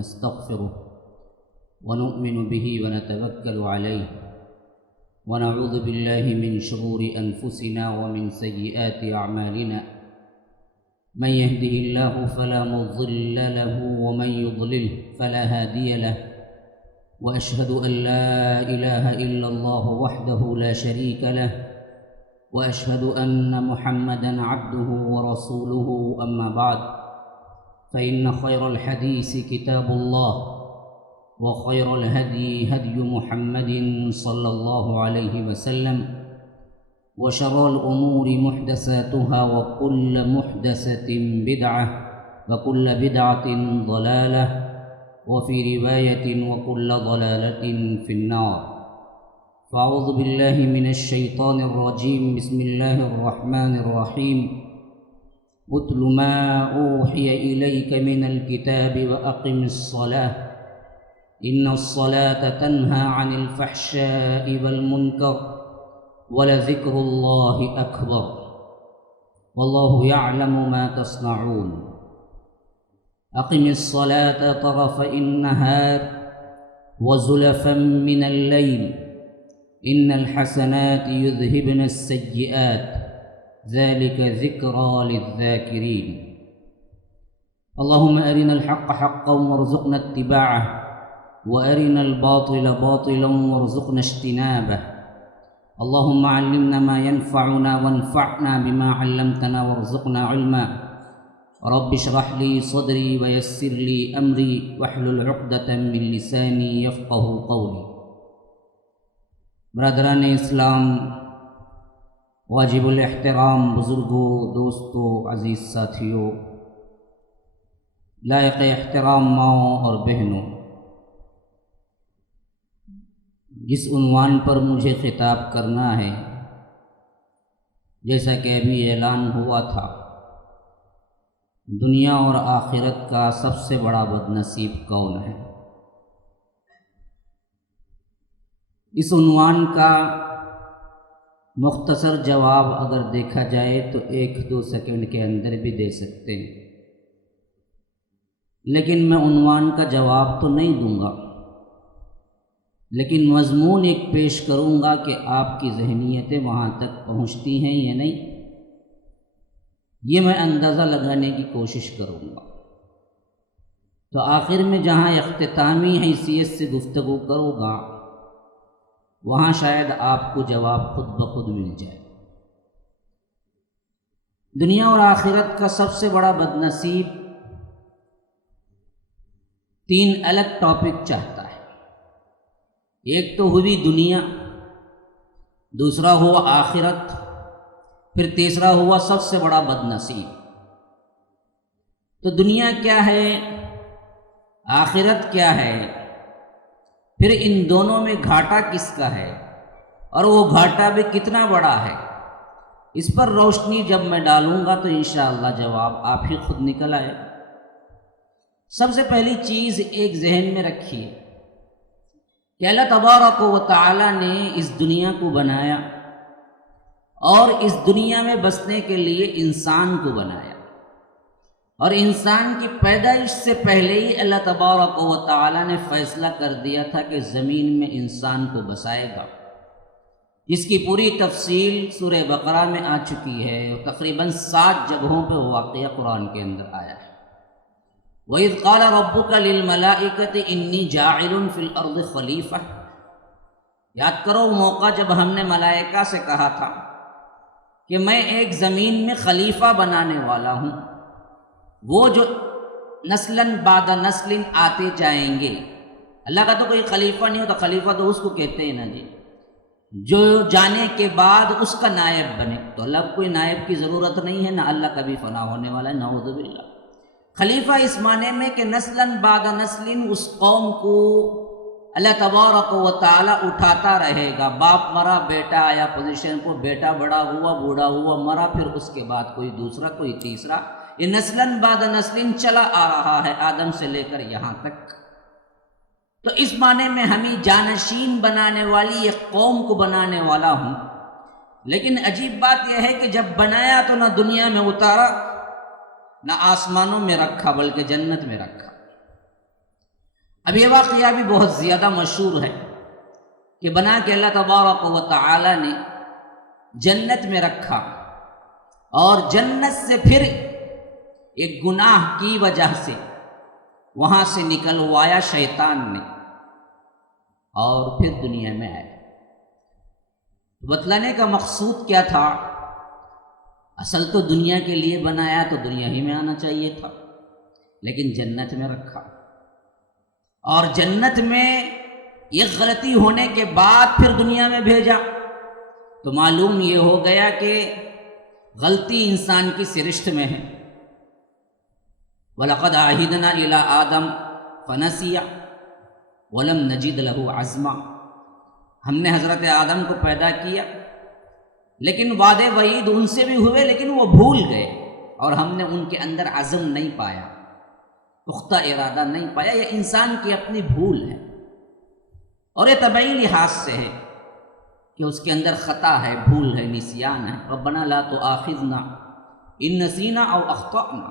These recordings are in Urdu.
ونستغفره ونؤمن به ونتوكل عليه ونعوذ بالله من شرور أنفسنا ومن سيئات أعمالنا من يهده الله فلا مضل له ومن يضلل فلا هادي له وأشهد أن لا إله إلا الله وحده لا شريك له وأشهد أن محمدًا عبده ورسوله أما بعد فإن خير الحديث كتاب الله وخير الهدي هدي محمد صلى الله عليه وسلم وشر الأمور محدثاتها وكل محدثة بدعة وكل بدعة ضلالة وفي رواية وكل ضلالة في النار فأعوذ بالله من الشيطان الرجيم بسم الله الرحمن الرحيم اتل ما أوحي إليك من الكتاب وأقم الصلاة إن الصلاة تنهى عن الفحشاء والمنكر ولذكر الله أكبر والله يعلم ما تصنعون أقم الصلاة طرفي النهار وزلفا من الليل إن الحسنات يذهبن السيئات ذلك ذكرى للذاكرين اللهم أرنا الحق حقا وارزقنا اتباعه وأرنا الباطل باطلا وارزقنا اجتنابه اللهم علمنا ما ينفعنا وانفعنا بما علمتنا وارزقنا علما رب اشرح لي صدري ويسر لي أمري واحلل عقدة من لساني يفقه قولي برادران اسلام، واجب الاحترام بزرگوں، دوستوں، عزیز ساتھیوں، لائق احترام ماؤں اور بہنوں، جس عنوان پر مجھے خطاب کرنا ہے، جیسا کہ ابھی اعلان ہوا تھا، دنیا اور آخرت کا سب سے بڑا بدنصیب کون ہے؟ اس عنوان کا مختصر جواب اگر دیکھا جائے تو 1-2 سیکنڈ کے اندر بھی دے سکتے ہیں، لیکن میں عنوان کا جواب تو نہیں دوں گا، لیکن مضمون ایک پیش کروں گا کہ آپ کی ذہنیتیں وہاں تک پہنچتی ہیں یا نہیں، یہ میں اندازہ لگانے کی کوشش کروں گا۔ تو آخر میں جہاں اختتامی حیثیت سے گفتگو کروں گا، وہاں شاید آپ کو جواب خود بخود مل جائے۔ دنیا اور آخرت کا سب سے بڑا بدنصیب 3 الگ ٹاپک چاہتا ہے۔ ایک تو ہوئی دنیا، دوسرا ہوا آخرت، پھر تیسرا ہوا سب سے بڑا بدنصیب۔ تو دنیا کیا ہے، آخرت کیا ہے، پھر ان دونوں میں گھاٹا کس کا ہے، اور وہ گھاٹا بھی کتنا بڑا ہے، اس پر روشنی جب میں ڈالوں گا تو انشاءاللہ جواب آپ ہی خود نکل آئے۔ سب سے پہلی چیز ایک ذہن میں رکھیے کہ اللہ تبارک و تعالی نے اس دنیا کو بنایا اور اس دنیا میں بسنے کے لیے انسان کو بنایا، اور انسان کی پیدائش سے پہلے ہی اللہ تبارک و تعالی نے فیصلہ کر دیا تھا کہ زمین میں انسان کو بسائے گا، جس کی پوری تفصیل سورہ بقرہ میں آ چکی ہے، اور تقریباً 7 جگہوں پہ واقعہ قرآن کے اندر آیا ہے۔ وَإِذْ قَالَ رَبُّكَ لِلْمَلَائِكَةِ إِنِّي جَاعِلٌ فِي الْأَرْضِ خَلِيفَةً، یاد کرو موقع جب ہم نے ملائکہ سے کہا تھا کہ میں ایک زمین میں خلیفہ بنانے والا ہوں، وہ جو نسلاً بعد نسل آتے جائیں گے۔ اللہ کا تو کوئی خلیفہ نہیں ہوتا، خلیفہ تو اس کو کہتے ہیں نا جی، جو جانے کے بعد اس کا نائب بنے۔ تو اللہ کو کوئی نائب کی ضرورت نہیں ہے، نہ اللہ کبھی فنا ہونے والا ہے، نعوذ باللہ۔ خلیفہ اس معنی میں کہ نسلاً بعد نسل اس قوم کو اللہ تبارک و تعالی اٹھاتا رہے گا۔ باپ مرا، بیٹا آیا پوزیشن کو، بیٹا بڑا ہوا، بوڑھا ہوا، مرا، پھر اس کے بعد کوئی دوسرا، کوئی تیسرا، یہ نسلاً بعد نسل چلا آ رہا ہے آدم سے لے کر یہاں تک۔ تو اس معنی میں ہمیں جانشین بنانے والی ایک قوم کو بنانے والا ہوں۔ لیکن عجیب بات یہ ہے کہ جب بنایا تو نہ دنیا میں اتارا، نہ آسمانوں میں رکھا، بلکہ جنت میں رکھا۔ اب یہ واقعہ بھی بہت زیادہ مشہور ہے کہ بنا کے اللہ تبارک و تعالی نے جنت میں رکھا، اور جنت سے پھر ایک گناہ کی وجہ سے وہاں سے نکلوایا شیطان نے، اور پھر دنیا میں آیا۔ بتلانے کا مقصود کیا تھا؟ اصل تو دنیا کے لیے بنایا تو دنیا ہی میں آنا چاہیے تھا، لیکن جنت میں رکھا، اور جنت میں یہ غلطی ہونے کے بعد پھر دنیا میں بھیجا، تو معلوم یہ ہو گیا کہ غلطی انسان کی سرشت میں ہے۔ وَلَقَدْ عَهِدْنَا إِلَىٰ آدَمَ فَنَسِيَ وَلَمْ نَجِدْ لَهُ عَزْمًا، ہم نے حضرت آدم کو پیدا کیا، لیکن وعدے وعید ان سے بھی ہوئے، لیکن وہ بھول گئے، اور ہم نے ان کے اندر عزم نہیں پایا، پختہ ارادہ نہیں پایا۔ یہ انسان کی اپنی بھول ہے، اور یہ طبعی لحاظ سے ہے کہ اس کے اندر خطا ہے، بھول ہے، نسیان ہے۔ ربنا لا تؤاخذنا ان نسینا او اخطأنا،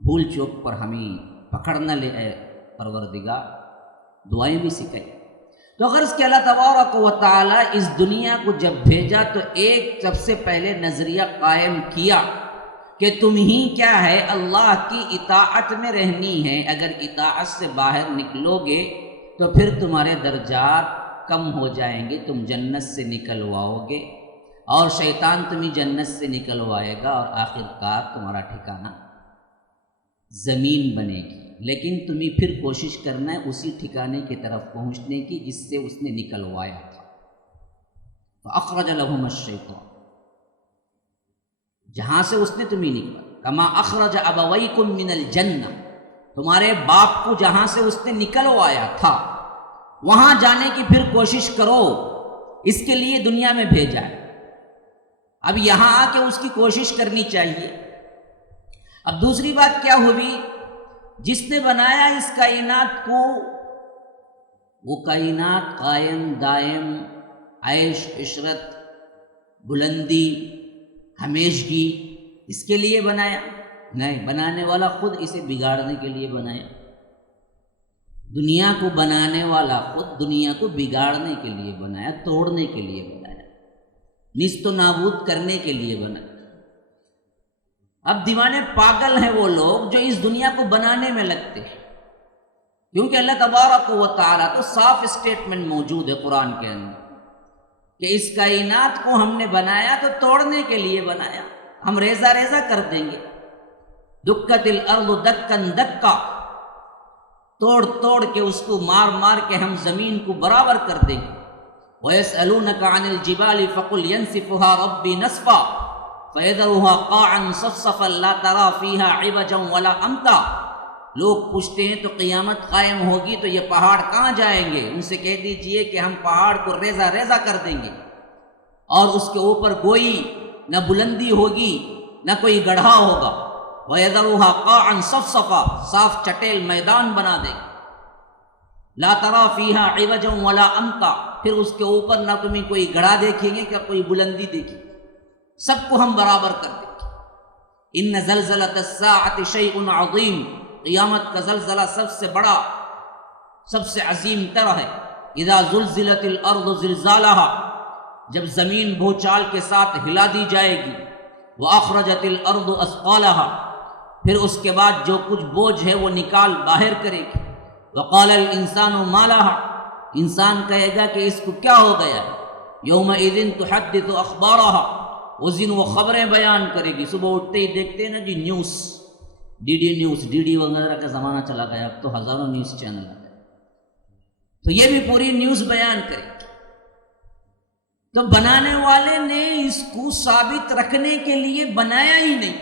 بھول چوک پر ہمیں پکڑ نہ لے اے پروردگار، دعائیں بھی سکھائے۔ تو اگر اس کے اللہ تبارک و تعالیٰ اس دنیا کو جب بھیجا تو ایک سب سے پہلے نظریہ قائم کیا کہ تم ہی کیا ہے، اللہ کی اطاعت میں رہنی ہے، اگر اطاعت سے باہر نکلو گے تو پھر تمہارے درجات کم ہو جائیں گے، تم جنت سے نکلواؤ گے، اور شیطان تمہیں جنت سے نکلوائے گا، اور آخر کار تمہارا ٹھکانہ زمین بنے گی۔ لیکن تمہیں پھر کوشش کرنا ہے اسی ٹھکانے کی طرف پہنچنے کی جس سے اس نے نکلوایا تھا۔ فَأَخْرَجَ لَهُمَ الشَّيْطَانُ، جہاں سے اس نے تمہیں نکلا، كَمَا أَخْرَجَ أَبَوَيْكُم مِّنَ الْجَنَّةِ، تمہارے باپ کو جہاں سے اس نے نکلوایا تھا وہاں جانے کی پھر کوشش کرو، اس کے لیے دنیا میں بھیجا ہے۔ اب یہاں آ کے اس کی کوشش کرنی چاہیے۔ اب دوسری بات کیا ہوئی؟ جس نے بنایا اس کائنات کو، وہ کائنات قائم دائم، عیش عشرت، بلندی، ہمیشگی اس کے لیے بنایا؟ نہیں، بنانے والا خود اسے بگاڑنے کے لیے بنایا۔ دنیا کو بنانے والا خود دنیا کو بگاڑنے کے لیے بنایا، توڑنے کے لیے بنایا، نیست و نابود کرنے کے لیے بنایا۔ اب دیوانے پاگل ہیں وہ لوگ جو اس دنیا کو بنانے میں لگتے ہیں، کیونکہ اللہ تبارک و تعالیٰ تو صاف اسٹیٹمنٹ موجود ہے قرآن کے اندر کہ اس کائنات کو ہم نے بنایا تو توڑنے کے لیے بنایا، ہم ریزہ ریزہ کر دیں گے۔ دکت الارض دکن دکا، توڑ توڑ کے اس کو مار مار کے ہم زمین کو برابر کر دیں گے۔ وَيَسْأَلُونَكَ عَنِ الْجِبَالِ فَقُلْ يَنْسِفُهَا رَبِّي نَسْفًا فَيَذَرُهَا قَاعًا صَفْصَفًا لَا تَرَىٰ فِيهَا عِوَجًا وَلَا أَمْتًا، لوگ پوچھتے ہیں تو قیامت قائم ہوگی تو یہ پہاڑ کہاں جائیں گے؟ ان سے کہہ دیجئے کہ ہم پہاڑ کو ریزہ ریزہ کر دیں گے، اور اس کے اوپر گوئی نہ بلندی ہوگی نہ کوئی گڑھا ہوگا۔ وَيَذَرُهَا قَاعًا صَفْصَفًا، صاف چٹیل میدان بنا دے۔ لَا تَرَىٰ فِيهَا عِوَجًا وَلَا أَمْتًا، پھر اس کے اوپر نہ تمہیں کوئی گڑھا دیکھیں گے کہ کوئی بلندی دیکھیں گے، سب کو ہم برابر کر دیں گے۔ إِنَّ زَلْزَلَةَ السَّاعَةِ شَيْءٌ عَظِيمٌ، قیامت کا زلزلہ سب سے بڑا، سب سے عظیم تر ہے۔ اذا زلزلت الارض زلزالها، جب زمین بھوچال کے ساتھ ہلا دی جائے گی۔ واخرجت الارض اثقالها، پھر اس کے بعد جو کچھ بوجھ ہے وہ نکال باہر کرے گی۔ وقال الانسان ما لها، انسان کہے گا کہ اس کو کیا ہو گیا؟ یومئذ تحدث اخبارها، اس دن وہ خبریں بیان کرے گی۔ صبح اٹھتے ہی دیکھتے ہیں نا Zee news, D D news, D D وغیرہ کا زمانہ چلا گیا، اب تو ہزاروں نیوز چینل آ گئے، تو یہ بھی پوری نیوز بیان کرے گی۔ تو بنانے والے نے اس کو ثابت رکھنے کے لیے بنایا ہی نہیں،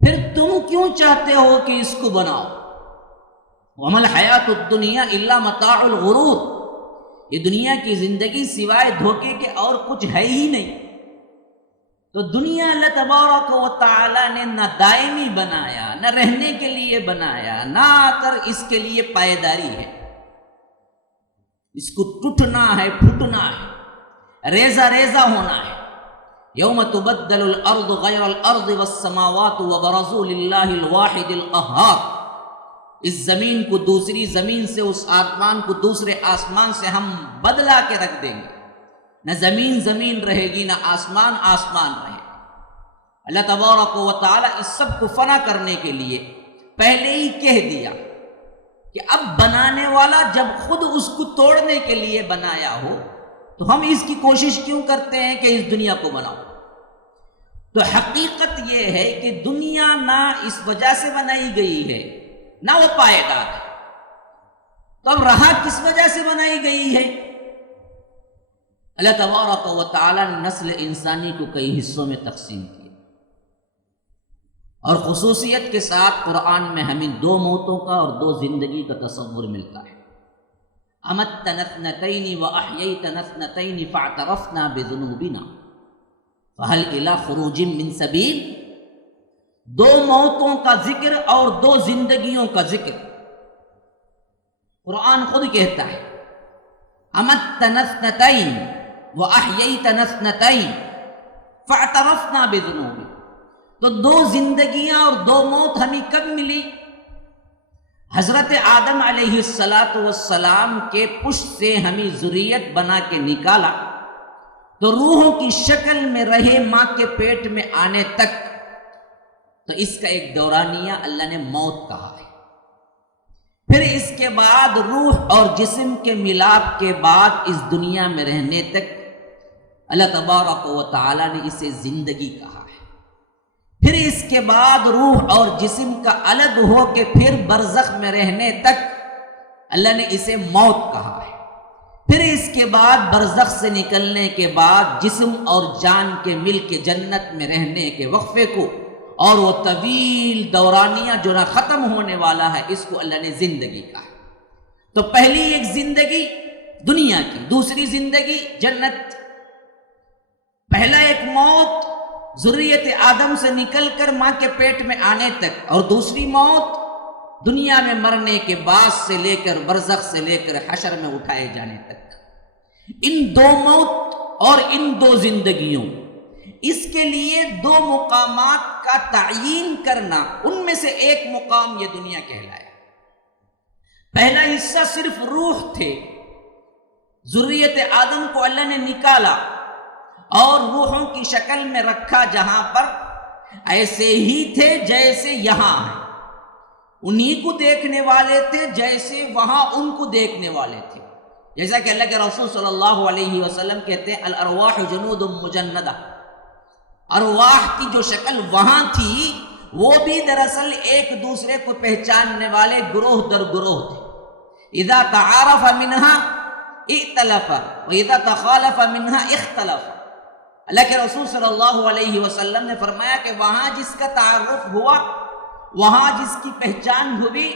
پھر تم کیوں چاہتے ہو کہ اس کو بناؤ؟ وَمَا الْحَيَاةُ الدُّنْيَا إِلَّا مَتَاعُ الْغُرُورِ، یہ دنیا کی زندگی سوائے دھوکے کے اور کچھ ہے ہی نہیں۔ تو دنیا اللہ تبارک و تعالیٰ نے نہ دائمی بنایا، نہ رہنے کے لیے بنایا، نہ کر اس کے لیے پائیداری ہے۔ اس کو ٹوٹنا ہے، پھوٹنا ہے، ریزہ ریزہ ہونا ہے۔ یوم تبدل الارض غیر الارض والسماوات وبرزوا للہ الواحد القہار، اس زمین کو دوسری زمین سے، اس آسمان کو دوسرے آسمان سے ہم بدلا کے رکھ دیں گے، نہ زمین زمین رہے گی، نہ آسمان آسمان رہے گا۔ اللہ تبارک و تعالی اس سب کو فنا کرنے کے لیے پہلے ہی کہہ دیا کہ اب بنانے والا جب خود اس کو توڑنے کے لیے بنایا ہو تو ہم اس کی کوشش کیوں کرتے ہیں کہ اس دنیا کو بناؤ؟ تو حقیقت یہ ہے کہ دنیا نہ اس وجہ سے بنائی گئی ہے، نہ وہ پائیدار ہے، تو اب رہا کس وجہ سے بنائی گئی ہے؟ اللہ تبارک و تعالی نے نسل انسانی کو کئی حصوں میں تقسیم کیا، اور خصوصیت کے ساتھ قرآن میں ہمیں 2 موتوں کا اور 2 زندگی کا تصور ملتا ہے۔ امتنا اثنتین واحییتنا اثنتین فاعترفنا بذنوبنا فہل الی خروج من سبیل۔ 2 موتوں کا ذکر اور 2 زندگیوں کا ذکر قرآن خود کہتا ہے، امتنا اثنتین واحییتنا اثنتین فاعترفنا بذنوبنا۔ تو 2 زندگیاں اور 2 موت ہمیں کب ملی؟ حضرت آدم علیہ السلام کے پشت سے ہمیں ذریت بنا کے نکالا، تو روحوں کی شکل میں رہے ماں کے پیٹ میں آنے تک، تو اس کا ایک دورانیہ اللہ نے موت کہا ہے۔ پھر اس کے بعد روح اور جسم کے ملاپ کے بعد اس دنیا میں رہنے تک اللہ تبارک و تعالی نے اسے زندگی کہا ہے۔ پھر اس کے بعد روح اور جسم کا الگ ہو کے پھر برزخ میں رہنے تک اللہ نے اسے موت کہا ہے۔ پھر اس کے بعد برزخ سے نکلنے کے بعد جسم اور جان کے مل کے جنت میں رہنے کے وقفے کو اور وہ طویل دورانیہ جو نہ ختم ہونے والا ہے، اس کو اللہ نے زندگی کہا ہے۔ تو پہلی ایک زندگی دنیا کی، دوسری زندگی جنت، پہلا ایک موت ذریت آدم سے نکل کر ماں کے پیٹ میں آنے تک، اور دوسری موت دنیا میں مرنے کے بعد سے لے کر برزخ سے لے کر حشر میں اٹھائے جانے تک۔ ان 2 موت اور ان 2 زندگیوں، اس کے لیے 2 مقامات کا تعیین کرنا، ان میں سے ایک مقام یہ دنیا کہلایا۔ پہلا حصہ صرف روح تھے، ذریت آدم کو اللہ نے نکالا اور روحوں کی شکل میں رکھا، جہاں پر ایسے ہی تھے جیسے یہاں ہیں، انہی کو دیکھنے والے تھے جیسے وہاں ان کو دیکھنے والے تھے۔ جیسا کہ اللہ کے رسول صلی اللہ علیہ وسلم کہتے ہیں، الارواح جنود مجندہ، ارواح کی جو شکل وہاں تھی وہ بھی دراصل ایک دوسرے کو پہچاننے والے گروہ در گروہ تھے۔ اذا تعارف منہا ائتلف واذا تخالف منہا اختلف۔ اللہ کے رسول صلی اللہ علیہ وسلم نے فرمایا کہ وہاں جس کا تعارف ہوا، وہاں جس کی پہچان ہوئی،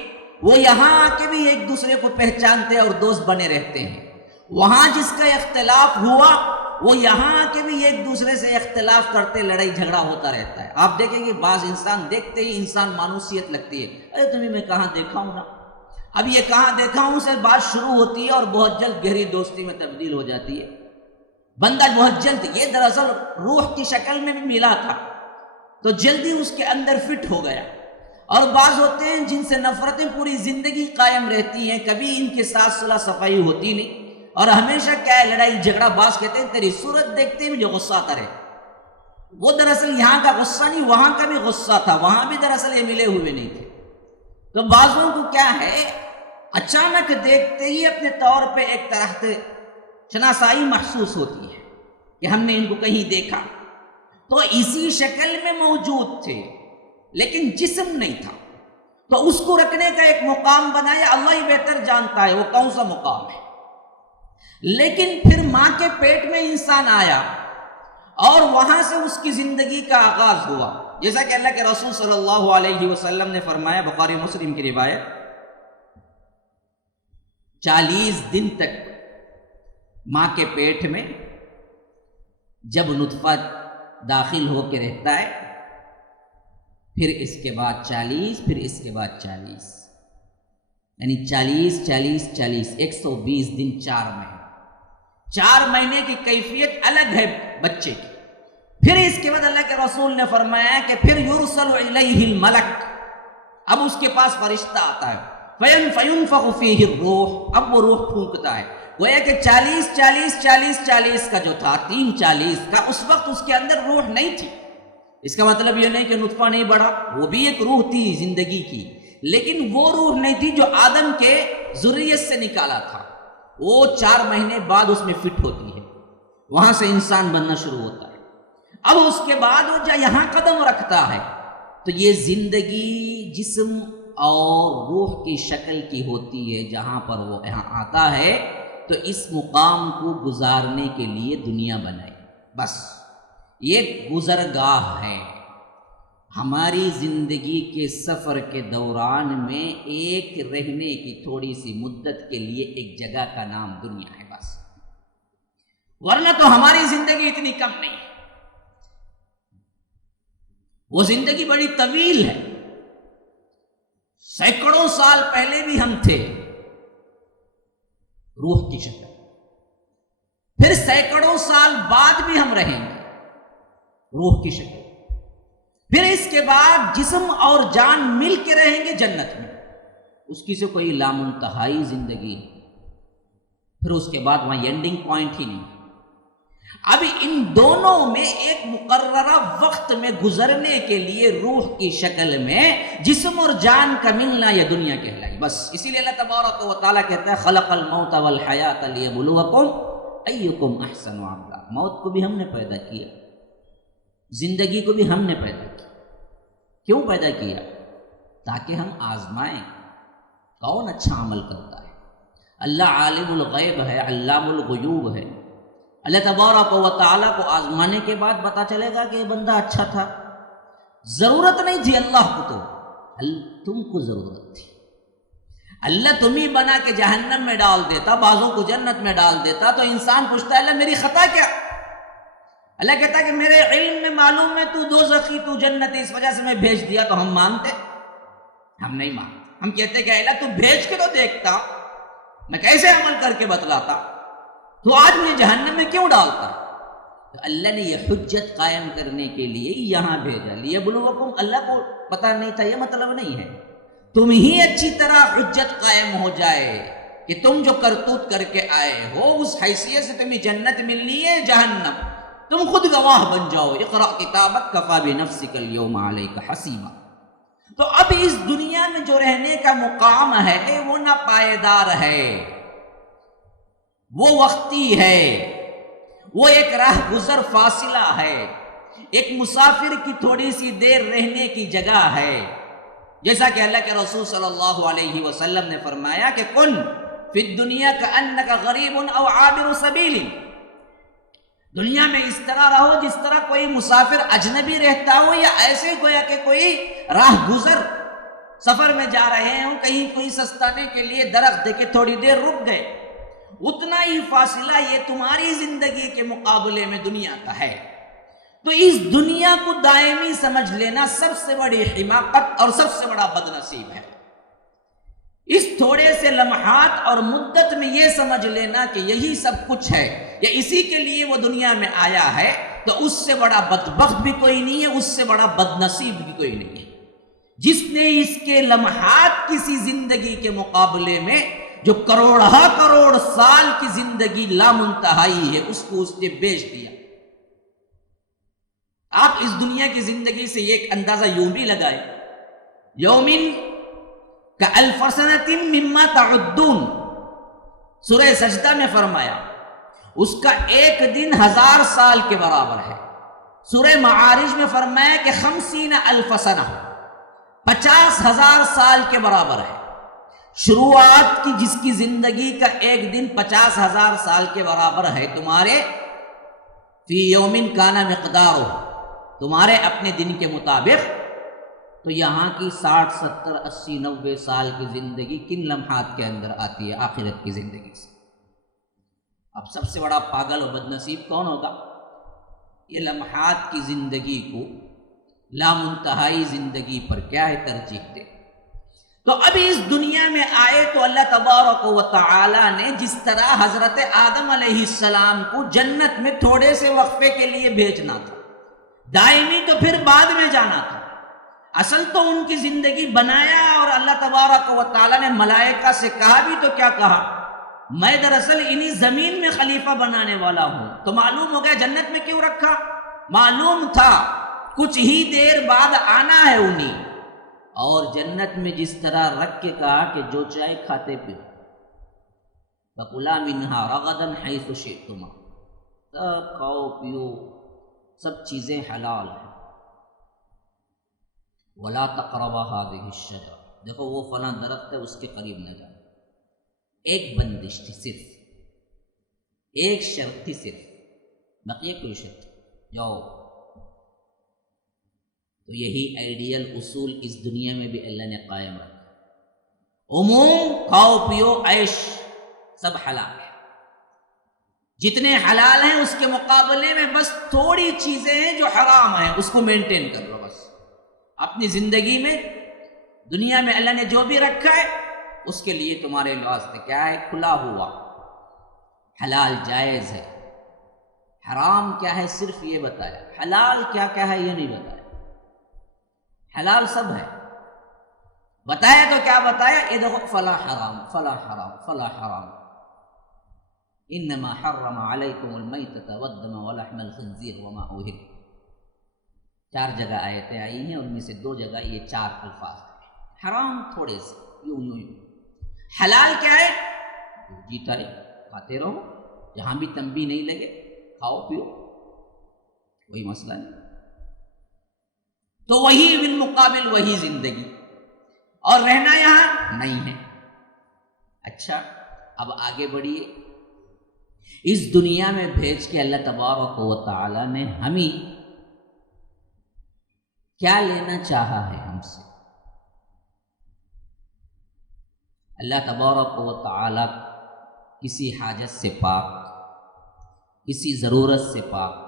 وہ یہاں آ کے بھی ایک دوسرے کو پہچانتے اور دوست بنے رہتے ہیں۔ وہاں جس کا اختلاف ہوا، وہ یہاں آ کے بھی ایک دوسرے سے اختلاف کرتے، لڑائی جھگڑا ہوتا رہتا ہے۔ آپ دیکھیں گے بعض انسان دیکھتے ہی انسان مانوسیت لگتی ہے، ارے تمہیں میں کہاں دیکھا ہوں نا، اب یہ کہاں دیکھا ہوں سے بات شروع ہوتی ہے اور بہت جلد گہری دوستی میں تبدیل ہو جاتی ہے۔ بندہ بہت جلد، یہ دراصل روح کی شکل میں بھی ملا تھا تو جلدی اس کے اندر فٹ ہو گیا۔ اور بعض ہوتے ہیں جن سے نفرتیں پوری زندگی قائم رہتی ہیں، کبھی ان کے ساتھ صلح صفائی ہوتی نہیں، اور ہمیشہ کیا ہے لڑائی جھگڑا۔ بعض کہتے ہیں تیری صورت دیکھتے ہی مجھے غصہ آتا رہے، وہ دراصل یہاں کا غصہ نہیں، وہاں کا بھی غصہ تھا، وہاں بھی دراصل یہ ملے ہوئے نہیں تھے۔ تو بعضوں کو کیا ہے اچانک دیکھتے ہی اپنے طور پہ ایک طرح سے شناسائی محسوس ہوتی ہے کہ ہم نے ان کو کہیں دیکھا، تو اسی شکل میں موجود تھے لیکن جسم نہیں تھا، تو اس کو رکھنے کا ایک مقام بنایا، اللہ ہی بہتر جانتا ہے وہ کون سا مقام ہے۔ لیکن پھر ماں کے پیٹ میں انسان آیا اور وہاں سے اس کی زندگی کا آغاز ہوا، جیسا کہ اللہ کے رسول صلی اللہ علیہ وسلم نے فرمایا، بخاری مسلم کی روایت، 40 دن تک ماں کے پیٹ میں جب نطفہ داخل ہو کے رہتا ہے، پھر اس کے بعد 40، پھر اس کے بعد 40، یعنی 40 40 40 120 دن، 4 مہینے۔ 4 مہینے کی کیفیت الگ ہے بچے کی۔ پھر اس کے بعد اللہ کے رسول نے فرمایا کہ پھر یرسل الیہ الملک، اب اس کے پاس فرشتہ آتا ہے، فَيُنفَخُ فِيهِ الرُّوحُ، اب وہ روح پھونکتا ہے. گویا کہ 40 کا جو تھا، 3:40 کا، اس وقت اس کے اندر روح نہیں تھی. اس کا مطلب یہ نہیں کہ نطفہ نہیں بڑھا، وہ بھی ایک روح تھی زندگی کی، لیکن وہ روح نہیں تھی جو آدم کے ذریت سے نکالا تھا. وہ 4 مہینے بعد اس میں فٹ ہوتی ہے، وہاں سے انسان بننا شروع ہوتا ہے. اب اس کے بعد وہ جب یہاں قدم رکھتا ہے تو یہ زندگی جسم اور روح کی شکل کی ہوتی ہے. جہاں پر وہ یہاں آتا ہے تو اس مقام کو گزارنے کے لیے دنیا بنائی. بس یہ گزرگاہ ہے. ہماری زندگی کے سفر کے دوران میں ایک رہنے کی تھوڑی سی مدت کے لیے ایک جگہ کا نام دنیا ہے بس، ورنہ تو ہماری زندگی اتنی کم نہیں ہے. وہ زندگی بڑی طویل ہے. سینکڑوں سال پہلے بھی ہم تھے روح کی شکل، پھر سینکڑوں سال بعد بھی ہم رہیں گے روح کی شکل، پھر اس کے بعد جسم اور جان مل کے رہیں گے جنت میں. اس کی سے کوئی لامنتہائی زندگی ہے، پھر اس کے بعد وہاں اینڈنگ پوائنٹ ہی نہیں. اب ان دونوں میں ایک مقررہ وقت میں گزرنے کے لیے روح کی شکل میں جسم اور جان کا ملنا یہ دنیا کہلائی. بس اسی لیے اللہ تبارک و تعالیٰ کہتا ہے خلق الموت والحیات لیبلوکم ایکم احسن عملا. موت کو بھی ہم نے پیدا کیا، زندگی کو بھی ہم نے پیدا کیا. کیوں پیدا کیا؟ تاکہ ہم آزمائیں کون اچھا عمل کرتا ہے. اللہ عالم الغیب ہے، علام الغیوب ہے. اللہ تبارک و تعالیٰ کو آزمانے کے بعد پتا چلے گا کہ یہ بندہ اچھا تھا. ضرورت نہیں تھی اللہ کو، تو تم کو ضرورت تھی. اللہ تم ہی بنا کے جہنم میں ڈال دیتا، بعضوں کو جنت میں ڈال دیتا، تو انسان پوچھتا ہے اللہ میری خطا کیا؟ اللہ کہتا ہے کہ میرے علم میں معلوم ہے تو دوزخی، تو جنتی، اس وجہ سے میں بھیج دیا. تو ہم مانتے؟ ہم نہیں مانتے. ہم کہتے کہ اللہ تو بھیج کے تو دیکھتا، میں کیسے عمل کر کے بتلاتا، تو آج مجھے جہنم میں کیوں ڈالتا؟ تو اللہ نے یہ حجت قائم کرنے کے لیے یہاں بھیجا. لیبلوکم، اللہ کو پتہ نہیں تھا، یہ مطلب نہیں ہے. تم ہی اچھی طرح حجت قائم ہو جائے کہ تم جو کرتوت کر کے آئے ہو اس حیثیت سے تمہیں جنت ملنی ہے جہنم، تم خود گواہ بن جاؤ. اقرأ کتابک کفی بنفسک اليوم علیک حسیبا. تو اب اس دنیا میں جو رہنے کا مقام ہے وہ نہ پائیدار ہے، وہ وقتی ہے، وہ ایک راہ گزر فاصلہ ہے، ایک مسافر کی تھوڑی سی دیر رہنے کی جگہ ہے. جیسا کہ اللہ کے رسول صلی اللہ علیہ وسلم نے فرمایا کہ کن فی الدنیا کأنک غریب او عابر سبیل. دنیا میں اس طرح رہو جس طرح کوئی مسافر اجنبی رہتا ہو، یا ایسے گویا کہ کوئی راہ گزر سفر میں جا رہے ہوں، کہیں کوئی سستانے کے لیے درخت دیکھے تھوڑی دیر رک گئے. اتنا ہی فاصلہ یہ تمہاری زندگی کے مقابلے میں دنیا کا ہے. تو اس دنیا کو دائمی سمجھ لینا سب سے بڑی حماقت اور سب سے بڑا بد نصیب ہے. اس تھوڑے سے لمحات اور مدت میں یہ سمجھ لینا کہ یہی سب کچھ ہے یا اسی کے لیے وہ دنیا میں آیا ہے، تو اس سے بڑا بدبخت بھی کوئی نہیں ہے، اس سے بڑا بد نصیب بھی کوئی نہیں ہے جس نے اس کے لمحات کسی زندگی کے مقابلے میں جو کروڑ سال کی زندگی لامنتہائی ہے اس کو اس نے بیچ دیا. آپ اس دنیا کی زندگی سے ایک اندازہ یوں بھی لگائے، یومن کألف سنۃ مما تعدون، سورہ سجدہ میں فرمایا اس کا ایک دن 1000 سال کے برابر ہے. سورہ معارج میں فرمایا کہ 50,000 سنہ، 50,000 سال کے برابر ہے. شروعات کی جس کی زندگی کا ایک دن 50,000 سال کے برابر ہے تمہارے، فی یومن کان مقدارہ، تمہارے اپنے دن کے مطابق، تو یہاں کی 60 70 80 90 سال کی زندگی کن لمحات کے اندر آتی ہے آخرت کی زندگی سے. اب سب سے بڑا پاگل و بد نصیب کون ہوگا؟ یہ لمحات کی زندگی کو لامنتہائی زندگی پر کیا ہے ترجیح دے. تو اب اس دنیا میں آئے تو اللہ تبارک و تعالی نے جس طرح حضرت آدم علیہ السلام کو جنت میں تھوڑے سے وقفے کے لیے بھیجنا تھا، دائمی تو پھر بعد میں جانا تھا. اصل تو ان کی زندگی بنایا، اور اللہ تبارک و تعالیٰ نے ملائکہ سے کہا بھی تو کیا کہا؟ میں دراصل انہی زمین میں خلیفہ بنانے والا ہوں. تو معلوم ہو گیا جنت میں کیوں رکھا؟ معلوم تھا کچھ ہی دیر بعد آنا ہے انہیں. اور جنت میں جس طرح رکھ کے کہا کہ جو چائے کھاتے پیو، فَكُلَا مِنْهَا رَغَدًا حَيْثُ شِئْتُمَا، سب کھاؤ پیو، سب چیزیں حلال ہیں. وَلَا تَقْرَبَا هَٰذِهِ الشَّجَرَةَ، دیکھو وہ فلاں درخت ہے اس کے قریب نہ جاؤ. ایک بندش تھی، صرف ایک شرط تھی، صرف بقیہ کوئی شرط جاؤ. تو یہی آئیڈیل اصول اس دنیا میں بھی اللہ نے قائم رکھا. عموم کھاؤ پیو عیش سب حلال ہے. جتنے حلال ہیں اس کے مقابلے میں بس تھوڑی چیزیں ہیں جو حرام ہیں، اس کو مینٹین کر لو. بس اپنی زندگی میں دنیا میں اللہ نے جو بھی رکھا ہے اس کے لیے تمہارے واسطے کیا ہے؟ کھلا ہوا حلال جائز ہے. حرام کیا ہے صرف یہ بتایا، حلال کیا کیا ہے یہ نہیں بتایا. حلال سب ہے بتایا تو کیا بتایا؟ یہ دیکھو فلا حرام فلا حرام فلا حرام. انما حرم علیکم المیتۃ والدم ولحم الخنزیر وما اہل. 4 جگہ آیتیں آئی ہیں، ان میں سے 2 جگہ یہ 4 الفاظ ہیں. حرام تھوڑے سے یوں یوں یوں. حلال کیا ہے؟ جیتا ہے کھاتے رہو، جہاں بھی تنبیہ نہیں لگے کھاؤ پیو، کوئی مسئلہ نہیں. تو وہی بالمقابل وہی زندگی، اور رہنا یہاں نہیں ہے. اچھا اب آگے بڑھیے. اس دنیا میں بھیج کے اللہ تبارک و تعالی نے ہمیں کیا لینا چاہا ہے ہم سے؟ اللہ تبارک و تعالی کسی حاجت سے پاک، کسی ضرورت سے پاک،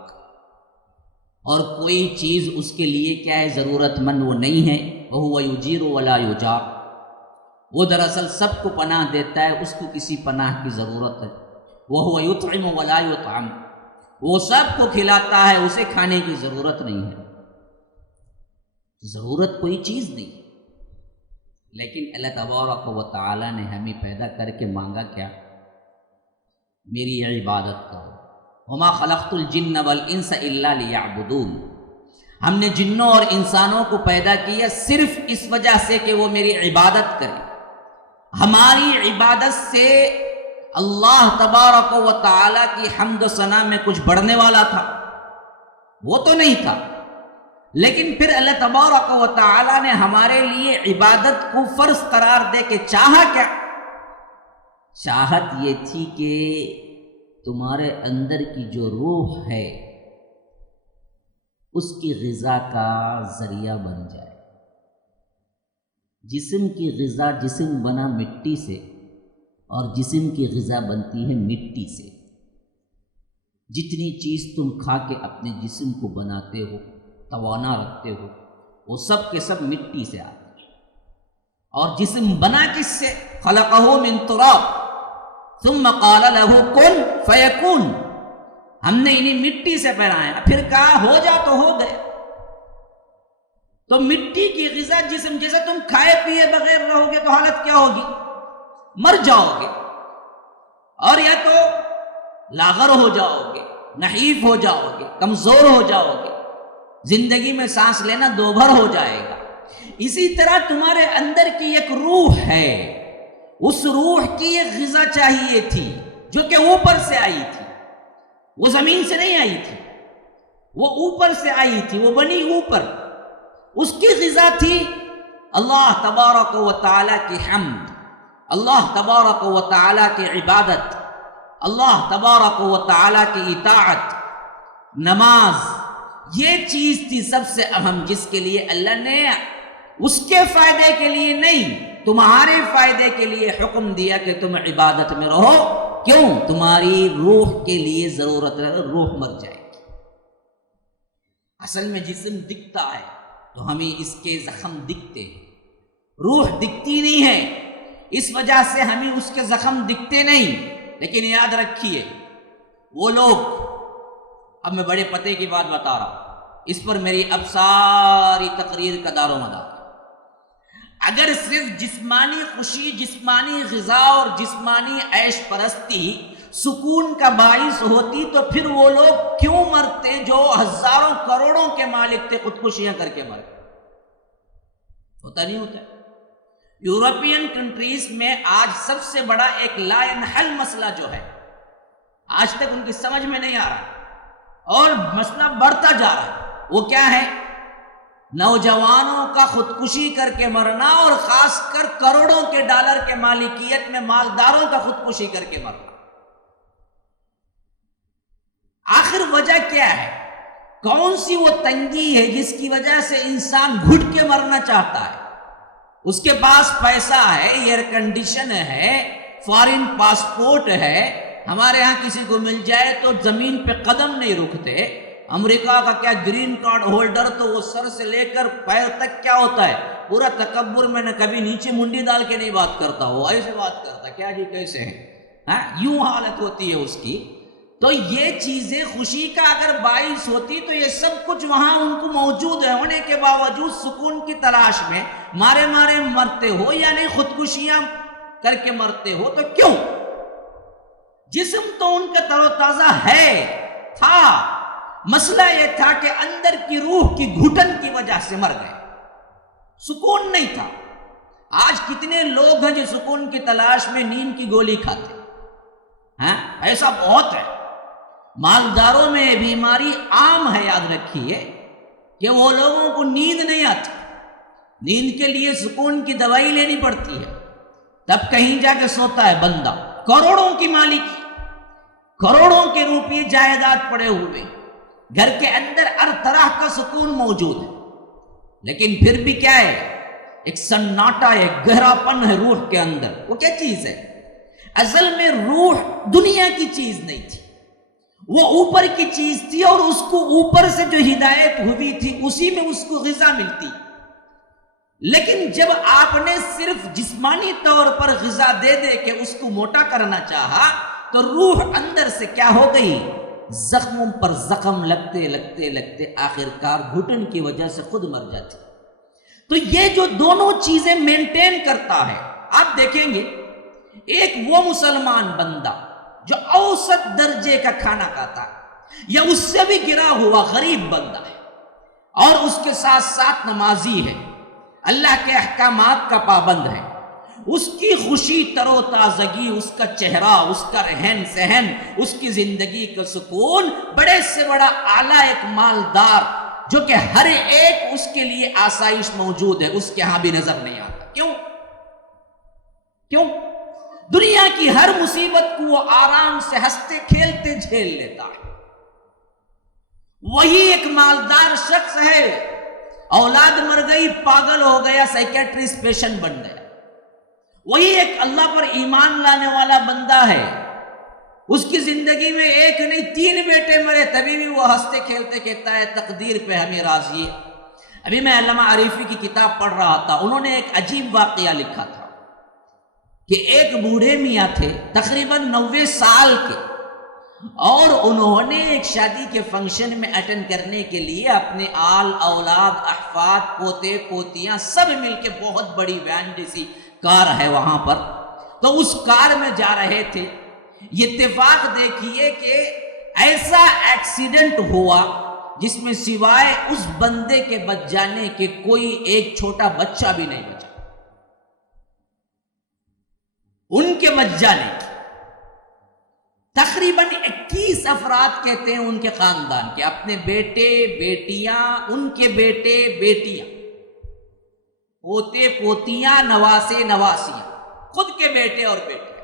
اور کوئی چیز اس کے لیے کیا ہے ضرورت مند وہ نہیں ہے. وَهُوَ يُجِيرُ وَلَا يُجَارُ، وہ دراصل سب کو پناہ دیتا ہے، اس کو کسی پناہ کی ضرورت ہے. وَهُوَ يُطْعِمُ وَلَا يُطْعَمُ، وہ سب کو کھلاتا ہے، اسے کھانے کی ضرورت نہیں ہے. ضرورت کوئی چیز نہیں. لیکن اللہ تبارک و تعالی نے ہمیں پیدا کر کے مانگا کیا؟ میری عبادت کرو. وما خلقت الجن والانس الا لیعبدون، ہم نے جنوں اور انسانوں کو پیدا کیا صرف اس وجہ سے کہ وہ میری عبادت کریں. ہماری عبادت سے اللہ تبارک و تعالی کی حمد و ثنا میں کچھ بڑھنے والا تھا؟ وہ تو نہیں تھا. لیکن پھر اللہ تبارک و تعالی نے ہمارے لیے عبادت کو فرض قرار دے کے چاہا کیا؟ چاہت یہ تھی کہ تمہارے اندر کی جو روح ہے اس کی غذا کا ذریعہ بن جائے. جسم کی غذا، جسم بنا مٹی سے، اور جسم کی غذا بنتی ہے مٹی سے. جتنی چیز تم کھا کے اپنے جسم کو بناتے ہو، توانا رکھتے ہو، وہ سب کے سب مٹی سے آتے ہیں. اور جسم بنا کس سے؟ خلقہ من تراب ثم قال له کن فیکون. ہم نے انہیں مٹی سے بنایا، پھر کہا ہو جا تو ہو گئے. تو مٹی کی غذا جسم، جیسے تم کھائے پیے بغیر رہو گے تو حالت کیا ہوگی؟ مر جاؤ گے، اور یا تو لاغر ہو جاؤ گے، نحیف ہو جاؤ گے، کمزور ہو جاؤ گے، زندگی میں سانس لینا دوبھر ہو جائے گا. اسی طرح تمہارے اندر کی ایک روح ہے، اس روح کی ایک غذا چاہیے تھی جو کہ اوپر سے آئی تھی. وہ زمین سے نہیں آئی تھی، وہ اوپر سے آئی تھی، وہ بنی اوپر. اس کی غذا تھی اللہ تبارک و تعالی کی حمد، اللہ تبارک و تعالی کی عبادت، اللہ تبارک و تعالی کی اطاعت، نماز. یہ چیز تھی سب سے اہم، جس کے لیے اللہ نے اس کے فائدے کے لیے نہیں، تمہارے فائدے کے لیے حکم دیا کہ تم عبادت میں رہو. کیوں؟ تمہاری روح کے لیے ضرورت ہے، روح مر جائے گی. اصل میں جسم دکھتا ہے تو ہمیں اس کے زخم دکھتے ہیں، روح دکھتی نہیں ہے، اس وجہ سے ہمیں اس کے زخم دکھتے نہیں. لیکن یاد رکھیے وہ لوگ، اب میں بڑے پتے کی بات بتا رہا ہوں، اس پر میری اب ساری تقریر کا دار و مدار۔ اگر صرف جسمانی خوشی، جسمانی غذا اور جسمانی عیش پرستی سکون کا باعث ہوتی تو پھر وہ لوگ کیوں مرتے جو ہزاروں کروڑوں کے مالک تھے، خودکشیاں کر کے مرتے؟ ہوتا نہیں ہوتا۔ یورپین کنٹریز میں آج سب سے بڑا ایک لا ينحل مسئلہ جو ہے، آج تک ان کی سمجھ میں نہیں آ رہا اور مسئلہ بڑھتا جا رہا ہے، وہ کیا ہے؟ نوجوانوں کا خودکشی کر کے مرنا، اور خاص کر کروڑوں کے ڈالر کے مالکیت میں مالداروں کا خودکشی کر کے مرنا۔ آخر وجہ کیا ہے؟ کون سی وہ تنگی ہے جس کی وجہ سے انسان گھٹ کے مرنا چاہتا ہے؟ اس کے پاس پیسہ ہے، ایئر کنڈیشن ہے، فارن پاسپورٹ ہے، ہمارے ہاں کسی کو مل جائے تو زمین پہ قدم نہیں رکتے۔ امریکہ کا کیا گرین کارڈ ہولڈر تو وہ سر سے لے کر پیر تک کیا ہوتا ہے پورا تکبر میں، نہ کبھی نیچے منڈی ڈال کے نہیں بات کرتا، وہ ایسے بات کرتا، کیا جی کیسے ہیں، یوں حالت ہوتی ہے اس کی۔ تو یہ چیزیں خوشی کا اگر باعث ہوتی تو یہ سب کچھ وہاں ان کو موجود ہے، ہونے کے باوجود سکون کی تلاش میں مارے مارے مرتے ہو، یعنی خودکشیاں کر کے مرتے ہو۔ تو کیوں؟ جسم تو ان کا تر و تازہ ہے، تھا، مسئلہ یہ تھا کہ اندر کی روح کی گھٹن کی وجہ سے مر گئے، سکون نہیں تھا۔ آج کتنے لوگ ہیں جو سکون کی تلاش میں نیند کی گولی کھاتے ہیں، ایسا بہت ہے۔ مالداروں میں یہ بیماری عام ہے، یاد رکھیے کہ وہ لوگوں کو نیند نہیں آتی، نیند کے لیے سکون کی دوائی لینی پڑتی ہے، تب کہیں جا کے سوتا ہے بندہ۔ کروڑوں کی مالکی، کروڑوں کے روپے جائیداد پڑے ہوئے، گھر کے اندر ہر طرح کا سکون موجود ہے، لیکن پھر بھی کیا ہے؟ ایک سناٹا ہے، گہرا پن ہے روح کے اندر۔ وہ کیا چیز ہے؟ اصل میں روح دنیا کی چیز نہیں تھی، وہ اوپر کی چیز تھی، اور اس کو اوپر سے جو ہدایت ہوئی تھی اسی میں اس کو غذا ملتی۔ لیکن جب آپ نے صرف جسمانی طور پر غذا دے دے کے اس کو موٹا کرنا چاہا تو روح اندر سے کیا ہو گئی؟ زخموں پر زخم لگتے لگتے لگتے آخرکار گھٹن کی وجہ سے خود مر جاتی۔ تو یہ جو دونوں چیزیں مینٹین کرتا ہے، آپ دیکھیں گے ایک وہ مسلمان بندہ جو اوسط درجے کا کھانا کھاتا ہے یا اس سے بھی گرا ہوا غریب بندہ ہے، اور اس کے ساتھ ساتھ نمازی ہے، اللہ کے احکامات کا پابند ہے، اس کی خوشی، تر و تازگی، اس کا چہرہ، اس کا رہن سہن، اس کی زندگی کا سکون، بڑے سے بڑا اعلیٰ ایک مالدار جو کہ ہر ایک اس کے لیے آسائش موجود ہے، اس کے ہاں بھی نظر نہیں آتا۔ کیوں؟ دنیا کی ہر مصیبت کو وہ آرام سے ہنستے کھیلتے جھیل لیتا ہے۔ وہی ایک مالدار شخص ہے، اولاد مر گئی، پاگل ہو گیا، سائیکیٹرسٹ پیشنٹ بن گیا۔ وہی ایک اللہ پر ایمان لانے والا بندہ ہے، اس کی زندگی میں ایک نہیں 3 بیٹے مرے، تبھی بھی وہ ہنستے کھیلتے کہتا ہے تقدیر پہ ہمیں راضی ہے۔ ابھی میں علامہ عریفی کی کتاب پڑھ رہا تھا، انہوں نے ایک عجیب واقعہ لکھا تھا کہ ایک بوڑھے میاں تھے تقریباً 90 سال کے، اور انہوں نے ایک شادی کے فنکشن میں اٹینڈ کرنے کے لیے اپنے آل اولاد، احفاد، پوتے پوتیاں سب مل کے، بہت بڑی وین جیسی کار ہے وہاں پر، تو اس کار میں جا رہے تھے۔ یہ اتفاق دیکھیے کہ ایسا ایکسیڈنٹ ہوا جس میں سوائے اس بندے کے بچ جانے کے کوئی ایک چھوٹا بچہ بھی نہیں بچا، ان کے بچ جانے کی۔ تقریباً 21 افراد کہتے ہیں ان کے خاندان کے، اپنے بیٹے بیٹیاں، ان کے بیٹے بیٹیاں، پوتے پوتیاں، نواسے نواسیاں، خود کے بیٹے اور بیٹے،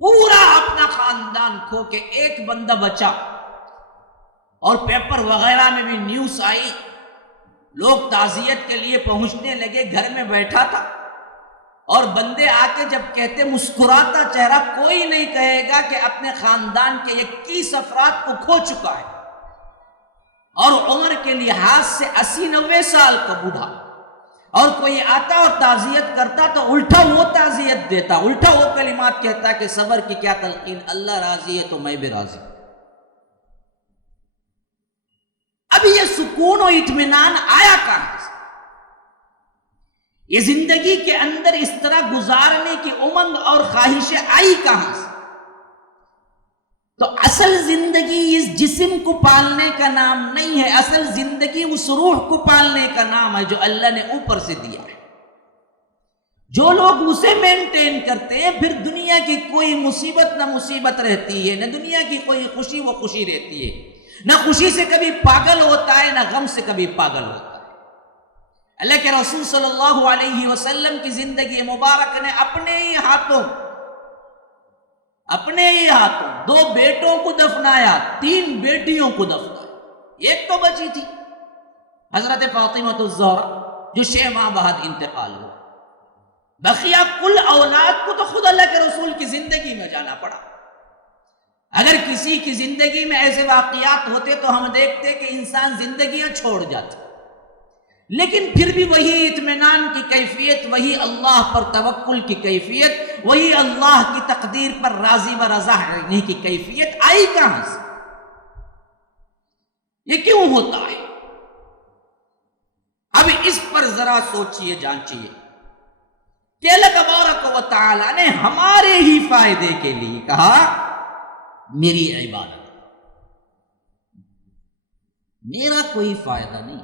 پورا اپنا خاندان کھو کے ایک بندہ بچا۔ اور پیپر وغیرہ میں بھی نیوز آئی، لوگ تعزیت کے لیے پہنچنے لگے، گھر میں بیٹھا تھا، اور بندے آ کے جب کہتے، مسکراتا چہرہ، کوئی نہیں کہے گا کہ اپنے خاندان کے 21 افراد کو کھو چکا ہے، اور عمر کے لحاظ سے 80-90 سال کا بوڑھا، اور کوئی آتا اور تعزیت کرتا تو الٹا وہ تعزیت دیتا، الٹا وہ کلمات کہتا کہ صبر کی کیا تلقین، اللہ راضی ہے تو میں بھی راضی۔ اب یہ سکون و اطمینان آیا کہاں سے؟ یہ زندگی کے اندر اس طرح گزارنے کی امنگ اور خواہشیں آئی کہاں سے؟ تو اصل زندگی اس جسم کو پالنے کا نام نہیں ہے، اصل زندگی اس روح کو پالنے کا نام ہے جو اللہ نے اوپر سے دیا ہے۔ جو لوگ اسے مینٹین کرتے ہیں پھر دنیا کی کوئی مصیبت نہ مصیبت رہتی ہے، نہ دنیا کی کوئی خوشی وہ خوشی رہتی ہے، نہ خوشی سے کبھی پاگل ہوتا ہے، نہ غم سے کبھی پاگل ہوتا ہے۔ اللہ کے رسول صلی اللہ علیہ وسلم کی زندگی مبارک نے اپنے ہی ہاتھوں 2 بیٹوں کو دفنایا، 3 بیٹیوں کو دفنایا، ایک تو بچی تھی حضرت فاطمہ الزہرا جو 6 ماہ بعد انتقال ہو، بقیہ کل اولاد کو تو خود اللہ کے رسول کی زندگی میں جانا پڑا۔ اگر کسی کی زندگی میں ایسے واقعات ہوتے تو ہم دیکھتے کہ انسان زندگیاں چھوڑ جاتا، لیکن پھر بھی وہی اطمینان کی کیفیت، وہی اللہ پر توکل کی کیفیت، وہی اللہ کی تقدیر پر راضی و رضا رہنے کی کیفیت آئی کہاں سے؟ یہ کیوں ہوتا ہے؟ اب اس پر ذرا سوچئے جانچئے کہ اللہ تبارک و تعالی نے ہمارے ہی فائدے کے لیے کہا میری عبادت، میرا کوئی فائدہ نہیں۔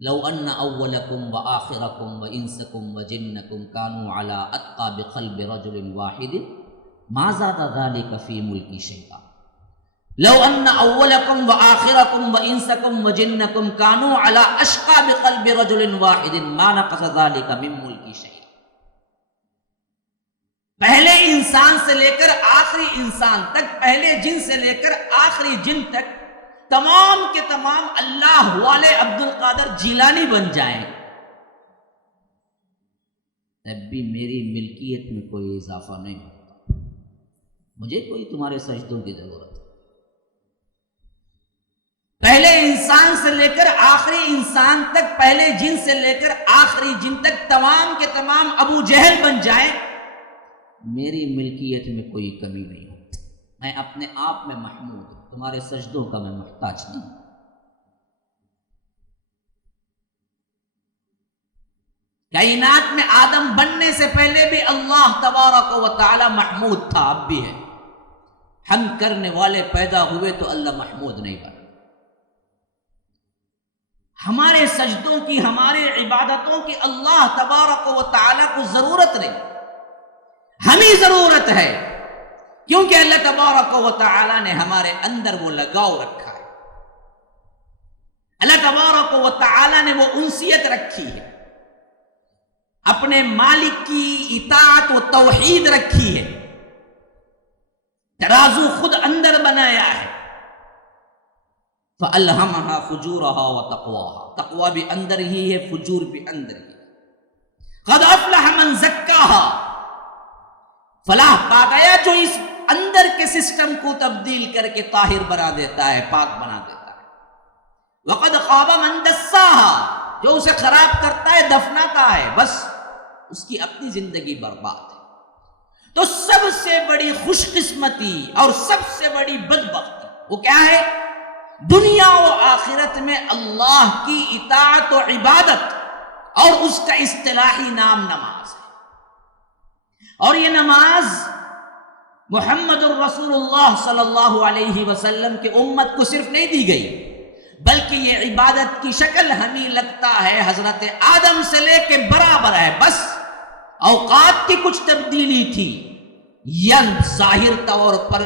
لو ان اولکم وآخرکم وانسکم وجنکم کانوا علی اتقى بقلب رجل واحد ما زاد ذلك فی ملکی شیئا۔ لو ان اولکم وآخرکم وانسکم وجنکم کانوا علی اشقى بقلب رجل واحد ما نقص ذلك من ملکی شیئا۔ پہلے انسان سے لے کر آخری انسان تک، پہلے جن سے لے کر آخری جن تک، تمام کے تمام اللہ والے عبد القادر جیلانی بن جائیں، تب بھی میری ملکیت میں کوئی اضافہ نہیں ہوتا، مجھے کوئی تمہارے سجدوں کی ضرورت ہے۔ پہلے انسان سے لے کر آخری انسان تک، پہلے جن سے لے کر آخری جن تک، تمام کے تمام ابو جہل بن جائیں، میری ملکیت میں کوئی کمی نہیں ہوتی، میں اپنے آپ میں محمود ہوں، تمہارے سجدوں کا میں محتاج نہیں۔ کائنات میں آدم بننے سے پہلے بھی اللہ تبارک و تعالی محمود تھا، اب بھی ہے۔ ہم کرنے والے پیدا ہوئے تو اللہ محمود نہیں بنا۔ ہمارے سجدوں کی، ہمارے عبادتوں کی اللہ تبارک و تعالی کو ضرورت نہیں، ہمیں ضرورت ہے، کیونکہ اللہ تبارک و تعالی نے ہمارے اندر وہ لگاؤ رکھا ہے، اللہ تبارک و تعالی نے وہ انسیت رکھی ہے، اپنے مالک کی اطاعت و توحید رکھی ہے، ترازو خود اندر بنایا ہے۔ فَأَلْهَمَهَا فُجُورَهَا وَتَقْوَاهَا، تقوی بھی اندر ہی ہے، فجور بھی اندر ہی ہے۔ قَدْ أَفْلَحَ مَنْ زَكَّاهَا، فلاح پا گیا جو اس اندر کے سسٹم کو تبدیل کر کے طاہر بنا دیتا ہے، پاک بنا دیتا ہے۔ وَقَدْ خَابَ مَنْ دَسَّاهَا، جو اسے خراب کرتا ہے، دفناتا ہے، بس اس کی اپنی زندگی برباد ہے۔ تو سب سے بڑی خوش قسمتی اور سب سے بڑی بدبختی وہ کیا ہے؟ دنیا و آخرت میں اللہ کی اطاعت و عبادت، اور اس کا اصطلاحی نام نماز ہے۔ اور یہ نماز محمد الرسول اللہ صلی اللہ علیہ وسلم کی امت کو صرف نہیں دی گئی، بلکہ یہ عبادت کی شکل ہمیں لگتا ہے حضرت آدم سے لے کے برابر ہے، بس اوقات کی کچھ تبدیلی تھی یا ظاہر طور پر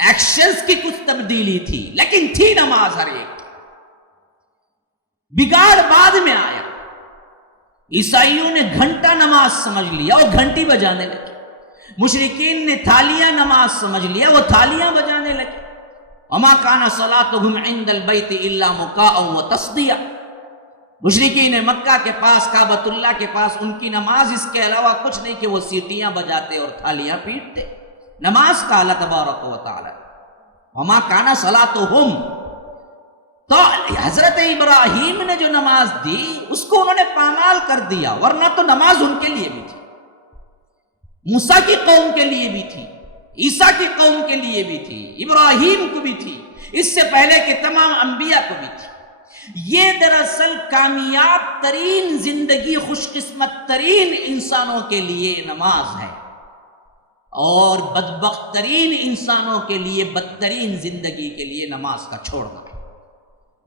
ایکشنز کی کچھ تبدیلی تھی، لیکن تھی نماز ہر ایک۔ بگاڑ بعد میں آیا، عیسائیوں نے گھنٹہ نماز سمجھ لیا، وہ گھنٹی بجانے لگے، مشرکین نے تھالیاں نماز سمجھ لیا، وہ تھالیاں بجانے لگے۔ وَمَا كَانَ صَلَاتُهُمْ عِنْدَ الْبَيْتِ إِلَّا مُكَاءً وَتَصْدِيَةً، مشرکین مکہ کے پاس، کعبۃ اللہ کے پاس ان کی نماز اس کے علاوہ کچھ نہیں کہ وہ سیٹیاں بجاتے اور تھالیاں پیٹتے۔ نماز کا اللہ تبارک و تعالی وما کان صلاتہم، تو حضرت ابراہیم نے جو نماز دی اس کو انہوں نے پامال کر دیا، ورنہ تو نماز ان کے لیے بھی تھی، موسیٰ کی قوم کے لیے بھی تھی، عیسیٰ کی قوم کے لیے بھی تھی، ابراہیم کو بھی تھی، اس سے پہلے کہ تمام انبیاء کو بھی تھی. یہ دراصل کامیاب ترین زندگی، خوش قسمت ترین انسانوں کے لیے نماز ہے، اور بدبخت ترین انسانوں کے لیے بدترین زندگی کے لیے نماز کا چھوڑنا.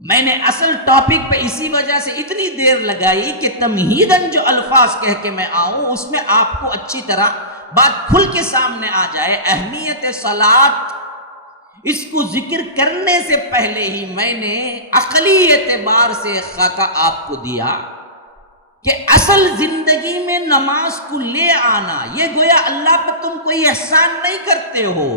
میں نے اصل ٹاپک پہ اسی وجہ سے اتنی دیر لگائی کہ تمہیداً جو الفاظ کہہ کے میں آؤں اس میں آپ کو اچھی طرح بات کھل کے سامنے آ جائے. اہمیت صلاۃ، اس کو ذکر کرنے سے پہلے ہی میں نے عقلی اعتبار سے خاکہ آپ کو دیا کہ اصل زندگی میں نماز کو لے آنا یہ گویا اللہ پہ تم کوئی احسان نہیں کرتے ہو،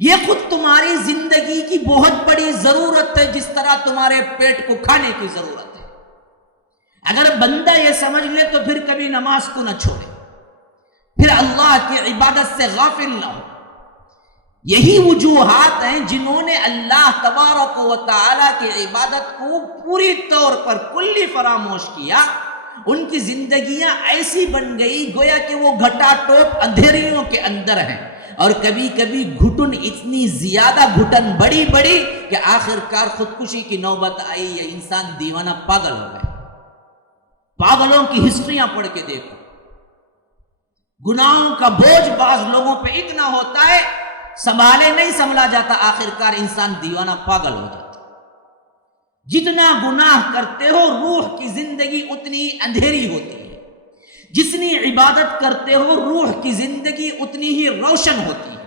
یہ خود تمہاری زندگی کی بہت بڑی ضرورت ہے، جس طرح تمہارے پیٹ کو کھانے کی ضرورت ہے. اگر بندہ یہ سمجھ لے تو پھر کبھی نماز کو نہ چھوڑے، پھر اللہ کی عبادت سے غافل نہ ہو. یہی وجوہات ہیں جنہوں نے اللہ تبارک و تعالیٰ کی عبادت کو پوری طور پر کلی فراموش کیا. ان کی زندگیاں ایسی بن گئی گویا کہ وہ گھٹا ٹوپ اندھیریوں کے اندر ہیں، اور کبھی کبھی گھٹن اتنی زیادہ گھٹن بڑی بڑی کہ آخر کار خودکشی کی نوبت آئی، یا انسان دیوانہ پاگل ہو گئے. پاگلوں کی ہسٹریاں پڑھ کے دیکھو. گناہوں کا بوجھ بعض لوگوں پہ اتنا ہوتا ہے سنبھالے نہیں سنبھلا جاتا، آخر کار انسان دیوانہ پاگل ہو جاتا. جتنا گناہ کرتے ہو روح کی زندگی اتنی اندھیری ہوتی ہے، جتنی عبادت کرتے ہو روح کی زندگی اتنی ہی روشن ہوتی ہے.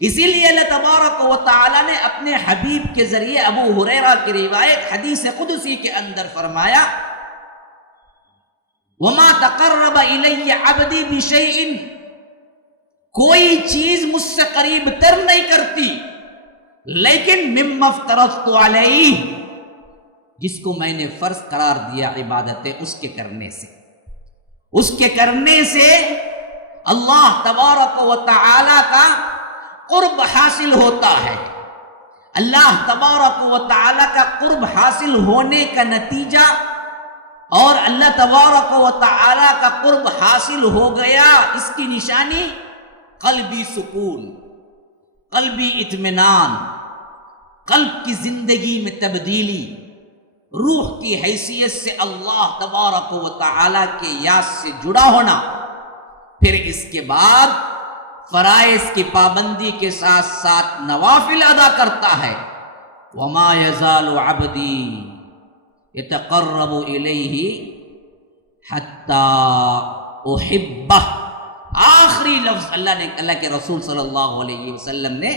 اسی لیے اللہ تبارک و تعالیٰ نے اپنے حبیب کے ذریعے ابو ہریرہ کی روایت حدیث قدسی کے اندر فرمایا وَمَا تَقَرَّبَ إِلَيَّ عَبْدِي بِشَيْءٍ، کوئی چیز مجھ سے قریب تر نہیں کرتی لیکن مِمَّا افْتَرَضْتُ عَلَيْهِ، جس کو میں نے فرض قرار دیا عبادتیں اس کے کرنے سے اللہ تبارک و تعالی کا قرب حاصل ہوتا ہے. اللہ تبارک و تعالی کا قرب حاصل ہونے کا نتیجہ، اور اللہ تبارک و تعالی کا قرب حاصل ہو گیا، اس کی نشانی قلبی سکون، قلبی اطمینان، قلب کی زندگی میں تبدیلی، روح کی حیثیت سے اللہ تبارک و تعالی کے یاد سے جڑا ہونا. پھر اس کے بعد فرائض کی پابندی کے ساتھ ساتھ نوافل ادا کرتا ہے. وما یزال عبدی یتقرب الیہ حتی احبہ. آخری لفظ اللہ کے رسول صلی اللہ علیہ وسلم نے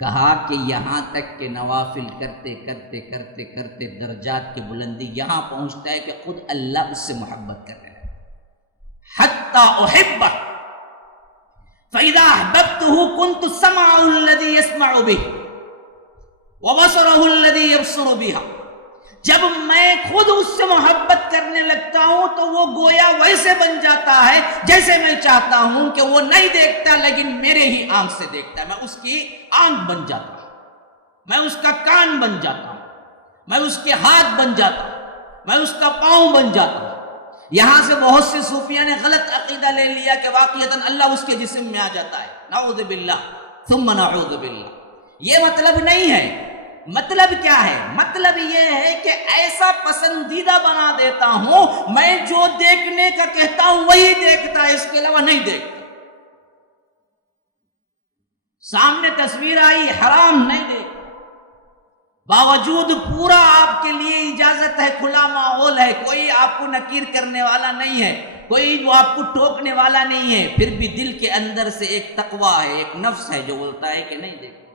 کہا کہ یہاں تک کہ نوافل کرتے کرتے کرتے کرتے درجات کی بلندی یہاں پہنچتا ہے کہ خود اللہ اس سے محبت کر رہا ہے. حتی احبہ فَإِذَا أَحْبَبْتُهُ كُنْتُ سَمْعَهُ الَّذِي يَسْمَعُ بِهِ وَبَصَرَهُ الَّذِي يَبْصُرُ بِهَا. جب میں خود اس سے محبت کرنے لگتا ہوں تو وہ گویا ویسے بن جاتا ہے جیسے میں چاہتا ہوں کہ وہ نہیں دیکھتا لیکن میرے ہی آنکھ سے دیکھتا ہے. میں اس کی آنکھ بن جاتا ہوں، میں اس کا کان بن جاتا ہوں، میں اس کے ہاتھ بن جاتا ہوں، میں اس کا پاؤں بن جاتا ہوں. یہاں سے بہت سے صوفیہ نے غلط عقیدہ لے لیا کہ واقعتاً اللہ اس کے جسم میں آ جاتا ہے. نعوذ باللہ ثم نعوذ باللہ. یہ مطلب نہیں ہے. مطلب کیا ہے؟ مطلب یہ ہے کہ ایسا پسندیدہ بنا دیتا ہوں، میں جو دیکھنے کا کہتا ہوں وہی دیکھتا ہے، اس کے علاوہ نہیں دیکھتا. سامنے تصویر آئی حرام نہیں دیکھتا، باوجود پورا آپ کے لیے اجازت ہے، کھلا ماحول ہے، کوئی آپ کو نکیر کرنے والا نہیں ہے، کوئی جو آپ کو ٹوکنے والا نہیں ہے، پھر بھی دل کے اندر سے ایک تقویٰ ہے، ایک نفس ہے جو بولتا ہے کہ نہیں دیکھتا.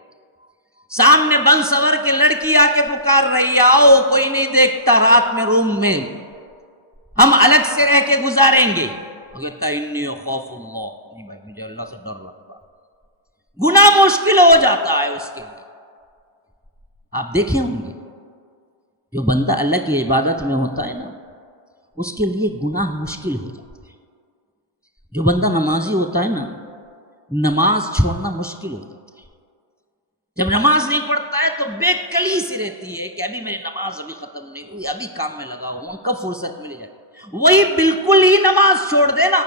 سامنے بن سور کے لڑکی آ کے پکار رہی، آؤ کوئی نہیں دیکھتا، رات میں روم میں ہم الگ سے رہ کے گزاریں گے. کہتا انی خوف اللہ، نہیں بھائی مجھے اللہ سے ڈر لگتا. گناہ مشکل ہو جاتا ہے اس کے لیے. آپ دیکھیں ہوں گے جو بندہ اللہ کی عبادت میں ہوتا ہے نا اس کے لیے گناہ مشکل ہو جاتا ہے. جو بندہ نمازی ہوتا ہے نا نماز چھوڑنا مشکل ہوتا ہے. جب نماز نہیں پڑھتا ہے تو بے کلی سی رہتی ہے کہ ابھی میری نماز ابھی ختم نہیں ہوئی، ابھی کام میں لگا ہوں، کب فرصت مل جائے. وہی بالکل ہی نماز چھوڑ دینا،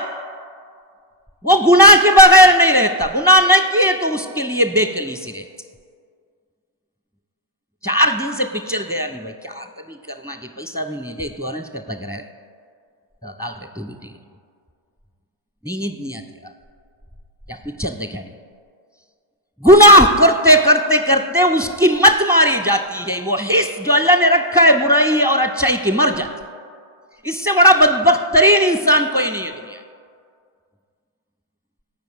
وہ گناہ کے بغیر نہیں رہتا. گناہ نہ کیے تو اس کے لیے بے کلی سی رہتی. 4 دن سے پکچر گیا نہیں بھائی، کیا کبھی کرنا کہ پیسہ بھی نہیں ہے، تو ارینج کرتا کرا ہے ڈال رہے تو بھی ٹھیک ہے، نیند نہیں آتی کیا پکچر دیکھا ہے. گناہ کرتے کرتے کرتے اس کی مت ماری جاتی ہے، وہ حس جو اللہ نے رکھا ہے برائی اور اچھائی کی مر جاتی ہے. اس سے بڑا بدبخت ترین انسان کوئی نہیں ہے دنیا.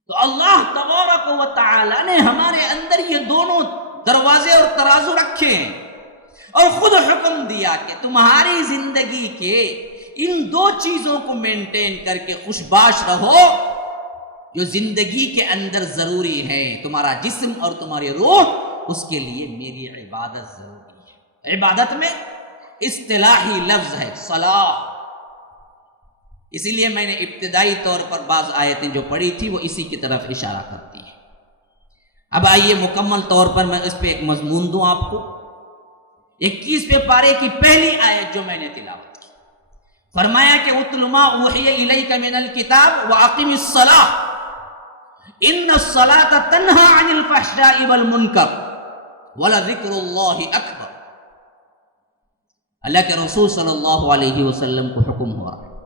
تو اللہ تبارک و تعالی نے ہمارے اندر یہ دونوں دروازے اور ترازو رکھے ہیں اور خود حکم دیا کہ تمہاری زندگی کے ان 2 چیزوں کو مینٹین کر کے خوش باش رہو جو زندگی کے اندر ضروری ہے، تمہارا جسم اور تمہاری روح، اس کے لیے میری عبادت ضروری ہے. عبادت میں اصطلاحی لفظ ہے صلاۃ، اسی لیے میں نے ابتدائی طور پر بعض آیتیں جو پڑھی تھی وہ اسی کی طرف اشارہ کرتی ہیں. اب آئیے مکمل طور پر میں اس پہ ایک مضمون دوں آپ کو. 21ویں پارے کی پہلی آیت جو میں نے تلاوت کی، فرمایا کہ اتل ما اوحی الیک من الکتاب واقم الصلاۃ ان الصلاۃ تنہی عن الفحشاء والمنکر ولذکر اللہ اکبر. اللہ کے رسول صلی اللہ علیہ وسلم کو حکم ہو رہا ہے،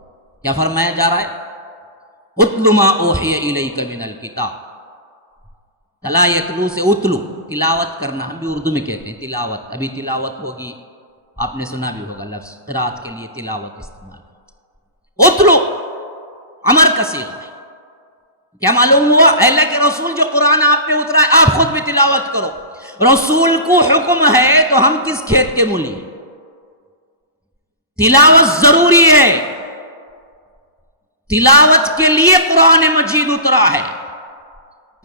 کیا فرمایا جا رہا ہے؟ اتل ما اوحی الیک من الکتاب. تلا یتلو سے اتلو، تلاوت کرنا، ہم بھی اردو میں کہتے ہیں تلاوت. ابھی تلاوت ہوگی، آپ نے سنا بھی ہوگا لفظ قرات کے لیے تلاوت استعمال. اتلو امر کا صیغہ ہے. کیا معلوم ہوا؟ اللہ کے رسول جو قرآن آپ پہ اترا ہے آپ خود بھی تلاوت کرو. رسول کو حکم ہے تو ہم کس کھیت کے مولی؟ تلاوت ضروری ہے. تلاوت کے لیے قرآن مجید اترا ہے.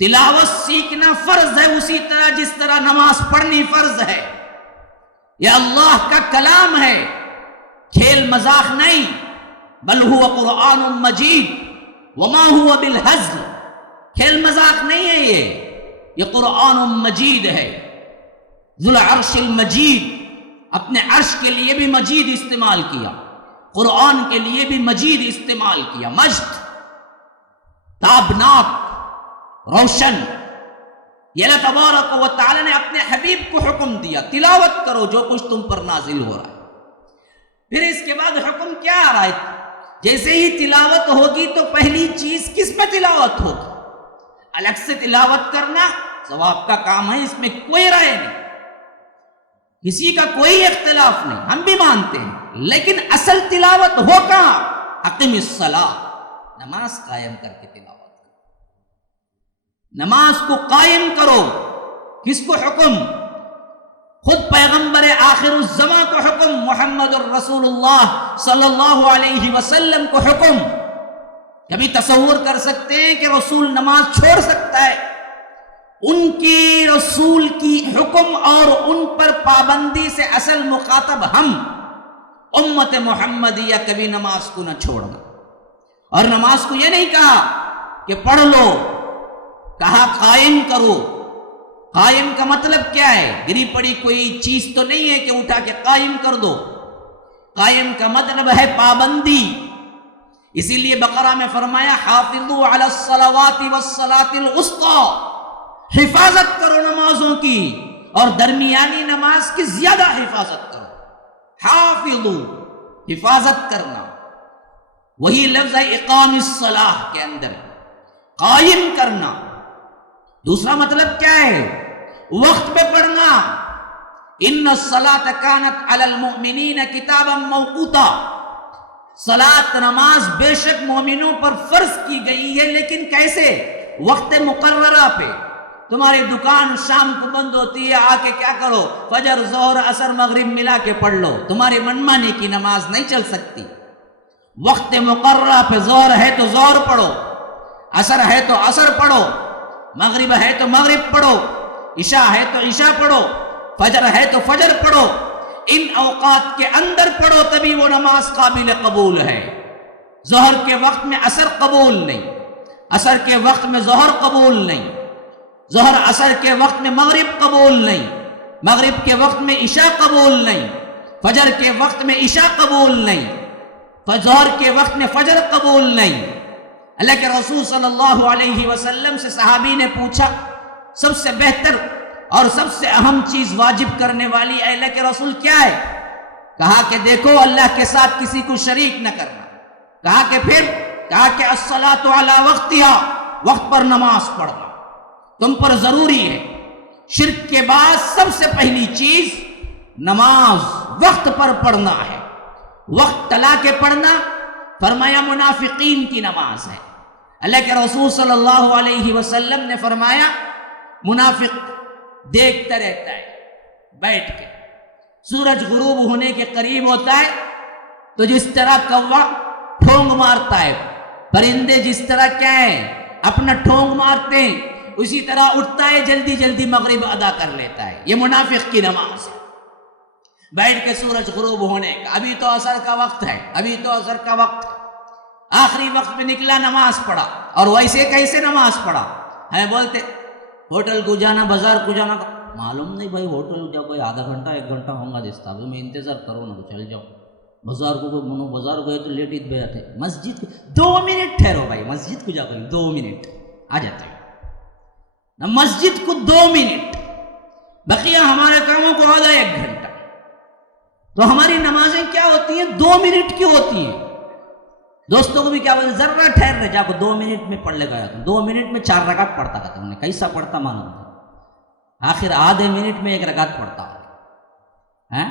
تلاوت سیکھنا فرض ہے، اسی طرح جس طرح نماز پڑھنی فرض ہے. یہ اللہ کا کلام ہے، کھیل مذاق نہیں. بل هو قرآن مجید وما هو بالہزل. کھیل مذاق نہیں ہے، یہ قرآن مجید ہے. ذو العرش المجید، اپنے عرش کے لیے بھی مجید استعمال کیا، قرآن کے لیے بھی مجید استعمال کیا. مجد، تابناک، روشن. یہ اللہ تبارک و تعالی نے اپنے حبیب کو حکم دیا تلاوت کرو جو کچھ تم پر نازل ہو رہا ہے. پھر اس کے بعد حکم کیا آ رہا ہے؟ جیسے ہی تلاوت ہوگی تو پہلی چیز کس میں تلاوت ہوگی؟ الگ سے تلاوت کرنا ثواب کا کام ہے، اس میں کوئی رائے نہیں، کسی کا کوئی اختلاف نہیں، ہم بھی مانتے ہیں. لیکن اصل تلاوت ہو کہاں؟ اقم الصلاۃ، نماز قائم کر کے تلاوت، نماز کو قائم کرو. کس کو حکم؟ خود پیغمبر آخر الزمان کو حکم، محمد الرسول اللہ صلی اللہ علیہ وسلم کو حکم. کبھی تصور کر سکتے ہیں کہ رسول نماز چھوڑ سکتا ہے؟ ان کی رسول کی حکم اور ان پر پابندی سے اصل مخاطب ہم امت محمدیہ کبھی نماز کو نہ چھوڑنا. اور نماز کو یہ نہیں کہا کہ پڑھ لو، کہا قائم کرو. قائم کا مطلب کیا ہے؟ گری پڑی کوئی چیز تو نہیں ہے کہ اٹھا کے قائم کر دو. قائم کا مطلب ہے پابندی. اسی لیے بقرہ میں فرمایا حافظوا علی الصلوات والصلاۃ الوسطی، حفاظت کرو نمازوں کی اور درمیانی نماز کی زیادہ حفاظت کرو. حافظوا، حفاظت کرنا. وہی لفظ ہے اقام الصلاۃ کے اندر، قائم کرنا. دوسرا مطلب کیا ہے؟ وقت پہ پڑھنا. ان الصلاۃ کانت علی المؤمنین کتابا موقوتا. صلاۃ، نماز بے شک مومنوں پر فرض کی گئی ہے، لیکن کیسے؟ وقت مقررہ پہ. تمہاری دکان شام کو بند ہوتی ہے، آ کے کیا کرو؟ فجر، ظہر، عصر، مغرب ملا کے پڑھ لو. تمہاری منمانی کی نماز نہیں چل سکتی. وقت مقررہ پہ ظہر ہے تو ظہر پڑھو، عصر ہے تو عصر پڑھو، مغرب ہے تو مغرب پڑھو، عشاء ہے تو عشاء پڑھو، فجر ہے تو فجر پڑھو. ان اوقات کے اندر پڑھو تبھی وہ نماز قابل قبول ہے. ظہر کے وقت میں عصر قبول نہیں، عصر کے وقت میں ظہر قبول نہیں، ظہر عصر کے وقت میں مغرب قبول نہیں، مغرب کے وقت میں عشاء قبول نہیں، فجر کے وقت میں عشاء قبول نہیں، ظہر کے وقت میں فجر قبول نہیں. اللہ کے رسول صلی اللہ علیہ وسلم سے صحابی نے پوچھا سب سے بہتر اور سب سے اہم چیز واجب کرنے والی اے اللہ کے رسول کیا ہے؟ کہا کہ دیکھو اللہ کے ساتھ کسی کو شریک نہ کرنا. کہا کہ پھر کہا کہ الصلاۃ علی وقتہا، وقت پر نماز پڑھنا تم پر ضروری ہے. شرک کے بعد سب سے پہلی چیز نماز وقت پر پڑھنا ہے. وقت تلا کے پڑھنا فرمایا منافقین کی نماز ہے. اللہ کے رسول صلی اللہ علیہ وسلم نے فرمایا منافق دیکھتا رہتا ہے بیٹھ کے، سورج غروب ہونے کے قریب ہوتا ہے تو جس طرح کوا ٹھونگ مارتا ہے، پرندے جس طرح کیا ہے اپنا ٹھونگ مارتے ہیں، اسی طرح اٹھتا ہے جلدی جلدی مغرب ادا کر لیتا ہے. یہ منافق کی نماز ہے. بیٹھ کے سورج غروب ہونے کا، ابھی تو عصر کا وقت ہے، ابھی تو عصر کا وقت ہے، آخری وقت میں نکلا نماز پڑھا. اور ویسے کیسے نماز پڑھا ہے؟ بولتے ہوٹل کو جانا، بازار کو جانا، معلوم نہیں بھائی ہوٹل جا کوئی آدھا گھنٹہ 1 گھنٹہ ہوگا دستا میں انتظار کرو نا چل جاؤ. بازار کو منو بازار گئے تو لیٹ ہی بیٹھے. مسجد کو 2 منٹ ٹھہرو بھائی، مسجد کو جا کر 2 منٹ آ جاتے نا. مسجد کو 2 منٹ، بقیہ ہمارے کاموں کو آدھا 1 گھنٹہ. تو ہماری نمازیں کیا ہوتی ہیں؟ 2 منٹ کی ہوتی ہیں. دوستوں کو بھی کیا بولتے ذرا ٹھہر رہے جا کو 2 منٹ میں پڑھ لے گا. 2 منٹ میں 4 رکعت پڑھتا تھا. انہوں نے کیسا پڑھتا معلوم تھا؟ آخر آدھے منٹ میں 1 رکعت پڑھتا ہے.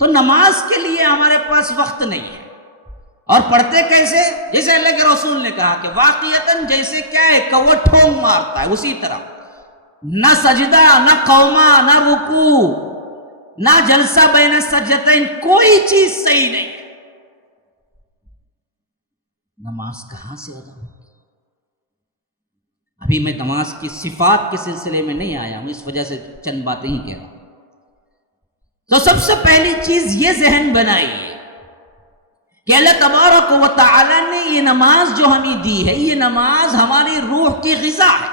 تو نماز کے لیے ہمارے پاس وقت نہیں ہے. اور پڑھتے کیسے؟ جیسے اللہ کے رسول نے کہا کہ واقعتاً جیسے کیا ہے کہ وہ ٹھونگ مارتا ہے اسی طرح. نہ سجدہ، نہ قومہ، نہ رکوع، نہ جلسہ بین السجدتین، کوئی چیز صحیح نہیں. نماز کہاں سے ادا ہوگی؟ ابھی میں نماز کی صفات کے سلسلے میں نہیں آیا ہوں، اس وجہ سے چند باتیں ہی کہہ رہا ہوں. تو سب سے پہلی چیز یہ ذہن بنائیے کہ اللہ تبارک و تعالی نے یہ نماز جو ہمیں دی ہے، یہ نماز ہماری روح کی غذا ہے،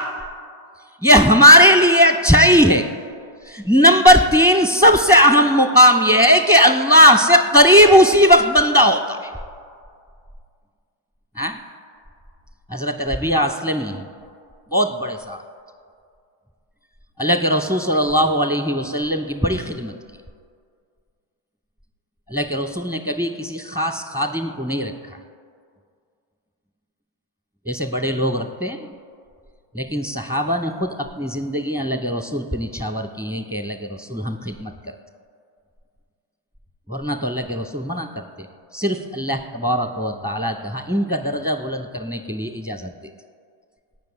یہ ہمارے لیے اچھائی ہے. نمبر 3 سب سے اہم مقام یہ ہے کہ اللہ سے قریب اسی وقت بندہ ہوتا ہے. حضرت ربیعہ اسلمی بہت بڑے صاحب، اللہ کے رسول صلی اللہ علیہ وسلم کی بڑی خدمت کی. اللہ کے رسول نے کبھی کسی خاص خادم کو نہیں رکھا جیسے بڑے لوگ رکھتے ہیں، لیکن صحابہ نے خود اپنی زندگیاں اللہ کے رسول پہ نچھاور کی ہیں کہ اللہ کے رسول ہم خدمت کرتے، ورنہ تو اللہ کے رسول منع کرتے. صرف اللہ تبارک و تعالیٰ کہا ان کا درجہ بلند کرنے کے لیے اجازت دیتے.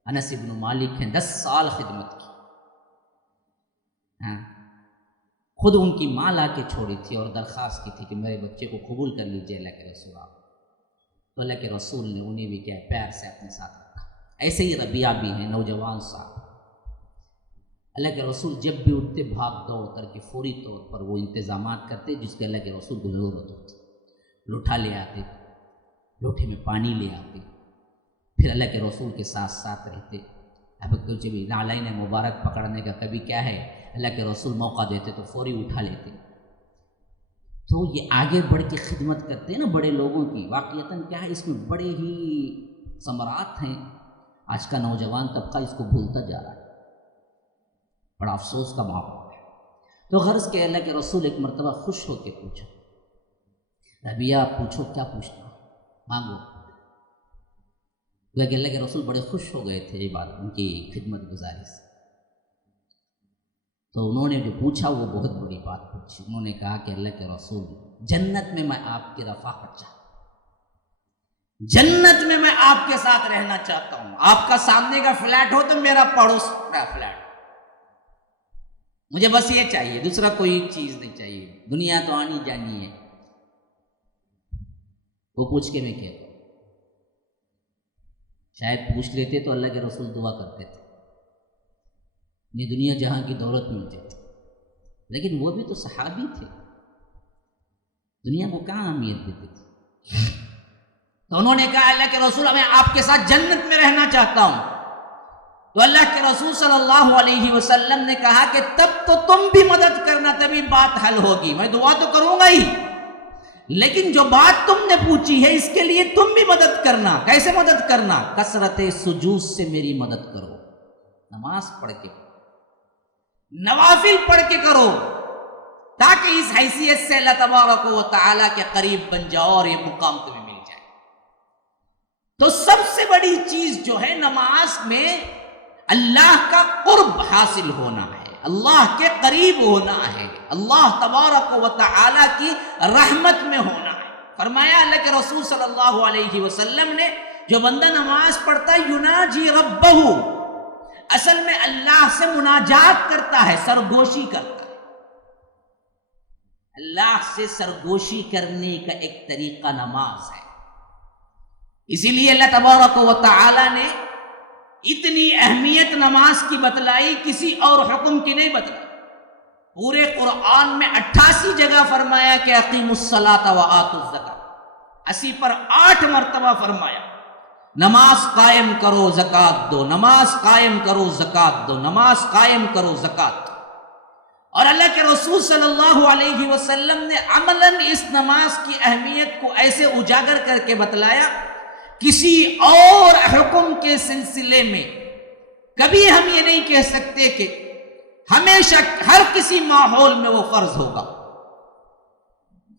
انس بن مالک ہیں 10 سال خدمت کی. خود ان کی ماں لا کے چھوڑی تھی اور درخواست کی تھی کہ میرے بچے کو قبول کر لیجیے اللہ کے رسول آپ. تو اللہ کے رسول نے انہیں بھی کیا پیار سے اپنے ساتھ رکھا. ایسے ہی ربیعہ بھی ہیں نوجوان صاحب. اللہ کے رسول جب بھی اٹھتے بھاگ دوڑ کر کے فوری طور پر وہ انتظامات کرتے جس کے اللہ کے رسول کو ضرورت ہوتی. لوٹا لے آتے، لوٹے میں پانی لے آتے، پھر اللہ کے رسول کے ساتھ ساتھ رہتے. اب کچھ بھی نالین مبارک پکڑنے کا کبھی کیا ہے اللہ کے رسول موقع دیتے تو فوری اٹھا لیتے. تو یہ آگے بڑھ کے خدمت کرتے ہیں نا بڑے لوگوں کی، واقعتاً کیا ہے اس میں بڑے ہی ثمرات ہیں. آج کا نوجوان طبقہ اس کو بھولتا جا رہا ہے، بڑا افسوس کا معاملہ ہے. تو غرض کہ اللہ کے رسول ایک مرتبہ خوش ہو کے پوچھا، ربیعہ پوچھو کیا پوچھنا مانگو. کہ اللہ کے رسول بڑے خوش ہو گئے تھے یہ بات ان کی خدمت گزاری سے. تو انہوں نے جو پوچھا وہ بہت بڑی بات پوچھی. انہوں نے کہا کہ اللہ کے رسول جنت میں آپ کی رفاقت چاہتا ہوں، جنت میں آپ کے ساتھ رہنا چاہتا ہوں. آپ کا سامنے کا فلیٹ ہو تو میرا پڑوس کا فلیٹ، مجھے بس یہ چاہیے، دوسرا کوئی چیز نہیں چاہیے. دنیا تو آنی جانی ہے. وہ پوچھ کے میں کہتا ہوں شاید پوچھ لیتے تو اللہ کے رسول دعا کرتے تھے یہ دنیا جہاں کی دولت مل جاتی، لیکن وہ بھی تو صحابی تھے، دنیا کو کہاں اہمیت دیتے تھے. تو انہوں نے کہا اللہ کے رسول میں آپ کے ساتھ جنت میں رہنا چاہتا ہوں. تو اللہ کے رسول صلی اللہ علیہ وسلم نے کہا کہ تب تو تم بھی مدد کرنا، تبھی بات حل ہوگی. میں دعا تو کروں گا ہی، لیکن جو بات تم نے پوچھی ہے اس کے لیے تم بھی مدد کرنا. کیسے مدد کرنا؟ کثرت سجود سے میری مدد کرو. نماز پڑھ کے نوافل پڑھ کے کرو تاکہ اس حیثیت سے اللہ تبارک و تعالیٰ کے قریب بن جاؤ اور یہ مقام تمہیں مل جائے۔ تو سب سے بڑی چیز جو ہے نماز میں اللہ کا قرب حاصل ہونا ہے، اللہ کے قریب ہونا ہے، اللہ تبارک و تعالیٰ کی رحمت میں ہونا ہے۔ فرمایا اللہ کے رسول صلی اللہ علیہ وسلم نے، جو بندہ نماز پڑھتا یناجی ربہ، اصل میں اللہ سے مناجات کرتا ہے، سرگوشی کرتا ہے۔ اللہ سے سرگوشی کرنے کا ایک طریقہ نماز ہے۔ اسی لیے اللہ تبارک و تعالی نے اتنی اہمیت نماز کی بتلائی، کسی اور حکم کی نہیں بتلائی۔ پورے قرآن میں 88 جگہ فرمایا کہ اقیموا الصلاۃ وآتوا الزکاۃ، 80 پر 8 مرتبہ فرمایا نماز قائم کرو زکوٰۃ دو، نماز قائم کرو زکوٰۃ دو، نماز قائم کرو زکوٰۃ دو۔ اور اللہ کے رسول صلی اللہ علیہ وسلم نے عملاً اس نماز کی اہمیت کو ایسے اجاگر کر کے بتلایا، کسی اور حکم کے سلسلے میں کبھی ہم یہ نہیں کہہ سکتے کہ ہمیشہ ہر کسی ماحول میں وہ فرض ہوگا۔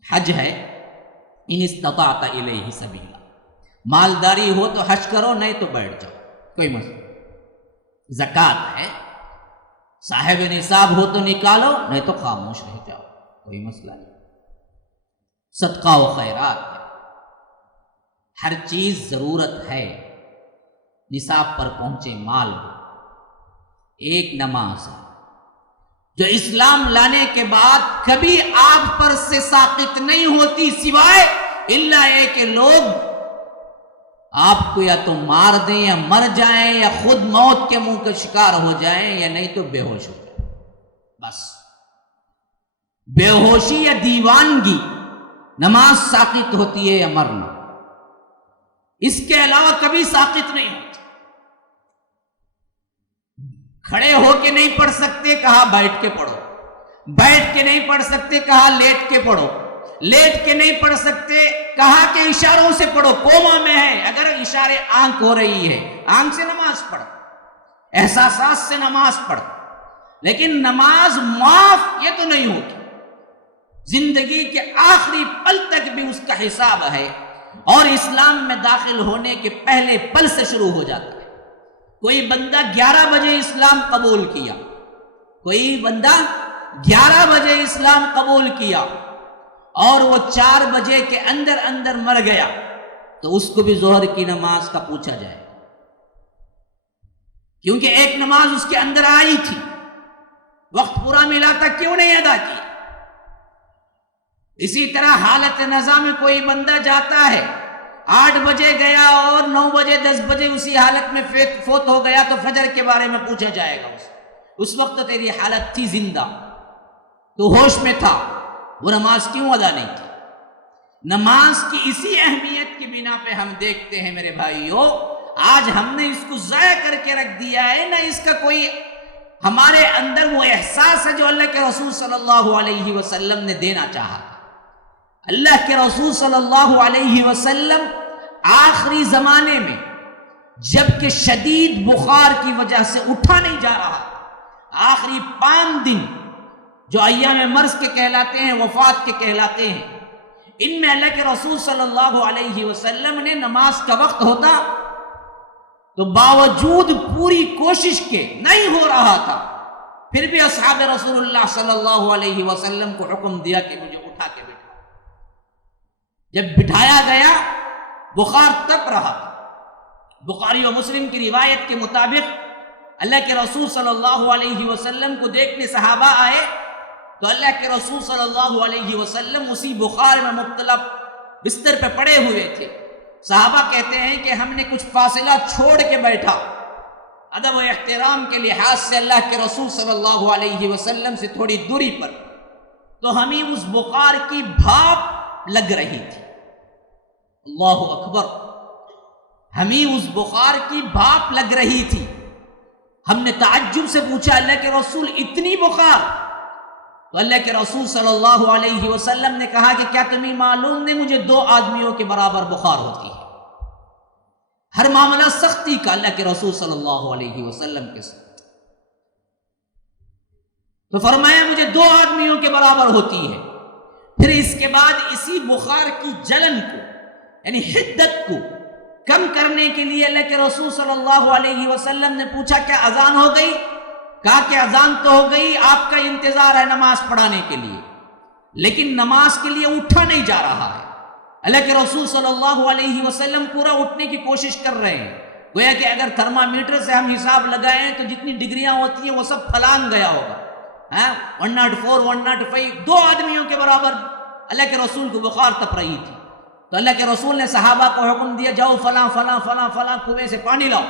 حج ہے، ان استطاعت الیہ سبیلا، مالداری ہو تو حج کرو، نہیں تو بیٹھ جاؤ، کوئی مسئلہ۔ زکوٰۃ ہے، صاحب نصاب ہو تو نکالو، نہیں تو خاموش رہ جاؤ، کوئی مسئلہ نہیں۔ صدقہ و خیرات ہے، ہر چیز ضرورت ہے، نصاب پر پہنچے مال ہو۔ ایک نماز ہے جو اسلام لانے کے بعد کبھی آپ پر سے ساقط نہیں ہوتی، سوائے الا یہ کہ لوگ آپ کو یا تو مار دیں یا مر جائیں یا خود موت کے منہ کا شکار ہو جائیں، یا نہیں تو بے ہوش ہو جائیں۔ بس بے ہوشی یا دیوانگی نماز ساقط ہوتی ہے، یا مرنا، اس کے علاوہ کبھی ساقط نہیں ہوتی۔ کھڑے ہو کے نہیں پڑھ سکتے، کہا بیٹھ کے پڑھو، بیٹھ کے نہیں پڑھ سکتے، کہا لیٹ کے پڑھو، لیٹ کے نہیں پڑھ سکتے، کہا کہ اشاروں سے پڑھو، کوما میں ہے، اگر اشارے آنکھ ہو رہی ہے آنکھ سے نماز پڑھ، احساسات سے نماز پڑھ، لیکن نماز معاف یہ تو نہیں ہوگی۔ زندگی کے آخری پل تک بھی اس کا حساب ہے، اور اسلام میں داخل ہونے کے پہلے پل سے شروع ہو جاتا ہے۔ کوئی بندہ 11 بجے اسلام قبول کیا، کوئی بندہ 11 بجے اسلام قبول کیا اور وہ 4 بجے کے اندر اندر مر گیا، تو اس کو بھی ظہر کی نماز کا پوچھا جائے، کیونکہ ایک نماز اس کے اندر آئی تھی، وقت پورا ملا تھا، کیوں نہیں ادا کیا؟ اسی طرح حالت نزا میں کوئی بندہ جاتا ہے، 8 بجے گیا اور 9 بجے 10 بجے اسی حالت میں فوت ہو گیا، تو فجر کے بارے میں پوچھا جائے گا اس وقت تو تیری حالت تھی زندہ، تو ہوش میں تھا، وہ نماز کیوں ادا نہیں کی؟ نماز کی اسی اہمیت کی بنا پہ ہم دیکھتے ہیں میرے بھائیوں، آج ہم نے اس کو ضائع کر کے رکھ دیا ہے، نہ اس کا کوئی ہمارے اندر وہ احساس ہے جو اللہ کے رسول صلی اللہ علیہ وسلم نے دینا چاہا۔ اللہ کے رسول صلی اللہ علیہ وسلم آخری زمانے میں جبکہ شدید بخار کی وجہ سے اٹھا نہیں جا رہا، آخری 5 دن جو ایام مرض کے کہلاتے ہیں، وفات کے کہلاتے ہیں، ان میں اللہ کے رسول صلی اللہ علیہ وسلم نے نماز کا وقت ہوتا تو باوجود پوری کوشش کے نہیں ہو رہا تھا، پھر بھی اصحاب رسول اللہ صلی اللہ علیہ وسلم کو حکم دیا کہ مجھے اٹھا کے بٹھا۔ جب بٹھایا گیا بخار تپ رہا تھا۔ بخاری و مسلم کی روایت کے مطابق اللہ کے رسول صلی اللہ علیہ وسلم کو دیکھنے صحابہ آئے تو اللہ کے رسول صلی اللہ علیہ وسلم اسی بخار میں مبتلا بستر پہ پڑے ہوئے تھے۔ صحابہ کہتے ہیں کہ ہم نے کچھ فاصلہ چھوڑ کے بیٹھا، ادب و احترام کے لحاظ سے اللہ کے رسول صلی اللہ علیہ وسلم سے تھوڑی دوری پر، تو ہمیں اس بخار کی بھاپ لگ رہی تھی۔ اللہ اکبر، ہمیں اس بخار کی بھاپ لگ رہی تھی۔ ہم نے تعجب سے پوچھا اللہ کے رسول اتنی بخار؟ تو اللہ کے رسول صلی اللہ علیہ وسلم نے کہا کہ کیا تمہیں معلوم نہیں مجھے 2 آدمیوں کے برابر بخار ہوتی ہے۔ ہر معاملہ سختی کا اللہ کے رسول صلی اللہ علیہ وسلم کے ساتھ۔ تو فرمایا مجھے 2 آدمیوں کے برابر ہوتی ہے۔ پھر اس کے بعد اسی بخار کی جلن کو یعنی حدت کو کم کرنے کے لیے اللہ کے رسول صلی اللہ علیہ وسلم نے پوچھا کیا اذان ہو گئی؟ کہا کہ اذان تو ہو گئی، آپ کا انتظار ہے نماز پڑھانے کے لیے، لیکن نماز کے لیے اٹھا نہیں جا رہا ہے۔ اللہ کے رسول صلی اللہ علیہ وسلم پورا اٹھنے کی کوشش کر رہے ہیں، گویا کہ اگر تھرمامیٹر سے ہم حساب لگائیں تو جتنی ڈگریاں ہوتی ہیں وہ سب پھلانگ گیا ہوگا۔ 104 105 2 آدمیوں کے برابر اللہ کے رسول کو بخار تپ رہی تھی۔ تو اللہ کے رسول نے صحابہ کو حکم دیا جاؤ فلاں فلاں فلاں فلاں کنویں سے پانی لاؤ۔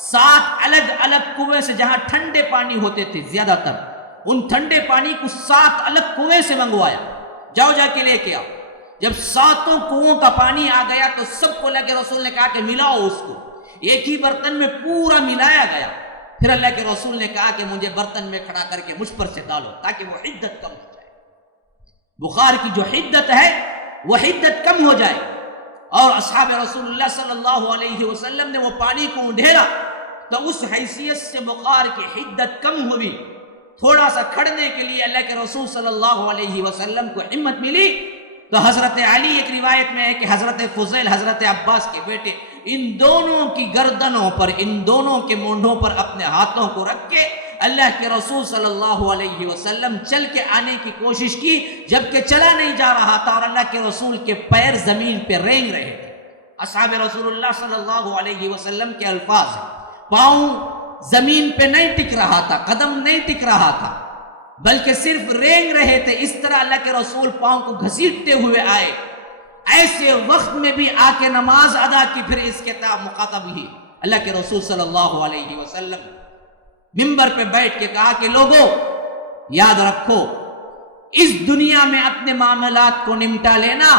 7 الگ الگ کنویں سے، جہاں ٹھنڈے پانی ہوتے تھے زیادہ تر، ان ٹھنڈے پانی کو 7 الگ کنویں سے منگوایا، جاؤ جا کے لے کے آؤ۔ جب 7 کنووں کا پانی آ گیا تو سب کو اللہ کے رسول نے کہا کہ ملاؤ اس کو، ایک ہی برتن میں پورا ملایا گیا۔ پھر اللہ کے رسول نے کہا کہ مجھے برتن میں کھڑا کر کے مجھ پر سے ڈالو تاکہ وہ حدت کم ہو جائے، بخار کی جو حدت ہے وہ حدت کم ہو جائے۔ اور اصحاب رسول اللہ صلی اللہ علیہ وسلم نے وہ پانی کو اندھیرا تو اس حیثیت سے بخار کی حدت کم ہوئی۔ تھوڑا سا کھڑنے کے لیے اللہ کے رسول صلی اللہ علیہ وسلم کو ہمت ملی تو حضرت علی، ایک روایت میں ہے کہ حضرت فضیل حضرت عباس کے بیٹے، ان دونوں کی گردنوں پر، ان دونوں کے مونڈھوں پر اپنے ہاتھوں کو رکھ کے اللہ کے رسول صلی اللہ علیہ وسلم چل کے آنے کی کوشش کی، جبکہ چلا نہیں جا رہا تھا اور اللہ کے رسول کے پیر زمین پہ رینگ رہے تھے۔ اصحاب رسول اللہ صلی اللہ علیہ وسلم کے الفاظ ہیں، پاؤں زمین پہ نہیں ٹک رہا تھا، قدم نہیں ٹک رہا تھا، بلکہ صرف رینگ رہے تھے۔ اس طرح اللہ کے رسول پاؤں کو گھسیٹتے ہوئے آئے، ایسے وقت میں بھی آ کے نماز ادا کی۔ پھر اس کے مخاطب ہی اللہ کے رسول صلی اللہ علیہ وسلم منبر پہ بیٹھ کے کہا کہ لوگوں یاد رکھو، اس دنیا میں اپنے معاملات کو نمٹا لینا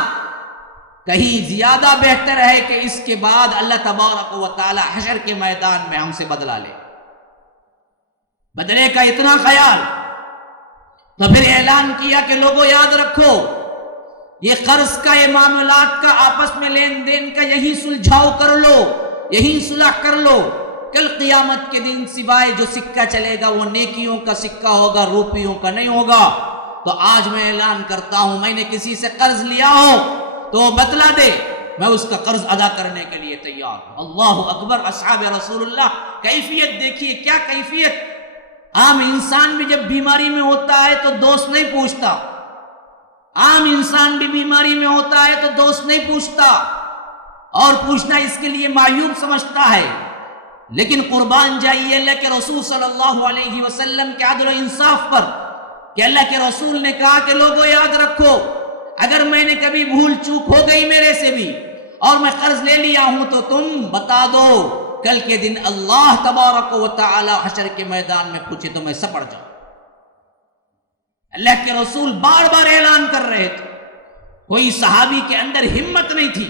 کہیں زیادہ بہتر ہے کہ اس کے بعد اللہ تبارک و تعالی حشر کے میدان میں ہم سے بدلہ لے، بدلے کا اتنا خیال۔ تو پھر اعلان کیا کہ لوگوں یاد رکھو، یہ قرض کا، یہ معاملات کا، آپس میں لین دین کا یہی سلجھاؤ کر لو، یہی صلح کر لو۔ کل قیامت کے دن سوائے جو سکہ چلے گا وہ نیکیوں کا سکہ ہوگا، روپیوں کا نہیں ہوگا۔ تو آج میں اعلان کرتا ہوں، میں نے کسی سے قرض لیا ہو تو وہ بتلا دے، میں اس کا قرض ادا کرنے کے لیے تیار ہوں۔ اللہ اکبر! اصحاب رسول اللہ کیفیت دیکھیے، کیا کیفیت! عام انسان بھی جب بیماری میں ہوتا ہے تو دوست نہیں پوچھتا، عام انسان بھی بیماری میں ہوتا ہے تو دوست نہیں پوچھتا، اور پوچھنا اس کے لیے معیوب سمجھتا ہے۔ لیکن قربان جائیے اللہ کے رسول صلی اللہ علیہ وسلم کے عدل و انصاف پر کہ اللہ کے رسول نے کہا کہ لوگوں یاد رکھو، اگر میں نے کبھی بھول چوک ہو گئی میرے سے بھی اور میں قرض لے لیا ہوں تو تم بتا دو، کل کے دن اللہ تبارک و تعالی حشر کے میدان میں پوچھے تو میں سپڑ جاؤں۔ اللہ کے رسول بار بار اعلان کر رہے تھے، کوئی صحابی کے اندر ہمت نہیں تھی،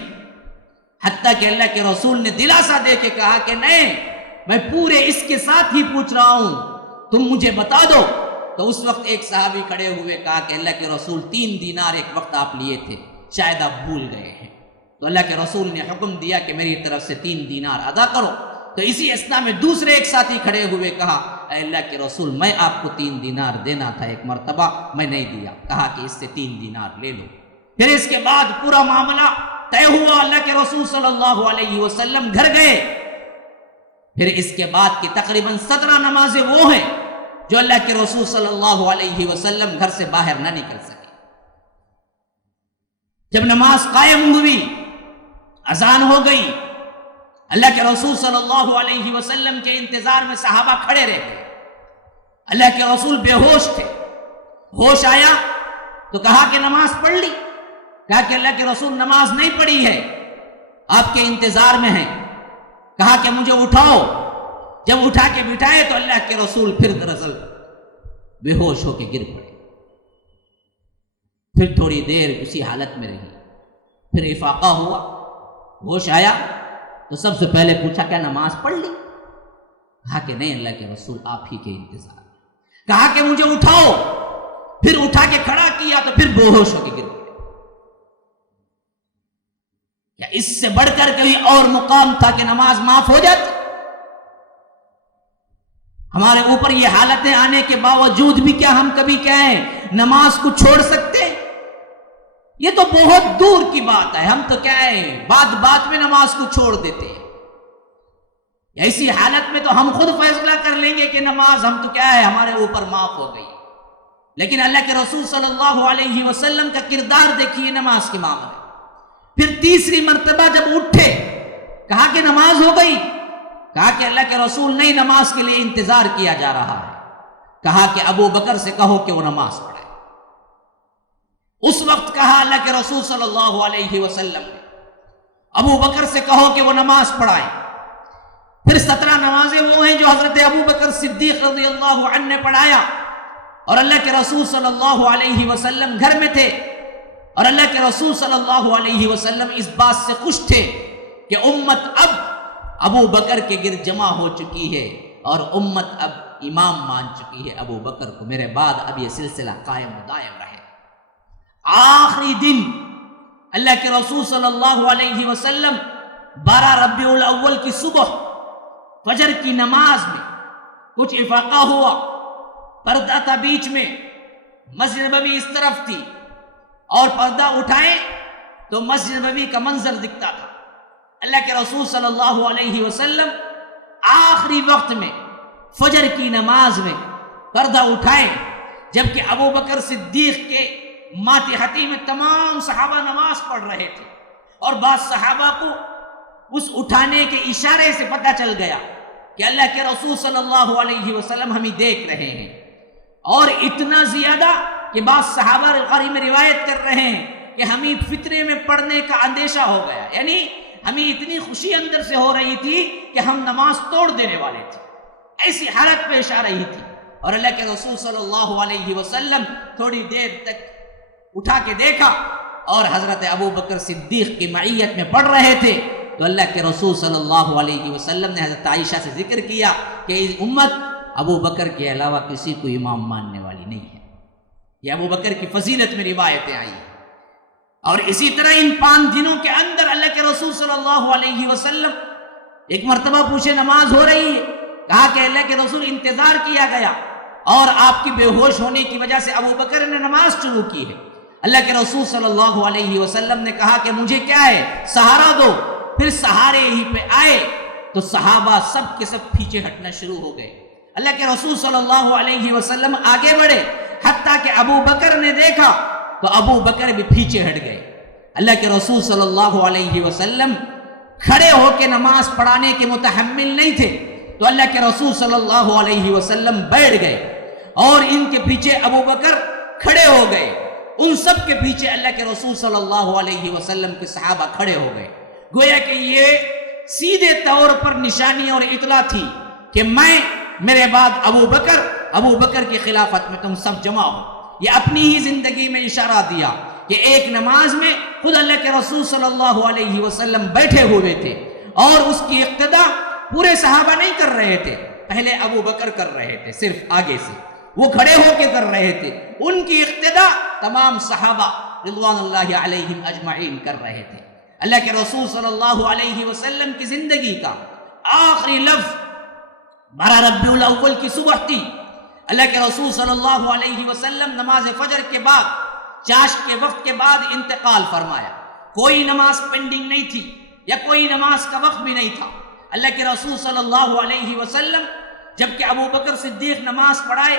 حتیٰ کہ اللہ کے رسول نے دلاسا دے کے کہا کہ نہیں، میں پورے اس کے ساتھ ہی پوچھ رہا ہوں، تم مجھے بتا دو۔ تو اس وقت ایک صحابی کھڑے ہوئے کہا کہ اللہ کے رسول 3 دینار ایک وقت آپ لیے تھے، شاید آپ بھول گئے ہیں۔ تو اللہ کے رسول نے حکم دیا کہ میری طرف سے 3 دینار ادا کرو۔ تو اسی اثنا میں دوسرے ایک ساتھی کھڑے ہوئے کہا اے اللہ کے رسول، میں آپ کو 3 دینار دینا تھا ایک مرتبہ، میں نہیں دیا۔ کہا کہ اس سے 3 دینار لے لو۔ پھر اس کے بعد پورا معاملہ طے ہوا، اللہ کے رسول صلی اللہ علیہ وسلم گھر گئے۔ پھر اس کے بعد کی تقریباً 17 نمازیں وہ ہیں جو اللہ کے رسول صلی اللہ علیہ وسلم گھر سے باہر نہ نکل سکے۔ جب نماز قائم ہوئی، اذان ہو گئی، اللہ کے رسول صلی اللہ علیہ وسلم کے انتظار میں صحابہ کھڑے رہ گئے۔ اللہ کے رسول بے ہوش تھے، ہوش آیا تو کہا کہ نماز پڑھ لی؟ کہا کہ اللہ کے رسول نماز نہیں پڑھی ہے، آپ کے انتظار میں ہیں۔ کہا کہ مجھے اٹھاؤ۔ جب اٹھا کے بٹھائے تو اللہ کے رسول پھر دراصل بے ہوش ہو کے گر پڑے۔ پھر تھوڑی دیر اسی حالت میں رہی، پھر افاقہ ہوا، ہوش آیا تو سب سے پہلے پوچھا کیا نماز پڑھ لی؟ کہا کہ نہیں اللہ کے رسول آپ ہی کے انتظار میں۔ کہا کہ مجھے اٹھاؤ۔ پھر اٹھا کے کھڑا کیا تو پھر بے ہوش ہو کے گر پڑے۔ کیا اس سے بڑھ کر کہیں اور مقام تھا کہ نماز معاف ہو جاتی؟ ہمارے اوپر یہ حالتیں آنے کے باوجود بھی کیا ہم کبھی کہیں نماز کو چھوڑ سکتے؟ یہ تو بہت دور کی بات ہے. ہم تو کیا ہے بات بات میں نماز کو چھوڑ دیتے ہیں. ایسی حالت میں تو ہم خود فیصلہ کر لیں گے کہ نماز ہم تو کیا ہے ہمارے اوپر معاف ہو گئی. لیکن اللہ کے رسول صلی اللہ علیہ وسلم کا کردار دیکھیے نماز کے معاملے میں. پھر تیسری مرتبہ جب اٹھے کہا کہ نماز ہو گئی. کہا کہ اللہ کے رسول نہیں، نماز کے لیے انتظار کیا جا رہا ہے. کہا کہ ابو بکر سے کہو کہ وہ نماز پڑھے. اس وقت کہا اللہ کے رسول صلی اللہ علیہ وسلم نے ابو بکر سے کہو کہ وہ نماز پڑھائے. پھر 17 نمازیں وہ ہیں جو حضرت ابو بکر صدیق رضی اللہ عنہ نے پڑھایا. اور اللہ کے رسول صلی اللہ علیہ وسلم گھر میں تھے، اور اللہ کے رسول صلی اللہ علیہ وسلم اس بات سے خوش تھے کہ امت اب ابو بکر کے گرد جمع ہو چکی ہے، اور امت اب امام مان چکی ہے ابو بکر کو. میرے بعد اب یہ سلسلہ قائم و دائم رہے. آخری دن اللہ کے رسول صلی اللہ علیہ وسلم 12 ربیع الاول کی صبح فجر کی نماز میں کچھ افاقہ ہوا، پردہ تھا بیچ میں، مسجد نبوی اس طرف تھی، اور پردہ اٹھائے تو مسجد نبوی کا منظر دکھتا تھا. اللہ کے رسول صلی اللہ علیہ وسلم آخری وقت میں فجر کی نماز میں پردہ اٹھائے، جبکہ ابو بکر صدیق کے ماتحتی میں تمام صحابہ نماز پڑھ رہے تھے. اور بعض صحابہ کو اس اٹھانے کے اشارے سے پتہ چل گیا کہ اللہ کے رسول صلی اللہ علیہ وسلم ہمیں دیکھ رہے ہیں. اور اتنا زیادہ کہ بعض صحابہ غری میں روایت کر رہے ہیں کہ ہمیں فطرے میں پڑھنے کا اندیشہ ہو گیا، یعنی ہمیں اتنی خوشی اندر سے ہو رہی تھی کہ ہم نماز توڑ دینے والے تھے. ایسی حالت پیش آ رہی تھی. اور اللہ کے رسول صلی اللہ علیہ وسلم تھوڑی دیر تک اٹھا کے دیکھا اور حضرت ابو بکر صدیق کی معیت میں پڑھ رہے تھے. تو اللہ کے رسول صلی اللہ علیہ وسلم نے حضرت عائشہ سے ذکر کیا کہ اس امت ابو بکر کے علاوہ کسی کو امام ماننے والی نہیں ہے. یہ ابو بکر کی فضیلت میں روایتیں آئی ہیں. اور اسی طرح ان 5 دنوں کے اندر اللہ کے رسول صلی اللہ علیہ وسلم ایک مرتبہ پوچھے نماز ہو رہی ہے. کہا کہ اللہ کے رسول انتظار کیا گیا، اور آپ کی بے ہوش ہونے کی وجہ سے ابو بکر نے نماز شروع کی ہے. اللہ کے رسول صلی اللہ علیہ وسلم نے کہا کہ مجھے کیا ہے سہارا دو. پھر سہارے ہی پہ آئے تو صحابہ سب کے سب پیچھے ہٹنا شروع ہو گئے. اللہ کے رسول صلی اللہ علیہ وسلم آگے بڑھے، حتیٰ کہ ابو بکر نے دیکھا تو ابو بکر بھی پیچھے ہٹ گئے. اللہ کے رسول صلی اللہ علیہ وسلم کھڑے ہو کے نماز پڑھانے کے متحمل نہیں تھے، تو اللہ کے رسول صلی اللہ علیہ وسلم بیٹھ گئے، اور ان کے پیچھے ابو بکر کھڑے ہو گئے. ان سب کے پیچھے اللہ کے رسول صلی اللہ علیہ وسلم کے صحابہ کھڑے ہو گئے. گویا کہ یہ سیدھے طور پر نشانی اور اطلاع تھی کہ میرے بعد ابو بکر کی خلافت میں تم سب جمع ہو. یہ اپنی ہی زندگی میں اشارہ دیا کہ ایک نماز میں خود اللہ کے رسول صلی اللہ علیہ وسلم بیٹھے ہوئے تھے، اور اس کی اقتدا پورے صحابہ نہیں کر رہے تھے. پہلے ابو بکر کر رہے تھے، صرف آگے سے وہ کھڑے ہو کے کر رہے تھے. ان کی اقتدا تمام صحابہ رضوان اللہ علیہم اجمعین کر رہے تھے. اللہ کے رسول صلی اللہ علیہ وسلم کی زندگی کا آخری لفظ 12 ربیع الاول کی صبح تھی. اللہ کے رسول صلی اللہ علیہ وسلم نماز فجر کے بعد چاشت کے وقت کے بعد انتقال فرمایا. کوئی نماز پینڈنگ نہیں تھی، یا کوئی نماز کا وقت بھی نہیں تھا. اللہ کے رسول صلی اللہ علیہ وسلم جبکہ ابو بکر صدیق نماز پڑھائے،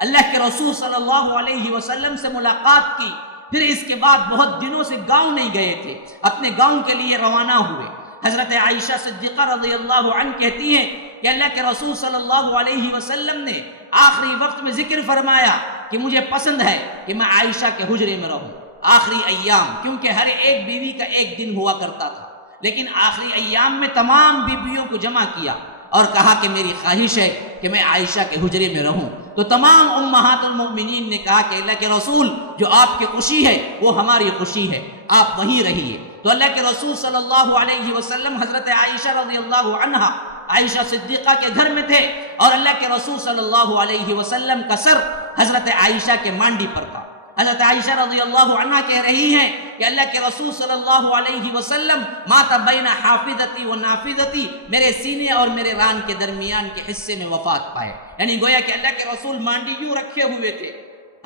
اللہ کے رسول صلی اللہ علیہ وسلم سے ملاقات کی. پھر اس کے بعد بہت دنوں سے گاؤں نہیں گئے تھے، اپنے گاؤں کے لیے روانہ ہوئے. حضرت عائشہ صدیقہ رضی اللہ عنہ کہتی ہیں کہ اللہ کے رسول صلی اللہ علیہ وسلم نے آخری وقت میں ذکر فرمایا کہ مجھے پسند ہے کہ میں عائشہ کے حجرے میں رہوں آخری ایام، کیونکہ ہر ایک بیوی کا ایک دن ہوا کرتا تھا. لیکن آخری ایام میں تمام بیویوں کو جمع کیا اور کہا کہ میری خواہش ہے کہ میں عائشہ کے حجرے میں رہوں. تو تمام امہات المؤمنین نے کہا کہ اللہ کے رسول جو آپ کی خوشی ہے وہ ہماری خوشی ہے، آپ وہیں رہیے. تو اللہ کے رسول صلی اللہ علیہ وسلم حضرت عائشہ رضی اللہ عنہا عائشہ صدیقہ کے گھر میں تھے، اور اللہ کے رسول صلی اللہ علیہ وسلم کا سر حضرت عائشہ کے مانڈی پر تھا. حضرت عائشہ رضی اللہ عنہ کہہ رہی ہیں کہ اللہ کے رسول صلی اللہ علیہ وسلم مات بین حافظتی و نافذتی، میرے سینے اور میرے ران کے درمیان کے حصے میں وفات پائے. یعنی گویا کہ اللہ کے رسول مانڈی یوں رکھے ہوئے تھے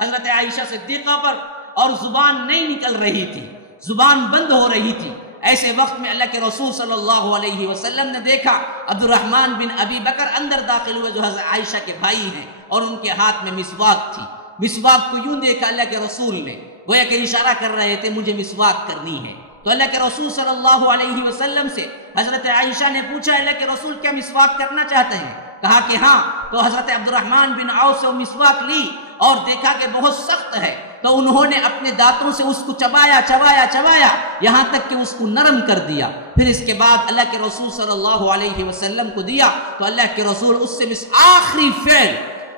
حضرت عائشہ صدیقہ پر، اور زبان نہیں نکل رہی تھی، زبان بند ہو رہی تھی. ایسے وقت میں اللہ کے رسول صلی اللہ علیہ وسلم نے دیکھا عبد الرحمن بن ابی بکر اندر داخل ہوئے جو حضرت عائشہ کے بھائی ہیں، اور ان کے ہاتھ میں مسواک تھی. مسواک کو یوں دیکھا اللہ کے رسول نے، گویا کہ اشارہ کر رہے تھے مجھے مسواک کرنی ہے. تو اللہ کے رسول صلی اللہ علیہ وسلم سے حضرت عائشہ نے پوچھا اللہ کے رسول کیا مسواک کرنا چاہتے ہیں؟ کہا کہ ہاں. تو حضرت عبد الرحمن بن عوف سے وہ مسواک لی اور دیکھا کہ بہت سخت ہے، تو انہوں نے اپنے دانتوں سے اس کو چبایا چبایا چبایا یہاں تک کہ اس کو نرم کر دیا. پھر اس کے بعد اللہ کے رسول صلی اللہ علیہ وسلم کو دیا. تو اللہ کے رسول اس سے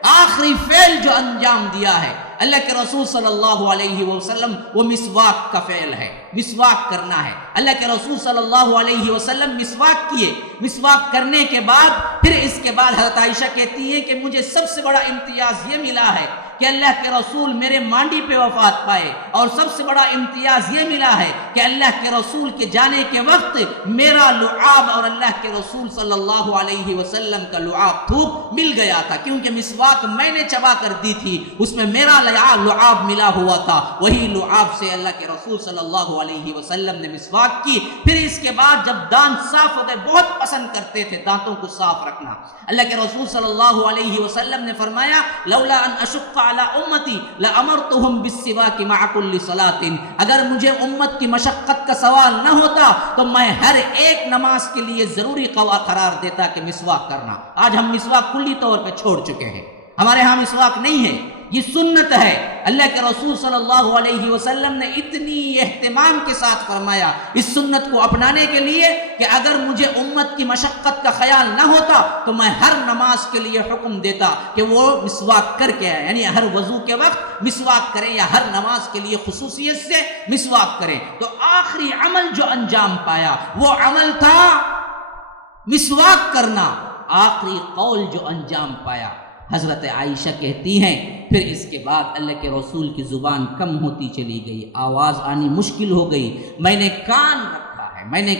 آخری فعل جو انجام دیا ہے اللہ کے رسول صلی اللہ علیہ وسلم، وہ مسواک کا فعل ہے، مسواک کرنا ہے. اللہ کے رسول صلی اللہ علیہ وسلم مسواک کیے. مسواک کرنے کے بعد پھر اس کے بعد حضرت عائشہ کہتی ہیں کہ مجھے سب سے بڑا امتیاز یہ ملا ہے کہ اللہ کے رسول میرے مانڈی پہ وفات پائے، اور سب سے بڑا امتیاز یہ ملا ہے کہ اللہ کے رسول کے جانے کے وقت میرا لعاب اور اللہ کے رسول صلی اللہ علیہ وسلم کا لعاب تھوک مل گیا تھا، کیونکہ مسواک میں نے چبا کر دی تھی، اس میں میرا لعاب ملا ہوا تھا. وہی لعاب سے اللہ کے رسول صلی اللہ علیہ وسلم نے مسواک کی. پھر اس کے بعد جب دانت صاف ہوتے، بہت پسند کرتے تھے دانتوں کو صاف رکھنا. اللہ کے رسول صلی اللہ علیہ وسلم نے فرمایا لولا ان اشق علی امتی لامرتهم بالسواک مع كل صلاۃ، اگر مجھے امت کی مشقت کا سوال نہ ہوتا تو میں ہر ایک نماز کے لیے ضروری قرار دیتا کہ مسواک کرنا. آج ہم مسواک کلی طور پہ چھوڑ چکے ہیں، ہمارے ہاں مسواک نہیں ہے. یہ سنت ہے. اللہ کے رسول صلی اللہ علیہ وسلم نے اتنی اہتمام کے ساتھ فرمایا اس سنت کو اپنانے کے لیے کہ اگر مجھے امت کی مشقت کا خیال نہ ہوتا تو میں ہر نماز کے لیے حکم دیتا کہ وہ مسواک کر کے آئے، یعنی ہر وضو کے وقت مسواک کریں یا ہر نماز کے لیے خصوصیت سے مسواک کریں. تو آخری عمل جو انجام پایا وہ عمل تھا مسواک کرنا. آخری قول جو انجام پایا حضرت عائشہ کہتی ہیں پھر اس کے بعد اللہ کے رسول کی زبان کم ہوتی چلی گئی، آواز آنی مشکل ہو گئی. میں نے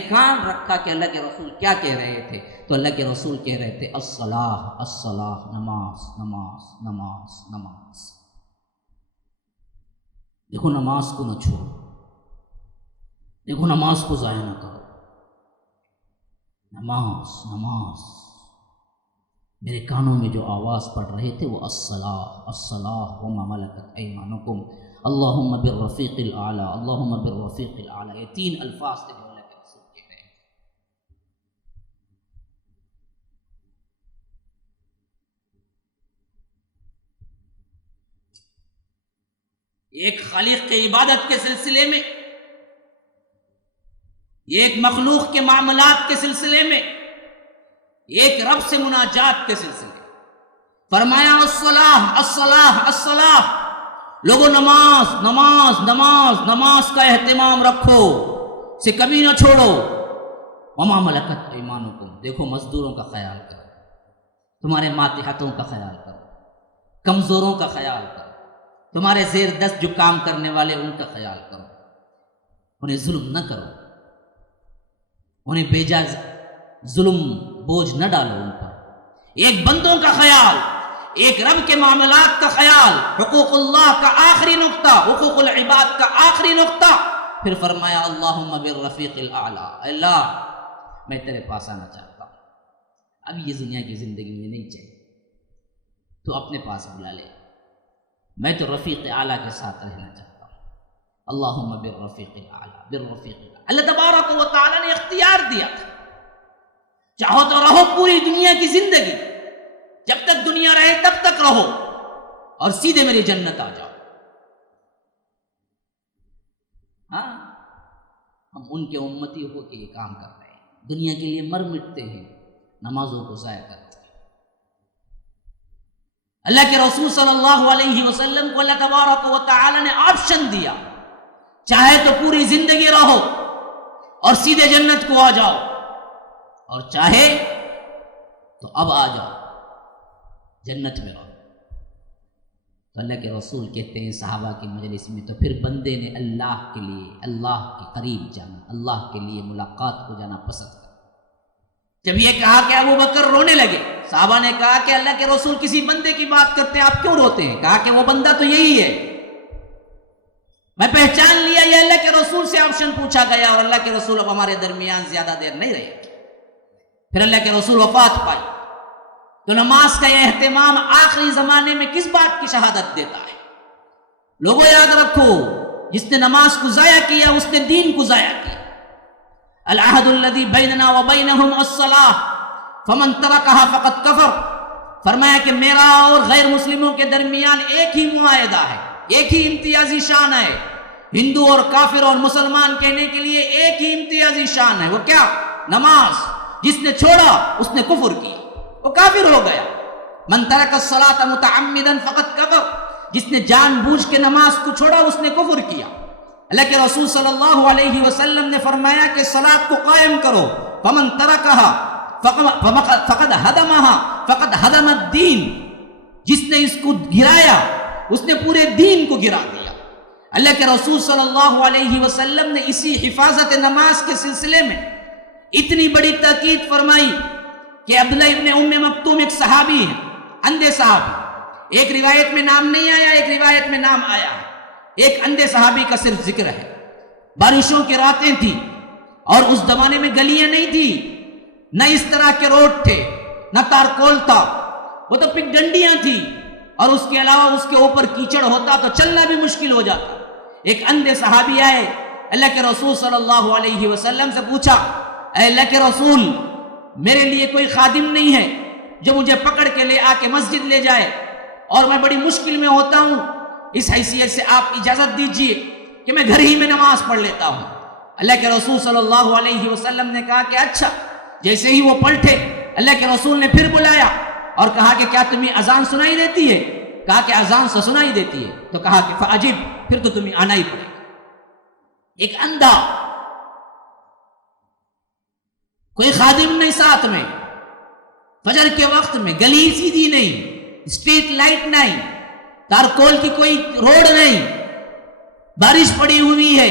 کان رکھا کہ اللہ کے رسول کیا کہہ رہے تھے. تو اللہ کے رسول کہہ رہے تھے الصلاۃ الصلاۃ، نماز نماز نماز نماز. دیکھو نماز کو نہ چھوڑو، دیکھو نماز کو ضائع نہ کرو. نماز نماز. میرے کانوں میں جو آواز پڑھ رہے تھے وہ الصلاۃ الصلاۃ وما ملکت ایمانکم اللہم بالرفیق الاعلی اللہم بالرفیق الاعلی. یہ 3 الفاظ تھے جو اللہ کے رسول کہہ رہے ہیں. ایک خالق کے عبادت کے سلسلے میں، ایک مخلوق کے معاملات کے سلسلے میں، ایک رب سے مناجات کے سلسلے فرمایا الصلاۃ الصلاۃ الصلاۃ. لوگوں نماز نماز نماز نماز کا اہتمام رکھو، سے کبھی نہ چھوڑو. وما ملکت ایمانکم، دیکھو مزدوروں کا خیال کرو، تمہارے ماتحتوں کا خیال کرو، کمزوروں کا خیال کرو، تمہارے زیر دست جو کام کرنے والے ان کا خیال کرو. انہیں ظلم نہ کرو، انہیں بیجا ظلم بوجھ نہ ڈالو ان پر. ایک بندوں کا خیال، ایک رب کے معاملات کا خیال، حقوق اللہ کا آخری نقطہ، حقوق العباد کا آخری نقطہ. پھر فرمایا اللہم بالرفیق الاعلی، اللہ میں تیرے پاس آنا چاہتا ہوں، اب یہ دنیا کی زندگی میں نہیں چاہیے، تو اپنے پاس بلا لے، میں تو رفیق اعلیٰ کے ساتھ رہنا چاہتا ہوں. اللہم بالرفیق الاعلی بالرفیق الاعلی. اللہ تبارک و تعالی نے اختیار دیا تھا، چاہو تو رہو پوری دنیا کی زندگی، جب تک دنیا رہے تب تک رہو، اور سیدھے میری جنت آ جاؤ. ہاں ہم ان کے امتی ہو کے یہ کام کر رہے ہیں، دنیا کے لیے مر مٹتے ہیں، نمازوں کو ضائع کرتے ہیں. اللہ کے رسول صلی اللہ علیہ وسلم کو اللہ تبارک و تعالی نے آپشن دیا، چاہے تو پوری زندگی رہو اور سیدھے جنت کو آ جاؤ، اور چاہے تو اب آ جاؤ جنت میں رہو. تو اللہ کے رسول کہتے ہیں صحابہ کی مجلس میں، تو پھر بندے نے اللہ کے لیے اللہ کے قریب جانا، اللہ کے لیے ملاقات کو جانا پسند کر۔ جب یہ کہا کہ ابو بکر رونے لگے، صحابہ نے کہا کہ اللہ کے رسول کسی بندے کی بات کرتے ہیں، آپ کیوں روتے ہیں؟ کہا کہ وہ بندہ تو یہی ہے، میں پہچان لیا یہ اللہ کے رسول سے آپشن پوچھا گیا، اور اللہ کے رسول اب ہمارے درمیان زیادہ دیر نہیں رہے۔ پھر اللہ کے رسول وفات پائی، تو نماز کا یہ اہتمام آخری زمانے میں کس بات کی شہادت دیتا ہے؟ لوگوں یاد رکھو، جس نے نماز کو ضائع کیا اس نے دین کو ضائع کیا۔ العہد الذی بیننا وبینہم الصلاۃ فمن ترکها فقد کفر، فرمایا کہ میرا اور غیر مسلموں کے درمیان ایک ہی معاہدہ ہے، ایک ہی امتیازی شان ہے، ہندو اور کافر اور مسلمان کہنے کے لیے ایک ہی امتیازی شان ہے، وہ کیا؟ نماز۔ جس نے چھوڑا اس نے کفر کیا، وہ کافر ہو گیا۔ من ترک الصلاۃ متعمدا فقد کفر، جس نے جان بوجھ کے نماز کو چھوڑا اس نے کفر کیا۔ اللہ کے رسول صلی اللہ علیہ وسلم نے فرمایا کہ صلاۃ کو قائم کرو، فمن ترکها فقد ہدمها فقد ہدم الدین، جس نے اس کو گرایا اس نے پورے دین کو گرا دیا۔ اللہ کے رسول صلی اللہ علیہ وسلم نے اسی حفاظت نماز کے سلسلے میں اتنی بڑی تاکید فرمائی کہ عبداللہ ابن ام مکتوم ایک صحابی ہے، اندھے صحابی، ایک روایت میں نام نہیں آیا، ایک روایت میں نام آیا ہے، ایک اندھے صحابی کا صرف ذکر ہے۔ بارشوں کی راتیں تھی اور اس زمانے میں گلیاں نہیں تھی، نہ اس طرح کے روڈ تھے، نہ تارکول تھا، وہ تو پک ڈنڈیاں تھی، اور اس کے علاوہ اس کے اوپر کیچڑ ہوتا تو چلنا بھی مشکل ہو جاتا۔ ایک اندھے صحابی آئے، اللہ کے رسول صلی اللہ علیہ وسلم سے پوچھا، اے اللہ کے رسول، میرے لیے کوئی خادم نہیں ہے جو مجھے پکڑ کے لے آ کے مسجد لے جائے، اور میں بڑی مشکل میں ہوتا ہوں، اس حیثیت سے آپ اجازت دیجئے کہ میں گھر ہی میں نماز پڑھ لیتا ہوں۔ اللہ کے رسول صلی اللہ علیہ وسلم نے کہا کہ اچھا۔ جیسے ہی وہ پلٹے، اللہ کے رسول نے پھر بلایا اور کہا کہ کیا تمہیں اذان سنائی دیتی ہے؟ کہا کہ اذان سے سنائی دیتی ہے۔ تو کہا کہ فعجب، پھر تو تمہیں آنا ہی پڑے گا۔ ایک اندھا، کوئی خادم نہیں ساتھ میں، فجر کے وقت میں گلی سیدھی نہیں، اسٹریٹ لائٹ نہیں، تارکول کی کوئی روڈ نہیں، بارش پڑی ہوئی ہے،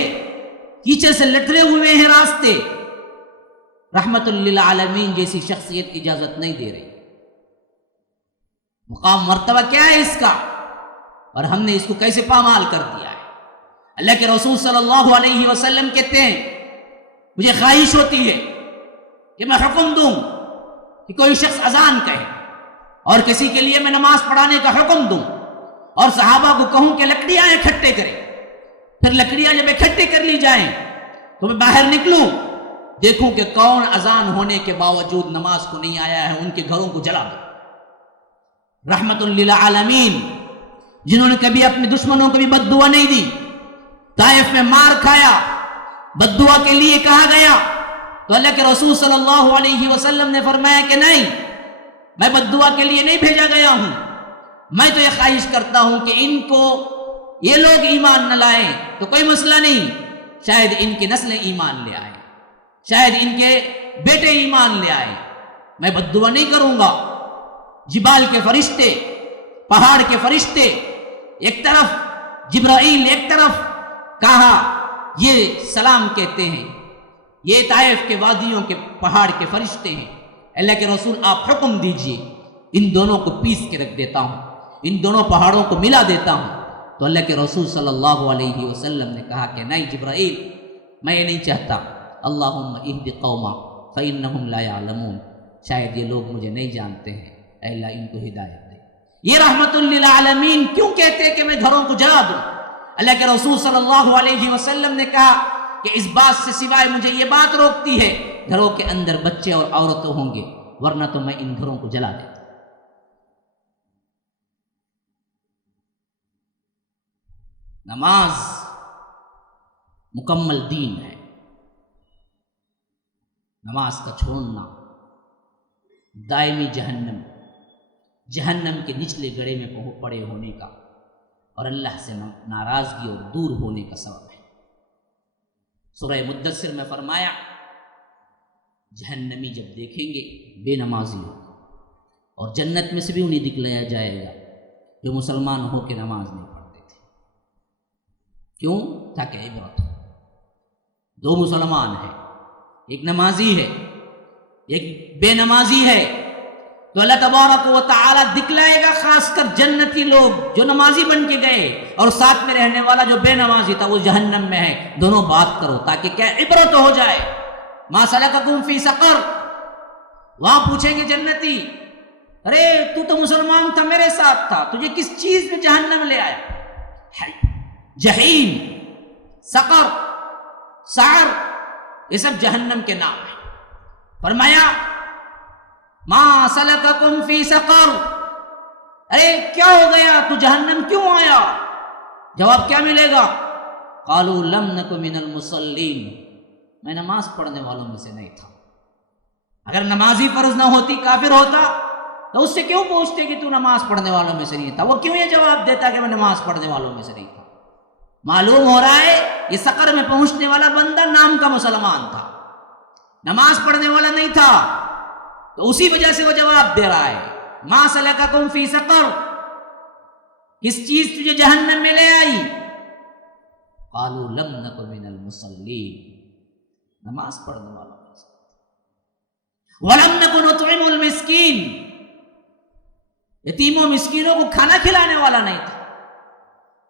کیچڑ سے لترے ہوئے ہیں راستے، رحمت للعالمین جیسی شخصیت کی اجازت نہیں دے رہی۔ مقام مرتبہ کیا ہے اس کا، اور ہم نے اس کو کیسے پامال کر دیا ہے۔ اللہ کے رسول صلی اللہ علیہ وسلم کہتے ہیں مجھے خواہش ہوتی ہے کہ میں حکم دوں کہ کوئی شخص اذان کہے اور کسی کے لیے میں نماز پڑھانے کا حکم دوں، اور صحابہ کو کہوں کہ لکڑیاں اکٹھے کریں، پھر لکڑیاں جب اکٹھے کر لی جائیں تو میں باہر نکلوں، دیکھوں کہ کون اذان ہونے کے باوجود نماز کو نہیں آیا ہے، ان کے گھروں کو جلا دوں۔ رحمت للعالمین، جنہوں نے کبھی اپنے دشمنوں کو بھی بد دعا نہیں دی، طائف میں مار کھایا، بد دعا کے لیے کہا گیا، تو اللہ کے رسول صلی اللہ علیہ وسلم نے فرمایا کہ نہیں، میں بد دعا کے لیے نہیں بھیجا گیا ہوں، میں تو یہ خواہش کرتا ہوں کہ ان کو یہ لوگ ایمان نہ لائیں تو کوئی مسئلہ نہیں، شاید ان کی نسلیں ایمان لے آئیں، شاید ان کے بیٹے ایمان لے آئیں، میں بد دعا نہیں کروں گا۔ جبال کے فرشتے، پہاڑ کے فرشتے ایک طرف، جبرائیل ایک طرف، کہا یہ سلام کہتے ہیں، یہ طائف کے وادیوں کے پہاڑ کے فرشتے ہیں، اللہ کے رسول آپ حکم دیجئے ان دونوں کو پیس کے رکھ دیتا ہوں، ان دونوں پہاڑوں کو ملا دیتا ہوں۔ تو اللہ کے رسول صلی اللہ علیہ وسلم نے کہا کہ نہیں جبرائیل، میں یہ نہیں چاہتا، اللہم اہد قوما فإنہم لا یعلمون، شاید یہ لوگ مجھے نہیں جانتے ہیں، اے اللہ ان کو ہدایت دے۔ یہ رحمت للعالمین کیوں کہتے کہ میں گھروں کو جلا دوں؟ اللہ کے رسول صلی اللہ علیہ وسلم نے کہا کہ اس بات سے سوائے مجھے یہ بات روکتی ہے گھروں کے اندر بچے اور عورتیں ہوں گے، ورنہ تو میں ان گھروں کو جلا دیتا۔ نماز مکمل دین ہے، نماز کا چھوڑنا دائمی جہنم کے نچلے گڑھے میں پڑے ہونے کا اور اللہ سے ناراضگی اور دور ہونے کا سبب ہے۔ سورہ مدثر میں فرمایا جہنمی جب دیکھیں گے بے نمازیوں اور جنت میں سے بھی انہیں دکھلایا جائے گا جو مسلمان ہو کے نماز نہیں پڑھتے تھے. کیوں؟ تاکہ عبرت ہو. دو مسلمان ہیں، ایک نمازی ہے ایک بے نمازی ہے، تو اللہ تبارک و تعالیٰ دکھلائے گا خاص کر جنتی لوگ جو نمازی بن کے گئے اور ساتھ میں رہنے والا جو بے نمازی تھا وہ جہنم میں ہے. دونوں بات کرو تاکہ کیا عبرت ہو جائے. ما سلککم فی سقر، وہاں پوچھیں گے جنتی، ارے تو تو مسلمان تھا، میرے ساتھ تھا، تجھے کس چیز میں جہنم لے آیا؟ جہیم، سقر، سعر، یہ سب جہنم کے نام ہیں. فرمایا ما سلککم فی سقر، ارے کیا ہو گیا، تو جہنم کیوں آیا؟ جواب کیا ملے گا؟ قالوا لم نک من المصلین، میں نماز پڑھنے والوں میں سے نہیں تھا. اگر نمازی فرض نہ ہوتی، کافر ہوتا، تو اس سے کیوں پوچھتے کہ تو نماز پڑھنے والوں میں سے نہیں تھا؟ وہ کیوں یہ جواب دیتا کہ میں نماز پڑھنے والوں میں سے نہیں تھا؟ معلوم ہو رہا ہے یہ سقر میں پہنچنے والا بندہ نام کا مسلمان تھا، نماز پڑھنے والا نہیں تھا، تو اسی وجہ سے وہ جواب دے رہا ہے. ما سلککم فی سقر، کس چیز تجھے جہنم میں لے آئی؟ قالوا لم نک من المصلین، نماز پڑھنے والوں میں سے. ولم نک نطعم المسکین، یتیموں مسکینوں کو کھانا کھلانے والا نہیں تھا.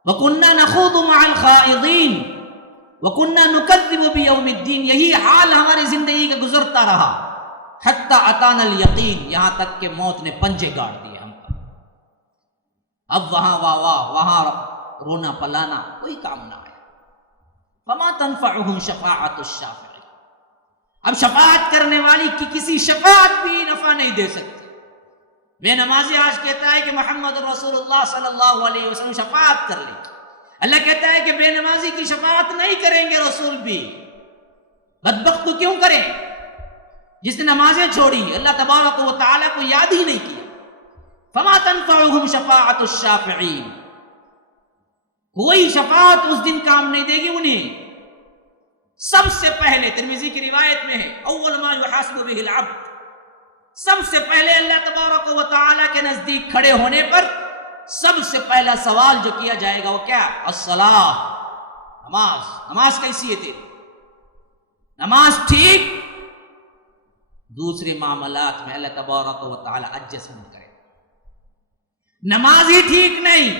وَكُنَّا نَخُوضُ مَعَ الْخَائِضِينَ وَكُنَّا نُكَذِّبُ بِيَوْمِ الدِّينِ، یہی حال ہماری زندگی کا گزرتا رہا. حَتَّى أَتَانَا الْيَقِينَ، یہاں تک کہ موت نے پنجے گاڑ دیے ہم پر. اب وہاں واہ واہ، وہاں رونا پلانا کوئی کام نہ آیا. فَمَا تَنْفَعُهُمْ شَفَاعَةُ الشَّافِعِينَ، اب شفاعت کرنے والی کی کسی شفاعت بھی نفع نہیں دے سکتی. بے نمازی آج کہتا ہے کہ محمد رسول اللہ صلی اللہ علیہ وسلم شفاعت کر لیں، اللہ کہتا ہے کہ بے نمازی کی شفاعت نہیں کریں گے رسول بھی. بدبخت کو کیوں کریں جس نے نمازیں چھوڑی، اللہ تبارک و تعالیٰ کو یاد ہی نہیں کیا. فما تنفعهم شفاعت الشافعین، کوئی شفاعت اس دن کام نہیں دے گی انہیں. سب سے پہلے ترمذی کی روایت میں ہے اول ما یحاسب به العبد، سب سے پہلے اللہ تبارک و تعالیٰ کے نزدیک کھڑے ہونے پر سب سے پہلا سوال جو کیا جائے گا وہ کیا؟ الصلاۃ، نماز. نماز کیسی ہے تیری؟ نماز ٹھیک؟ دوسرے معاملات میں اللہ تبارک و تعالیٰ ایڈجسٹمنٹ کرے. نماز ہی ٹھیک نہیں،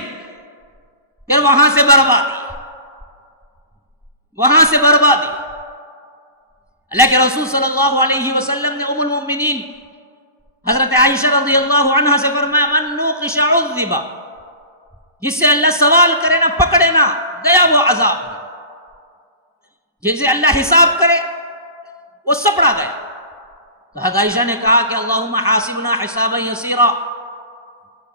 پھر وہاں سے بربادی، وہاں سے بربادی. اللہ کے رسول صلی اللہ علیہ وسلم نے ام المؤمنین حضرت عائشہ رضی اللہ عنہا سے فرمایا من نوقش عذب، جس سے اللہ سوال کرے نہ پکڑے نہ گیا وہ عذاب میں، جس سے اللہ حساب کرے وہ سپڑا گیا. تو حضرت عائشہ نے کہا کہ اللہم حاسبنا حسابا یسیرا،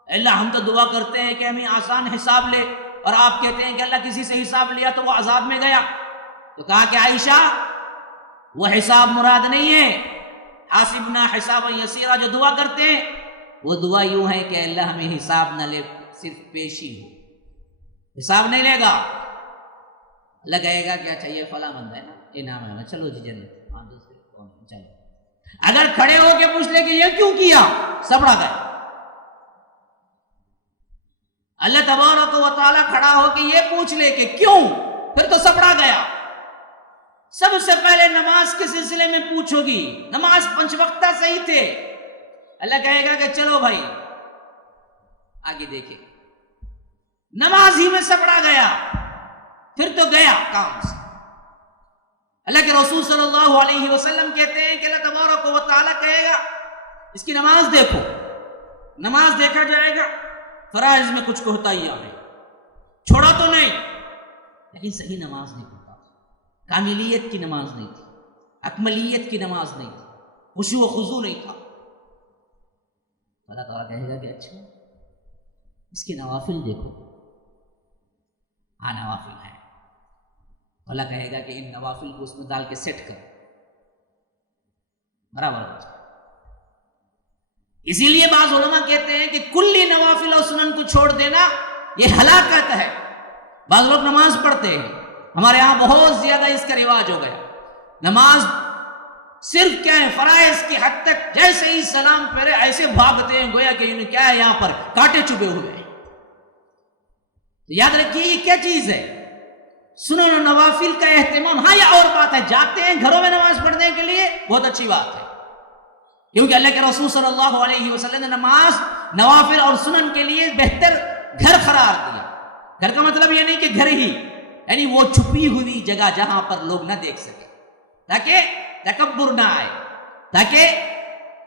اللہ ہم تو دعا کرتے ہیں کہ ہمیں آسان حساب لے، اور آپ کہتے ہیں کہ اللہ کسی سے حساب لیا تو وہ عذاب میں گیا. تو کہا کہ عائشہ وہ حساب مراد نہیں ہے، حاسبنا حسابا یسیرا جو دعا کرتے ہیں وہ دعا یوں ہے کہ اللہ ہمیں حساب نہ لے، صرف پیشی ہو، حساب نہیں لے گا. اللہ کہے گا کہ اچھا یہ فلاں بندہ ہے نا، یہ نام ہے نا، چلو جی جنت. ہاں دوسرے کون ہے؟ چلو. اگر کھڑے ہو کے پوچھ لے کہ یہ کیوں کیا، سبڑا گئے. اللہ تبارک و تعالیٰ کھڑا ہو کے یہ پوچھ لے کہ کیوں، پھر تو سبڑا گیا. سب سے پہلے نماز کے سلسلے میں پوچھو گی، نماز 5 وقتہ صحیح تھے. اللہ کہے گا کہ چلو بھائی آگے دیکھیں. نماز ہی میں سبڑا گیا، پھر تو گیا کام سے. اللہ کے رسول صلی اللہ علیہ وسلم کہتے ہیں کہ اللہ تبارک و تعالیٰ کہے گا اس کی نماز دیکھو. نماز دیکھا جائے گا، فرائض میں کچھ کوتاہیاں ہیں، چھوڑا تو نہیں لیکن صحیح نماز نہیں پڑھتا، کاملیت کی نماز نہیں تھی، اکملیت کی نماز نہیں تھی، خشوع و خضوع نہیں تھا. اللہ تعالیٰ کہے گا کہ اچھا اس کی نوافل دیکھو. ہاں نوافل ہے. اللہ کہے گا کہ ان نوافل کو اس میں ڈال کے سیٹ کر، برابر ہو جائے. اسی لیے بعض علماء کہتے ہیں کہ کلی نوافل اور سنن کو چھوڑ دینا یہ ہلاکت ہے. بعض لوگ نماز پڑھتے ہیں، ہمارے ہاں بہت زیادہ اس کا رواج ہو گیا. نماز صرف کیا ہے، فرائض کی حد تک جیسے ہی سلام پھیرے ایسے بھاگتے ہیں گویا کہ انہیں کیا ہے، یہاں پر کانٹے چبھے ہوئے ہیں. تو یاد رکھیے یہ کیا چیز ہے؟ سنن و نوافل کا اہتمام. ہاں یہ اور بات ہے، جاتے ہیں گھروں میں نماز پڑھنے کے لیے، بہت اچھی بات ہے، کیونکہ اللہ کے رسول صلی اللہ علیہ وسلم نے نماز نوافل اور سنن کے لیے بہتر گھر قرار دیا. گھر کا مطلب یہ نہیں کہ گھر ہی، یعنی وہ چھپی ہوئی جگہ جہاں پر لوگ نہ دیکھ سکے، تاکہ تکبر نہ آئے، تاکہ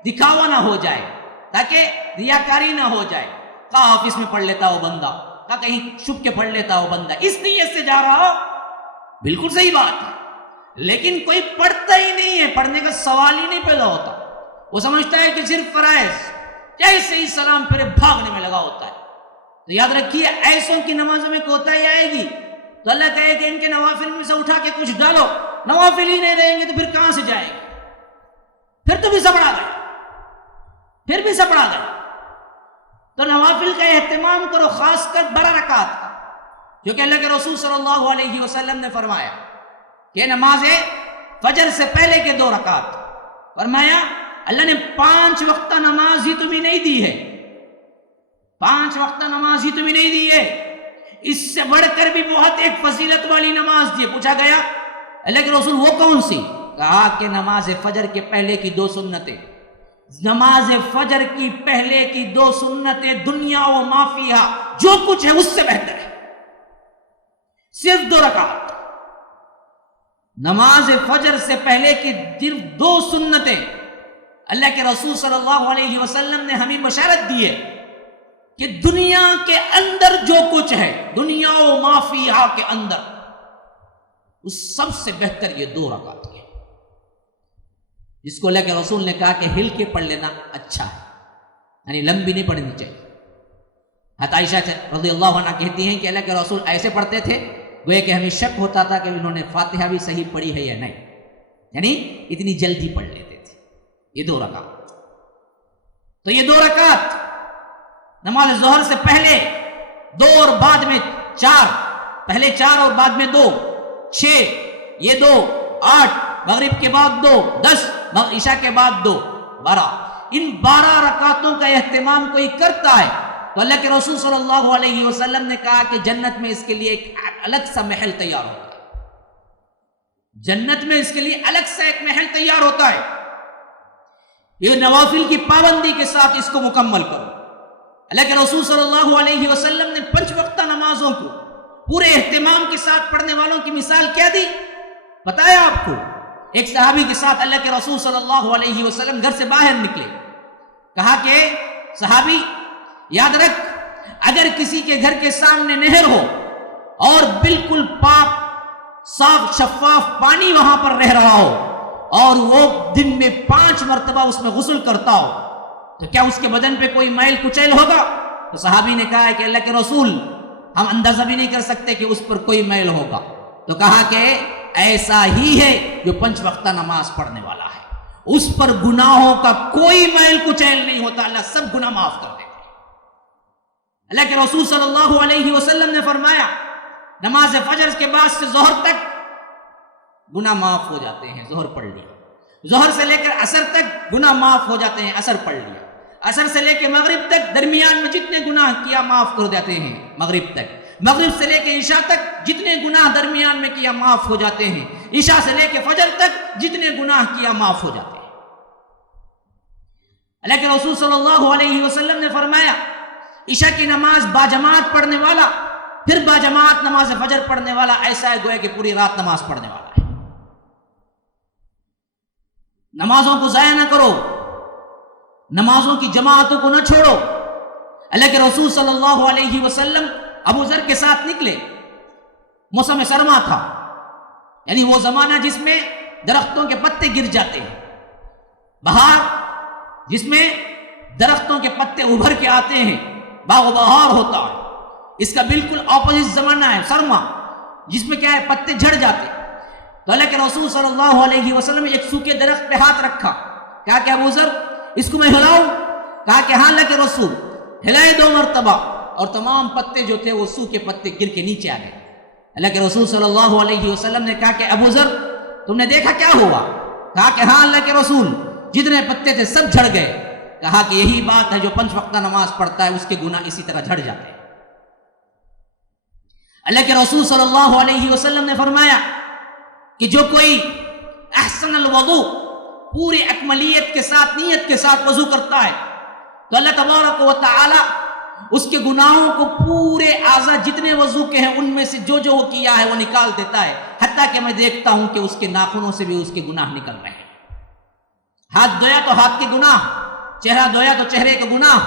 دکھاوا نہ ہو جائے، تاکہ ریاکاری نہ ہو جائے. کہاں آفس میں پڑھ لیتا ہو بندہ، کہاں کہیں چھپ کے پڑھ لیتا ہو بندہ، اس نیت سے جا رہا ہو، بالکل صحیح بات ہے. لیکن کوئی پڑھتا ہی نہیں ہے، پڑھنے کا سوال ہی نہیں پیدا ہوتا. وہ سمجھتا ہے کہ صرف فرائض، جیسے ہی سلام پھر بھاگنے میں لگا ہوتا ہے. تو یاد رکھیے ایسوں کی نمازوں میں کوتاہی آئے گی تو اللہ کہے کہ ان کے نوافل میں سے اٹھا کے کچھ ڈالو. نوافل ہی نہیں دیں گے تو پھر کہاں سے جائے گی؟ پھر تو بھی سپڑا گئے، پھر بھی سپڑا گئے. تو نوافل کا اہتمام کرو، خاص کر بڑا رکعت کا، جو کہ اللہ کے رسول صلی اللہ علیہ وسلم نے فرمایا کہ نماز فجر سے پہلے کے 2 رکعت، فرمایا اللہ نے 5 وقتہ نماز ہی تمہیں نہیں دی ہے، 5 وقتہ نماز ہی تمہیں نہیں دی ہے، اس سے بڑھ کر بھی بہت ایک فضیلت والی نماز دی. پوچھا گیا اللہ کے رسول وہ کون سی؟ کہا کہ نماز فجر کے پہلے کی 2 سنتیں. نماز فجر کی پہلے کی 2 سنتیں دنیا و ما فیہا، جو کچھ ہے اس سے بہتر ہے. صرف 2 رکعت، نماز فجر سے پہلے کی صرف 2 سنتیں. اللہ کے رسول صلی اللہ علیہ وسلم نے ہمیں بشارت دی ہے کہ دنیا کے اندر جو کچھ ہے، دنیا و ما فیہا کے اندر، اس سب سے بہتر یہ 2 رکعت ہے، جس کو اللہ کے رسول نے کہا کہ ہل کے پڑھ لینا اچھا ہے، یعنی لمبی نہیں پڑھنی چاہیے. حضرت عائشہ رضی اللہ عنہ کہتی ہیں کہ اللہ کے رسول ایسے پڑھتے تھے گویا کہ ہمیں شک ہوتا تھا کہ انہوں نے فاتحہ بھی صحیح پڑھی ہے یا نہیں، یعنی اتنی جلدی پڑھ لیتے تھے. یہ 2 رکعت. تو یہ 2 رکعت نماز ظہر سے پہلے 2 اور بعد میں 4، پہلے 4 اور بعد میں 2، 6، یہ 2، 8، مغرب کے بعد 2، 10، عشاء کے بعد 2، 12. ان 12 رکعتوں کا اہتمام کوئی کرتا ہے تو اللہ کے رسول صلی اللہ علیہ وسلم نے کہا کہ جنت میں اس کے لیے ایک الگ سا محل تیار ہوتا ہے. جنت میں اس کے لیے الگ سا ایک محل تیار ہوتا ہے. یہ نوافل کی پابندی کے ساتھ اس کو مکمل کرو. اللہ کے رسول صلی اللہ علیہ وسلم نے 5 وقتہ نمازوں کو پورے اہتمام کے ساتھ پڑھنے والوں کی مثال کیا دی؟ بتایا آپ کو. ایک صحابی کے ساتھ اللہ کے رسول صلی اللہ علیہ وسلم گھر سے باہر نکلے. کہا کہ صحابی یاد رکھ، اگر کسی کے گھر کے سامنے نہر ہو اور بالکل پاک صاف شفاف پانی وہاں پر رہ رہا ہو اور وہ دن میں 5 مرتبہ اس میں غسل کرتا ہو تو کیا اس کے بدن پہ کوئی میل کچیل ہوگا؟ تو صحابی نے کہا ہے کہ اللہ کے رسول ہم اندازہ بھی نہیں کر سکتے کہ اس پر کوئی میل ہوگا. تو کہا کہ ایسا ہی ہے جو 5 وقتہ نماز پڑھنے والا ہے، اس پر گناہوں کا کوئی میل کچیل نہیں ہوتا، اللہ سب گناہ معاف کر دیتا ہے. اللہ کے رسول صلی اللہ علیہ وسلم نے فرمایا نماز فجر کے بعد سے ظہر تک گناہ معاف ہو جاتے ہیں. ظہر پڑھ لیا، ظہر سے لے کر عصر تک گناہ معاف ہو جاتے ہیں، عصر پڑھ لیا. عصر سے لے کے مغرب تک درمیان میں جتنے گناہ کیا معاف کر دیتے ہیں مغرب تک. مغرب سے لے کے عشاء تک جتنے گناہ درمیان میں کیا معاف ہو جاتے ہیں. عشاء سے لے کے فجر تک جتنے گناہ کیا معاف ہو جاتے ہیں. اللہ کے رسول صلی اللہ علیہ وسلم نے فرمایا عشاء کی نماز باجماعت پڑھنے والا پھر باجماعت نماز فجر پڑھنے والا ایسا ہے گویا کہ پوری رات نماز پڑھنے والا ہے. نمازوں کو ضائع نہ کرو، نمازوں کی جماعتوں کو نہ چھوڑو. اللہ کے رسول صلی اللہ علیہ وسلم ابو ذر کے ساتھ نکلے. موسم سرما تھا، یعنی وہ زمانہ جس میں درختوں کے پتے گر جاتے ہیں، بہار جس میں درختوں کے پتے ابھر کے آتے ہیں، باغ و بہار ہوتا ہے. اس کا بالکل اپوزٹ زمانہ ہے سرما، جس میں کیا ہے پتے جھڑ جاتے. تو اللہ کے رسول صلی اللہ علیہ وسلم ایک سوکھے درخت پہ ہاتھ رکھا. کہا کہ ابو ذر اس کو میں ہلاؤں؟ کہا کہ ہاں اللہ کے رسول. ہلائے 2 مرتبہ اور تمام پتے جو تھے وہ سوکھے پتے گر کے نیچے آ گئے. اللہ کے رسول صلی اللہ علیہ وسلم نے کہا کہ ابو ذر تم نے دیکھا کیا ہوا؟ کہا کہ ہاں اللہ کے رسول جتنے پتے تھے سب جھڑ گئے. کہا کہ یہی بات ہے جو 5 وقتہ نماز پڑھتا ہے اس کے گناہ اسی طرح جھڑ جاتے ہیں. اللہ کے رسول صلی اللہ علیہ وسلم نے فرمایا کہ جو کوئی احسن الوضو پوری اکملیت کے ساتھ نیت کے ساتھ وضو کرتا ہے تو اللہ تبارک و تعالی اس کے گناہوں کو پورے اعضاء جتنے وضو کے ہیں ان میں سے جو وہ کیا ہے وہ نکال دیتا ہے، حتیٰ کہ میں دیکھتا ہوں کہ اس کے ناخنوں سے بھی اس کے گناہ نکل رہے ہیں۔ ہاتھ دھویا تو ہاتھ کے گناہ، چہرہ دھویا تو چہرے کا گناہ،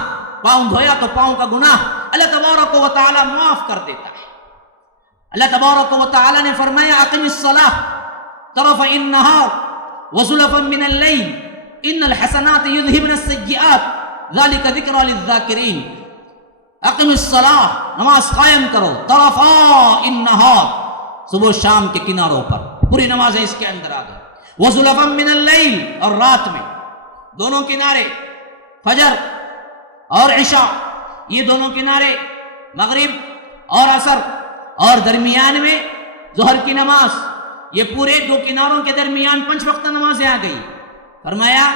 پاؤں دھویا تو پاؤں کا گناہ اللہ تبارک و تعالی معاف کر دیتا ہے۔ اللہ تبارک و تعالی نے فرمایا اقم الصلاۃ طرفی النہار وزلفا من اللیل ان الحسنات یذہبن السیئات ذالک ذکری للذاکرین۔ اقم الصلاۃ، نماز قائم کرو، طرفا النہار، صبح و شام کے کناروں پر، پوری نمازیں اس کے اندر آ گئی، وزلفا من اللیل، اور رات میں دونوں کنارے، فجر اور عشاء یہ دونوں کنارے، مغرب اور عصر، اور درمیان میں ظہر کی نماز، یہ پورے دو کناروں کے درمیان 5 وقت نمازیں آ گئی۔ فرمایا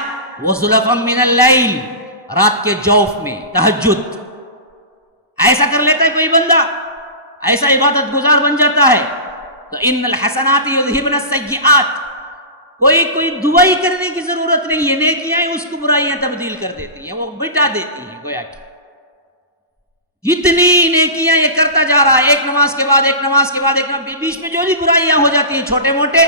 وَزُلَفًا مِّنَ اللَّيْلِ، رات کے جوف میں تہجد۔ ایسا کر لیتا ہے کوئی بندہ، ایسا عبادت گزار بن جاتا ہے تو ان الحسنات یذہبن السیئات، کوئی دعائی کرنے کی ضرورت نہیں ہے، نیکیاں اس کو برائیاں تبدیل کر دیتی ہیں، وہ مٹا دیتی ہیں گویا کہ۔ جتنی نیکیاں یہ کرتا جا رہا ہے، ایک نماز کے بعد ایک نماز کے بعد ایک نماز، بیچ میں جو بھی برائیاں ہو جاتی ہیں چھوٹے موٹے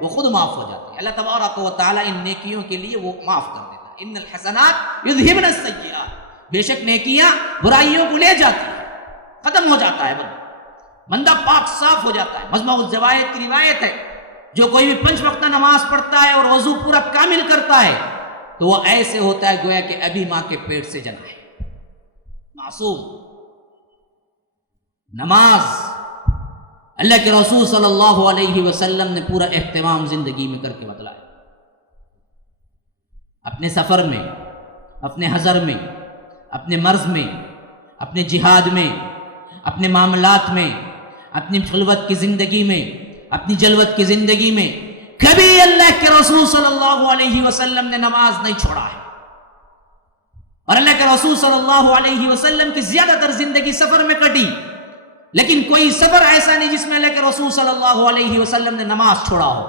وہ خود معاف ہو جاتی ہیں۔ اللہ تبارک و تعالیٰ ان نیکیوں کے لیے وہ معاف کر دیتا ہے۔ ان الحسنات یذہبن السیئات، بے شک نیکیاں برائیوں کو لے جاتی ہیں، ختم ہو جاتا ہے بندہ پاک صاف ہو جاتا ہے۔ مجمع الزوائد کی روایت ہے جو کوئی بھی 5 وقت نماز پڑھتا ہے اور وضو پورا کامل کرتا ہے تو وہ ایسے ہوتا ہے گویا کہ ابھی ماں کے پیٹ سے جنا ہے، معصوم۔ نماز اللہ کے رسول صلی اللہ علیہ وسلم نے پورا اہتمام زندگی میں کر کے بتلایا۔ اپنے سفر میں، اپنے حضر میں، اپنے مرض میں، اپنے جہاد میں، اپنے معاملات میں، اپنی خلوت کی زندگی میں، اپنی جلوت کی زندگی میں کبھی اللہ کے رسول صلی اللہ علیہ وسلم نے نماز نہیں چھوڑا ہے۔ اور اللہ کے رسول صلی اللہ علیہ وسلم کی زیادہ تر زندگی سفر میں کٹی، لیکن کوئی سفر ایسا نہیں جس میں اللہ کے رسول صلی اللہ علیہ وسلم نے نماز چھوڑا ہو۔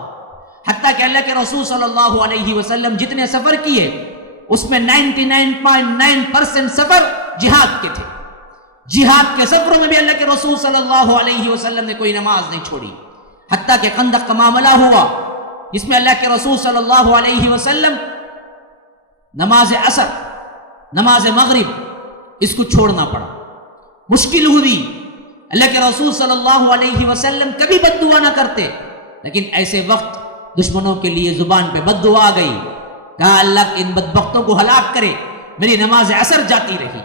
حتیٰ کہ اللہ کے رسول صلی اللہ علیہ وسلم جتنے سفر کیے اس میں 99.9% سفر جہاد کے تھے۔ جہاد کے سفروں میں بھی اللہ کے رسول صلی اللہ علیہ وسلم نے کوئی نماز نہیں چھوڑی۔ حتیٰ کہ خندق کا معاملہ ہوا جس میں اللہ کے رسول صلی اللہ علیہ وسلم نماز عصر، نماز مغرب اس کو چھوڑنا پڑا، مشکل ہوئی۔ اللہ کے رسول صلی اللہ علیہ وسلم کبھی بد دعا نہ کرتے، لیکن ایسے وقت دشمنوں کے لیے زبان پہ بد دعا آ گئی، کہا اللہ ان بدبختوں کو ہلاک کرے۔ میری نماز عصر جاتی رہی،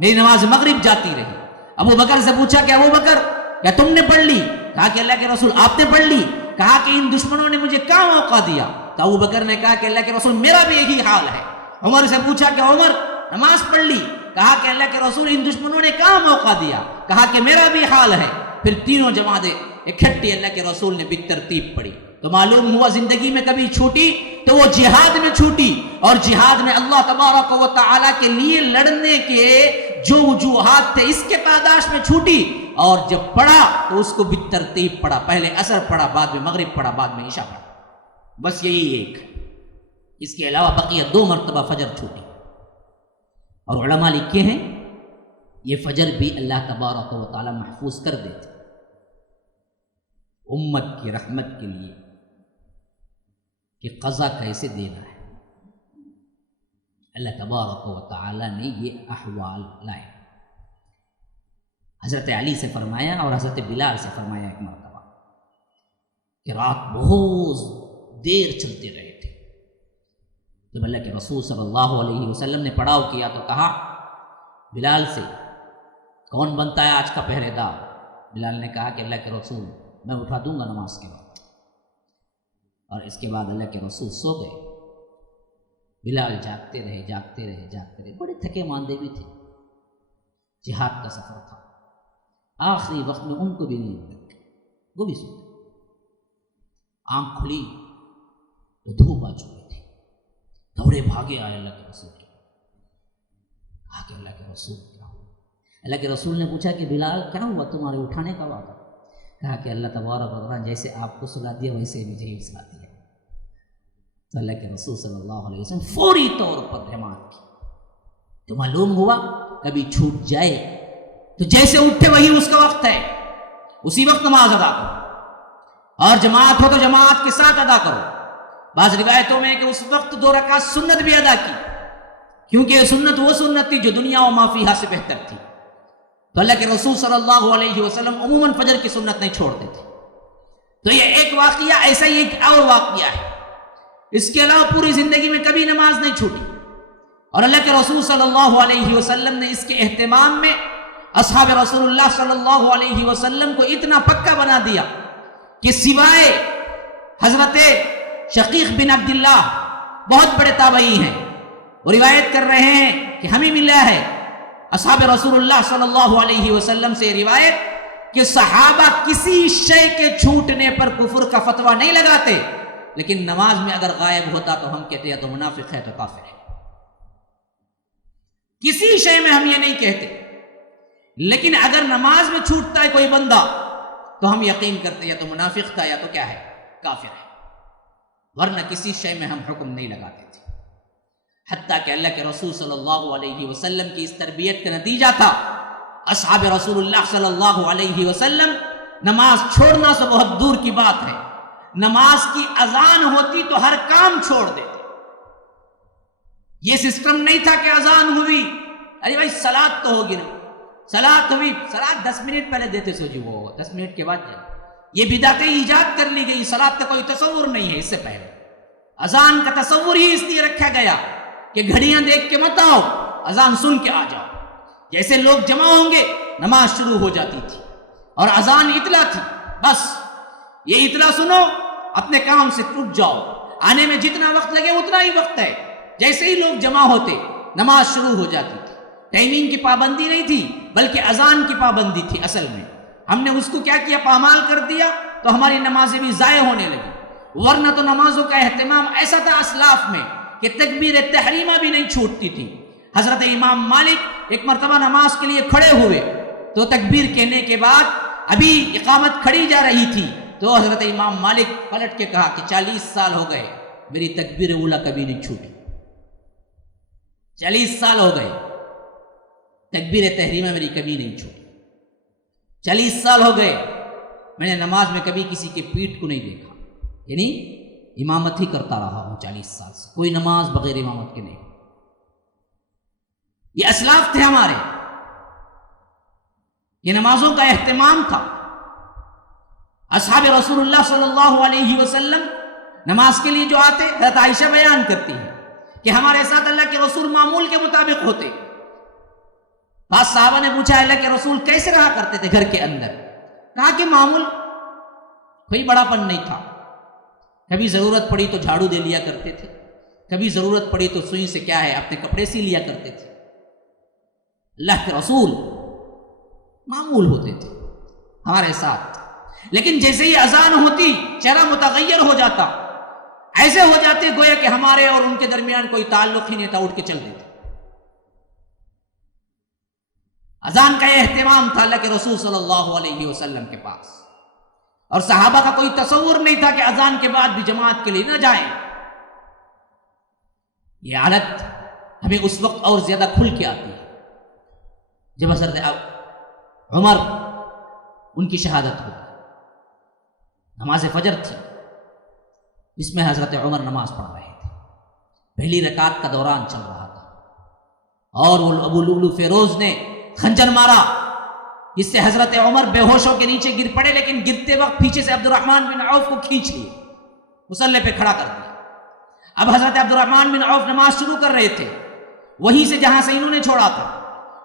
میری نماز مغرب جاتی رہی۔ ابو بکر سے پوچھا کہ ابو بکر کیا تم نے پڑھ لی؟ کہا کہ اللہ کے رسول آپ نے پڑھ لی۔ کہا کہ ان دشمنوں نے مجھے کیا موقع دیا؟ تو ابو بکر نے کہا کہ اللہ کے رسول میرا بھی یہی حال ہے۔ عمر سے پوچھا کہ عمر نماز پڑھ لی؟ کہا کہ اللہ کے رسول ان دشمنوں نے کہاں موقع دیا؟ کہا کہ میرا بھی حال ہے۔ پھر تینوں جماعتیں اکٹھی اللہ کے رسول نے بالترتیب پڑھی تو معلوم ہوا زندگی میں کبھی چھوٹی تو وہ جہاد میں چھوٹی، اور جہاد میں اللہ تبارک و تعالیٰ کے لیے لڑنے کے جو وجوہات تھے اس کے پاداش میں چھوٹی، اور جب پڑھا تو اس کو بالترتیب پڑھا، پہلے عصر پڑھا، بعد میں مغرب پڑھا، بعد میں عشاء پڑھا، بس یہی ایک۔ اس کے علاوہ بقیہ 2 مرتبہ فجر چھوٹی۔ اور علماء لکھے ہیں یہ فجر بھی اللہ تبارک و تعالیٰ محفوظ کر دیتے امت کی رحمت کے لیے کہ قضا کیسے دینا ہے۔ اللہ تبارک و تعالیٰ نے یہ احوال لائے۔ حضرت علی سے فرمایا اور حضرت بلال سے فرمایا ایک مرتبہ کہ رات بہت دیر چلتے رہے تھے۔ جب اللہ کے رسول صلی اللہ علیہ وسلم نے پڑاؤ کیا تو کہا بلال سے کون بنتا ہے آج کا پہرے دار؟ بلال نے کہا کہ اللہ کے رسول میں اٹھا دوں گا نماز کے وقت۔ اور اس کے بعد اللہ کے رسول سو گئے، بلال جاگتے رہے جاگتے رہے جاگتے رہے، بڑے تھکے ماندے بھی تھے، جہاد کا سفر تھا۔ آخری وقت میں ان کو بھی نیند لگ گئی، وہ بھی سوتے، آنکھ کھلی تو دھوپ آ چکی تھی، دوڑے بھاگے آئے اللہ کے رسول کے، کہا کہ اللہ کے رسول کیا ہوا؟ اللہ کے رسول نے پوچھا کہ بلال کیا ہوا، تمہارے اٹھانے کا وعدہ؟ کہا کہ اللہ تبارک و تعالیٰ جیسے آپ کو سلا دیا ویسے مجھے ہی سلا دیا. تو اللہ کے رسول صلی اللہ علیہ وسلم فوری طور پر جماعت کی. تو معلوم ہوا کبھی چھوٹ جائے تو جیسے اٹھے وہی اس کا وقت ہے، اسی وقت نماز ادا کرو، اور جماعت ہو تو جماعت کے ساتھ ادا کرو. بعض روایتوں میں کہ اس وقت 2 رکعت سنت بھی ادا کی، کیونکہ یہ سنت وہ سنت تھی جو دنیا و ما فیہا سے بہتر تھی. تو اللہ کے رسول صلی اللہ علیہ وسلم عموماً فجر کی سنت نہیں چھوڑتے تھے. تو یہ ایک واقعہ، ایسا ہی ایک اور واقعہ ہے. اس کے علاوہ پوری زندگی میں کبھی نماز نہیں چھوٹی، اور اللہ کے رسول صلی اللہ علیہ وسلم نے اس کے اہتمام میں اصحاب رسول اللہ صلی اللہ علیہ وسلم کو اتنا پکا بنا دیا کہ سوائے حضرت شقیق بن عبداللہ، بہت بڑے تابعی ہیں، وہ روایت کر رہے ہیں کہ ہمیں ملا ہے اصحاب رسول اللہ صلی اللہ علیہ وسلم سے روایت کہ صحابہ کسی شے کے چھوٹنے پر کفر کا فتویٰ نہیں لگاتے، لیکن نماز میں اگر غائب ہوتا تو ہم کہتے ہیں تو منافق ہے تو کافر ہے. کسی شے میں ہم یہ نہیں کہتے، لیکن اگر نماز میں چھوٹتا ہے کوئی بندہ تو ہم یقین کرتے یا تو منافق تھا یا تو کیا ہے، کافر ہے. ورنہ کسی شے میں ہم حکم نہیں لگاتے تھے. حتیٰ کہ اللہ کے رسول صلی اللہ علیہ وسلم کی اس تربیت کا نتیجہ تھا اصحاب رسول اللہ صلی اللہ علیہ وسلم نماز چھوڑنا سے بہت دور کی بات ہے، نماز کی اذان ہوتی تو ہر کام چھوڑ دیتے. یہ سسٹم نہیں تھا کہ اذان ہوئی ارے بھائی صلات تو ہوگی نا، صلات ہوئی، صلات 10 منٹ پہلے دیتے سو جی، وہ 10 منٹ کے بعد جائے. یہ بدعتیں ایجاد کر لی گئی. صلات کا کوئی تصور نہیں ہے. اس سے پہلے اذان کا تصور ہی اس لیے رکھا گیا کہ گھڑیاں دیکھ کے مت آؤ، اذان سن کے آ جاؤ. جیسے لوگ جمع ہوں گے نماز شروع ہو جاتی تھی، اور اذان اطلاع تھی، بس یہ اطلاع سنو اپنے کام سے ٹوٹ جاؤ. آنے میں جتنا وقت لگے اتنا ہی وقت ہے. جیسے ہی لوگ جمع ہوتے نماز شروع ہو جاتی تھی. ٹائمنگ کی پابندی نہیں تھی بلکہ اذان کی پابندی تھی. اصل میں ہم نے اس کو کیا کیا، پامال کر دیا، تو ہماری نمازیں بھی ضائع ہونے لگی. ورنہ تو نمازوں کا اہتمام ایسا تھا اسلاف میں کہ تکبیر تحریمہ بھی نہیں چھوٹتی تھی. حضرت امام مالک ایک مرتبہ نماز کے لیے کھڑے ہوئے تو تکبیر کہنے کے بعد ابھی اقامت کھڑی جا رہی تھی تو حضرت امام مالک پلٹ کے کہا کہ 40 سال ہو گئے میری تکبیر اولا کبھی نہیں چھوٹی. 40 سال ہو گئے تکبیر تحریمہ میری کبھی نہیں چھوٹی. 40 سال ہو گئے میں نے نماز میں کبھی کسی کے پیٹھ کو نہیں دیکھا، یعنی امامت ہی کرتا رہا ہوں 40 سال سے، کوئی نماز بغیر امامت کے نہیں. یہ اسلاف تھے ہمارے، یہ نمازوں کا اہتمام تھا. اصحاب رسول اللہ صلی اللہ علیہ وسلم نماز کے لیے جو آتے، حضرت عائشہ بیان کرتی ہے کہ ہمارے ساتھ اللہ کے رسول معمول کے مطابق ہوتے. بعض صحابہ نے پوچھا اللہ کے رسول کیسے رہا کرتے تھے گھر کے اندر؟ کہا کہ معمول، کوئی بڑا پن نہیں تھا. کبھی ضرورت پڑی تو جھاڑو دے لیا کرتے تھے، کبھی ضرورت پڑی تو سوئی سے کیا ہے اپنے کپڑے سی لیا کرتے تھے. اللہ کے رسول معمول ہوتے تھے ہمارے ساتھ. لیکن جیسے ہی اذان ہوتی چہرہ متغیر ہو جاتا، ایسے ہو جاتے گویا کہ ہمارے اور ان کے درمیان کوئی تعلق ہی نہیں تھا، اٹھ کے چل دیتے. اذان کا یہ اہتمام تھا اللہ کے رسول صلی اللہ علیہ وسلم کے پاس، اور صحابہ کا کوئی تصور نہیں تھا کہ اذان کے بعد بھی جماعت کے لیے نہ جائیں. یہ حالت ہمیں اس وقت اور زیادہ کھل کے آتی ہے جب حضرت عمر ان کی شہادت ہوئی. نماز فجر تھی، اس میں حضرت عمر نماز پڑھ رہے تھے. پہلی رکعت کا دوران چل رہا تھا اور وہ ابو لؤلؤ فیروز نے خنجر مارا، جس سے حضرت عمر بے ہوشوں کے نیچے گر پڑے، لیکن گرتے وقت پیچھے سے عبد الرحمن بن عوف کو کھینچ لیے، مصلی پہ کھڑا کر دیا. اب حضرت عبد الرحمن بن عوف نماز شروع کر رہے تھے وہیں سے جہاں سے انہوں نے چھوڑا تھا.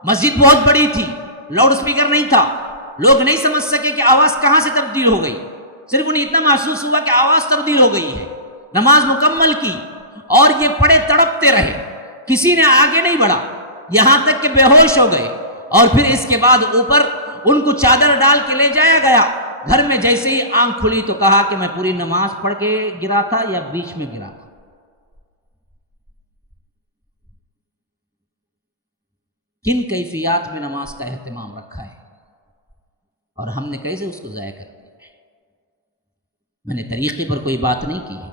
مسجد بہت بڑی تھی، لاؤڈ سپیکر نہیں تھا، لوگ نہیں سمجھ سکے کہ آواز کہاں سے تبدیل ہو گئی. صرف انہیں اتنا محسوس ہوا کہ آواز تبدیل ہو گئی ہے. نماز مکمل کی اور یہ پڑے تڑپتے رہے، کسی نے آگے نہیں بڑھا یہاں تک کہ بے ہوش ہو گئے. اور پھر اس کے بعد اوپر ان کو چادر ڈال کے لے جایا گیا. گھر میں جیسے ہی آنکھ کھلی تو کہا کہ میں پوری نماز پڑھ کے گرا تھا یا بیچ میں گرا تھا. کن کیفیات میں نماز کا اہتمام رکھا ہے اور ہم نے کیسے اس کو ضائع کر دیا. میں نے طریقے پر کوئی بات نہیں کی ہے،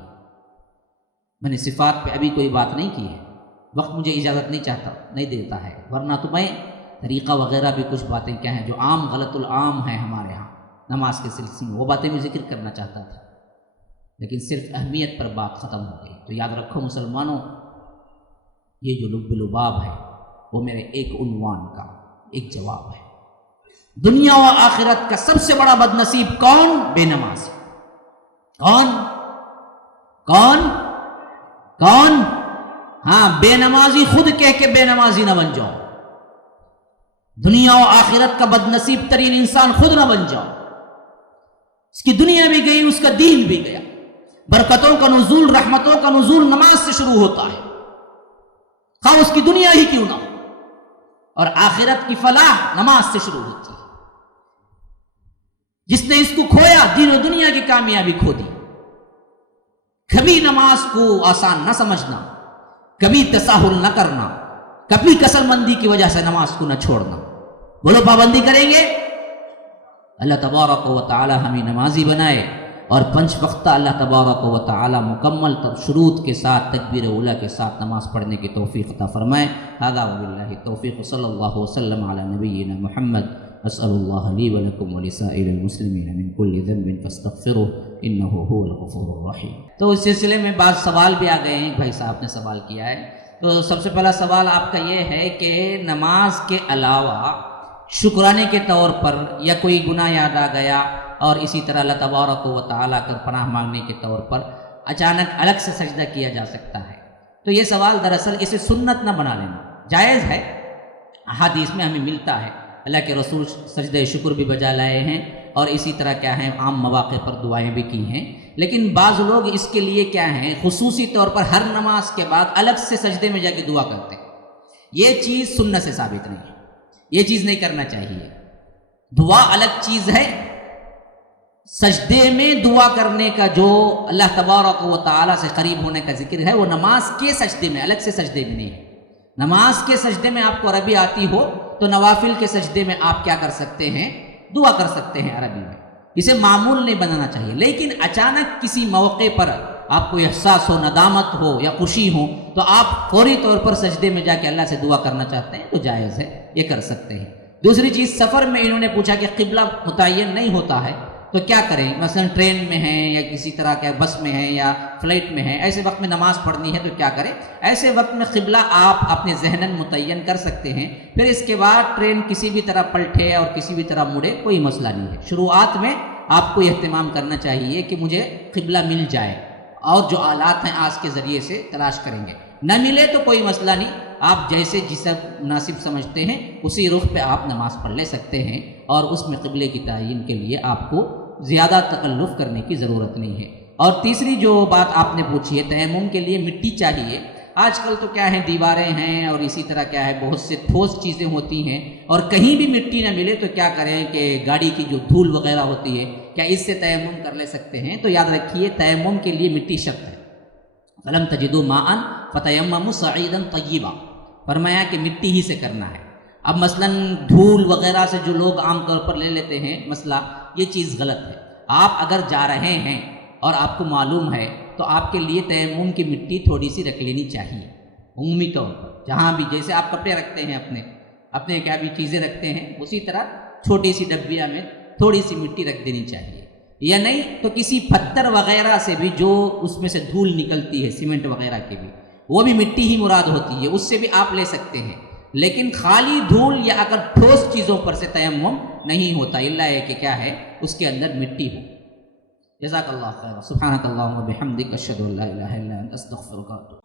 میں نے صفات پہ ابھی کوئی بات نہیں کی ہے، وقت مجھے اجازت نہیں دیتا ہے، ورنہ تو میں طریقہ وغیرہ بھی کچھ باتیں کیا ہیں جو عام غلط العام ہیں ہمارے ہاں نماز کے سلسلے میں، وہ باتیں میں ذکر کرنا چاہتا تھا، لیکن صرف اہمیت پر بات ختم ہو گئی۔ تو یاد رکھو مسلمانوں، یہ جو لب لباب ہے وہ میرے ایک عنوان کا ایک جواب ہے۔ دنیا و آخرت کا سب سے بڑا بد نصیب کون؟ بے نمازی۔ کون کون کون؟ ہاں، بے نمازی خود کہہ کے بے نمازی نہ بن جاؤ، دنیا و آخرت کا بد نصیب ترین انسان خود نہ بن جاؤ، اس کی دنیا بھی گئی، اس کا دین بھی گیا۔ برکتوں کا نزول، رحمتوں کا نزول نماز سے شروع ہوتا ہے، خواہ اس کی دنیا ہی کیوں نہ ہو، اور آخرت کی فلاح نماز سے شروع ہوتی ہے۔ جس نے اس کو کھویا، دین و دنیا کی کامیابی کھو دی۔ کبھی نماز کو آسان نہ سمجھنا، کبھی تساہل نہ کرنا، کبھی کسل مندی کی وجہ سے نماز کو نہ چھوڑنا۔ بولو پابندی کریں گے؟ اللہ تبارک و تعالی ہمیں نمازی بنائے، اور 5 وقتہ اللہ تبارک و تعالی مکمل شروط کے ساتھ تکبیر اولیٰ کے ساتھ نماز پڑھنے کی توفیق عطا فرمائے۔ ھذا وباللہ التوفیق، صلی اللہ وسلم علی نبینا محمد۔ اسأل اللہ لی ولکم ولسائر المسلمین من کل ذنب فاستغفروه انہ هو الغفور الرحیم۔ تو اس سلسلے میں بعض سوال بھی آ گئے ہیں، بھائی صاحب نے سوال کیا ہے۔ تو سب سے پہلا سوال آپ کا یہ ہے کہ نماز کے علاوہ شکرانے کے طور پر یا کوئی گناہ یاد آ گیا اور اسی طرح اللہ تبارک و تعالیٰ کا پناہ مانگنے کے طور پر اچانک الگ سے سجدہ کیا جا سکتا ہے؟ تو یہ سوال دراصل اسے سنت نہ بنا لینا، جائز ہے، احادیث میں ہمیں ملتا ہے، اللہ کے رسول سجدہ شکر بھی بجا لائے ہیں، اور اسی طرح کیا ہے عام مواقع پر دعائیں بھی کی ہیں۔ لیکن بعض لوگ اس کے لیے کیا ہیں خصوصی طور پر ہر نماز کے بعد الگ سے سجدے میں جا کے دعا کرتے ہیں۔ یہ چیز سنت سے ثابت نہیں ہے، یہ چیز نہیں کرنا چاہیے۔ دعا الگ چیز ہے، سجدے میں دعا کرنے کا جو اللہ تبارک و تعالیٰ سے قریب ہونے کا ذکر ہے وہ نماز کے سجدے میں، الگ سے سجدے میں نہیں ہے۔ نماز کے سجدے میں آپ کو عربی آتی ہو تو نوافل کے سجدے میں آپ کیا کر سکتے ہیں؟ دعا کر سکتے ہیں عربی میں، اسے معمول نہیں بنانا چاہیے۔ لیکن اچانک کسی موقع پر آپ کو احساس ہو، ندامت ہو یا خوشی ہو، تو آپ فوری طور پر سجدے میں جا کے اللہ سے دعا کرنا چاہتے ہیں تو جائز ہے، یہ کر سکتے ہیں۔ دوسری چیز، سفر میں انہوں نے پوچھا کہ قبلہ متعین نہیں ہوتا ہے تو کیا کریں؟ مثلا ٹرین میں ہیں یا کسی طرح کے بس میں ہیں یا فلائٹ میں ہیں، ایسے وقت میں نماز پڑھنی ہے تو کیا کریں؟ ایسے وقت میں قبلہ آپ اپنے ذہناً متعین کر سکتے ہیں، پھر اس کے بعد ٹرین کسی بھی طرح پلٹے اور کسی بھی طرح مڑے کوئی مسئلہ نہیں ہے۔ شروعات میں آپ کو اہتمام کرنا چاہیے کہ مجھے قبلہ مل جائے، اور جو آلات ہیں آج کے ذریعے سے تلاش کریں گے، نہ ملے تو کوئی مسئلہ نہیں، آپ جیسے جسے مناسب سمجھتے ہیں اسی رخ پہ آپ نماز پڑھ لے سکتے ہیں، اور اس میں قبلے کی تعین کے لیے آپ کو زیادہ تکلف کرنے کی ضرورت نہیں ہے۔ اور تیسری جو بات آپ نے پوچھی ہے، تیمم کے لیے مٹی چاہیے۔ آج کل تو کیا ہے دیواریں ہیں اور اسی طرح کیا ہے بہت سے ٹھوس چیزیں ہوتی ہیں، اور کہیں بھی مٹی نہ ملے تو کیا کریں کہ گاڑی کی جو دھول وغیرہ ہوتی ہے کیا اس سے تیمم کر لے سکتے ہیں؟ تو یاد رکھیے تیمم کے لیے مٹی شرط ہے۔ فَلَمْ تَجِدُوا مَاءً فَتَيَمَّمُوا صَعِيدًا طَيِّبًا، فرمایا کہ مٹی ہی سے کرنا ہے۔ اب مثلا دھول وغیرہ سے جو لوگ عام طور پر لے لیتے ہیں مسئلہ، یہ چیز غلط ہے۔ آپ اگر جا رہے ہیں اور آپ کو معلوم ہے تو آپ کے لیے تیمم کی مٹی تھوڑی سی رکھ لینی چاہیے، عمومی طور پر جہاں بھی جیسے آپ کپڑے رکھتے ہیں اپنے کیا بھی چیزیں رکھتے ہیں، اسی طرح چھوٹی سی ڈبیا میں تھوڑی سی مٹی رکھ دینی چاہیے، یا نہیں تو کسی پتھر وغیرہ سے بھی جو اس میں سے دھول نکلتی ہے، سیمنٹ وغیرہ کی بھی، وہ بھی مٹی ہی مراد ہوتی ہے، اس سے بھی آپ لے سکتے ہیں۔ لیکن خالی دھول یا اگر ٹھوس چیزوں پر سے تیمم نہیں ہوتا، الا ہے کہ کیا ہے اس کے اندر مٹی ہو۔ جزاک اللہ خیر، سبحانک اللہم و بحمدک، اشہد ان لا الہ الا انت، استغفرک و اتوب۔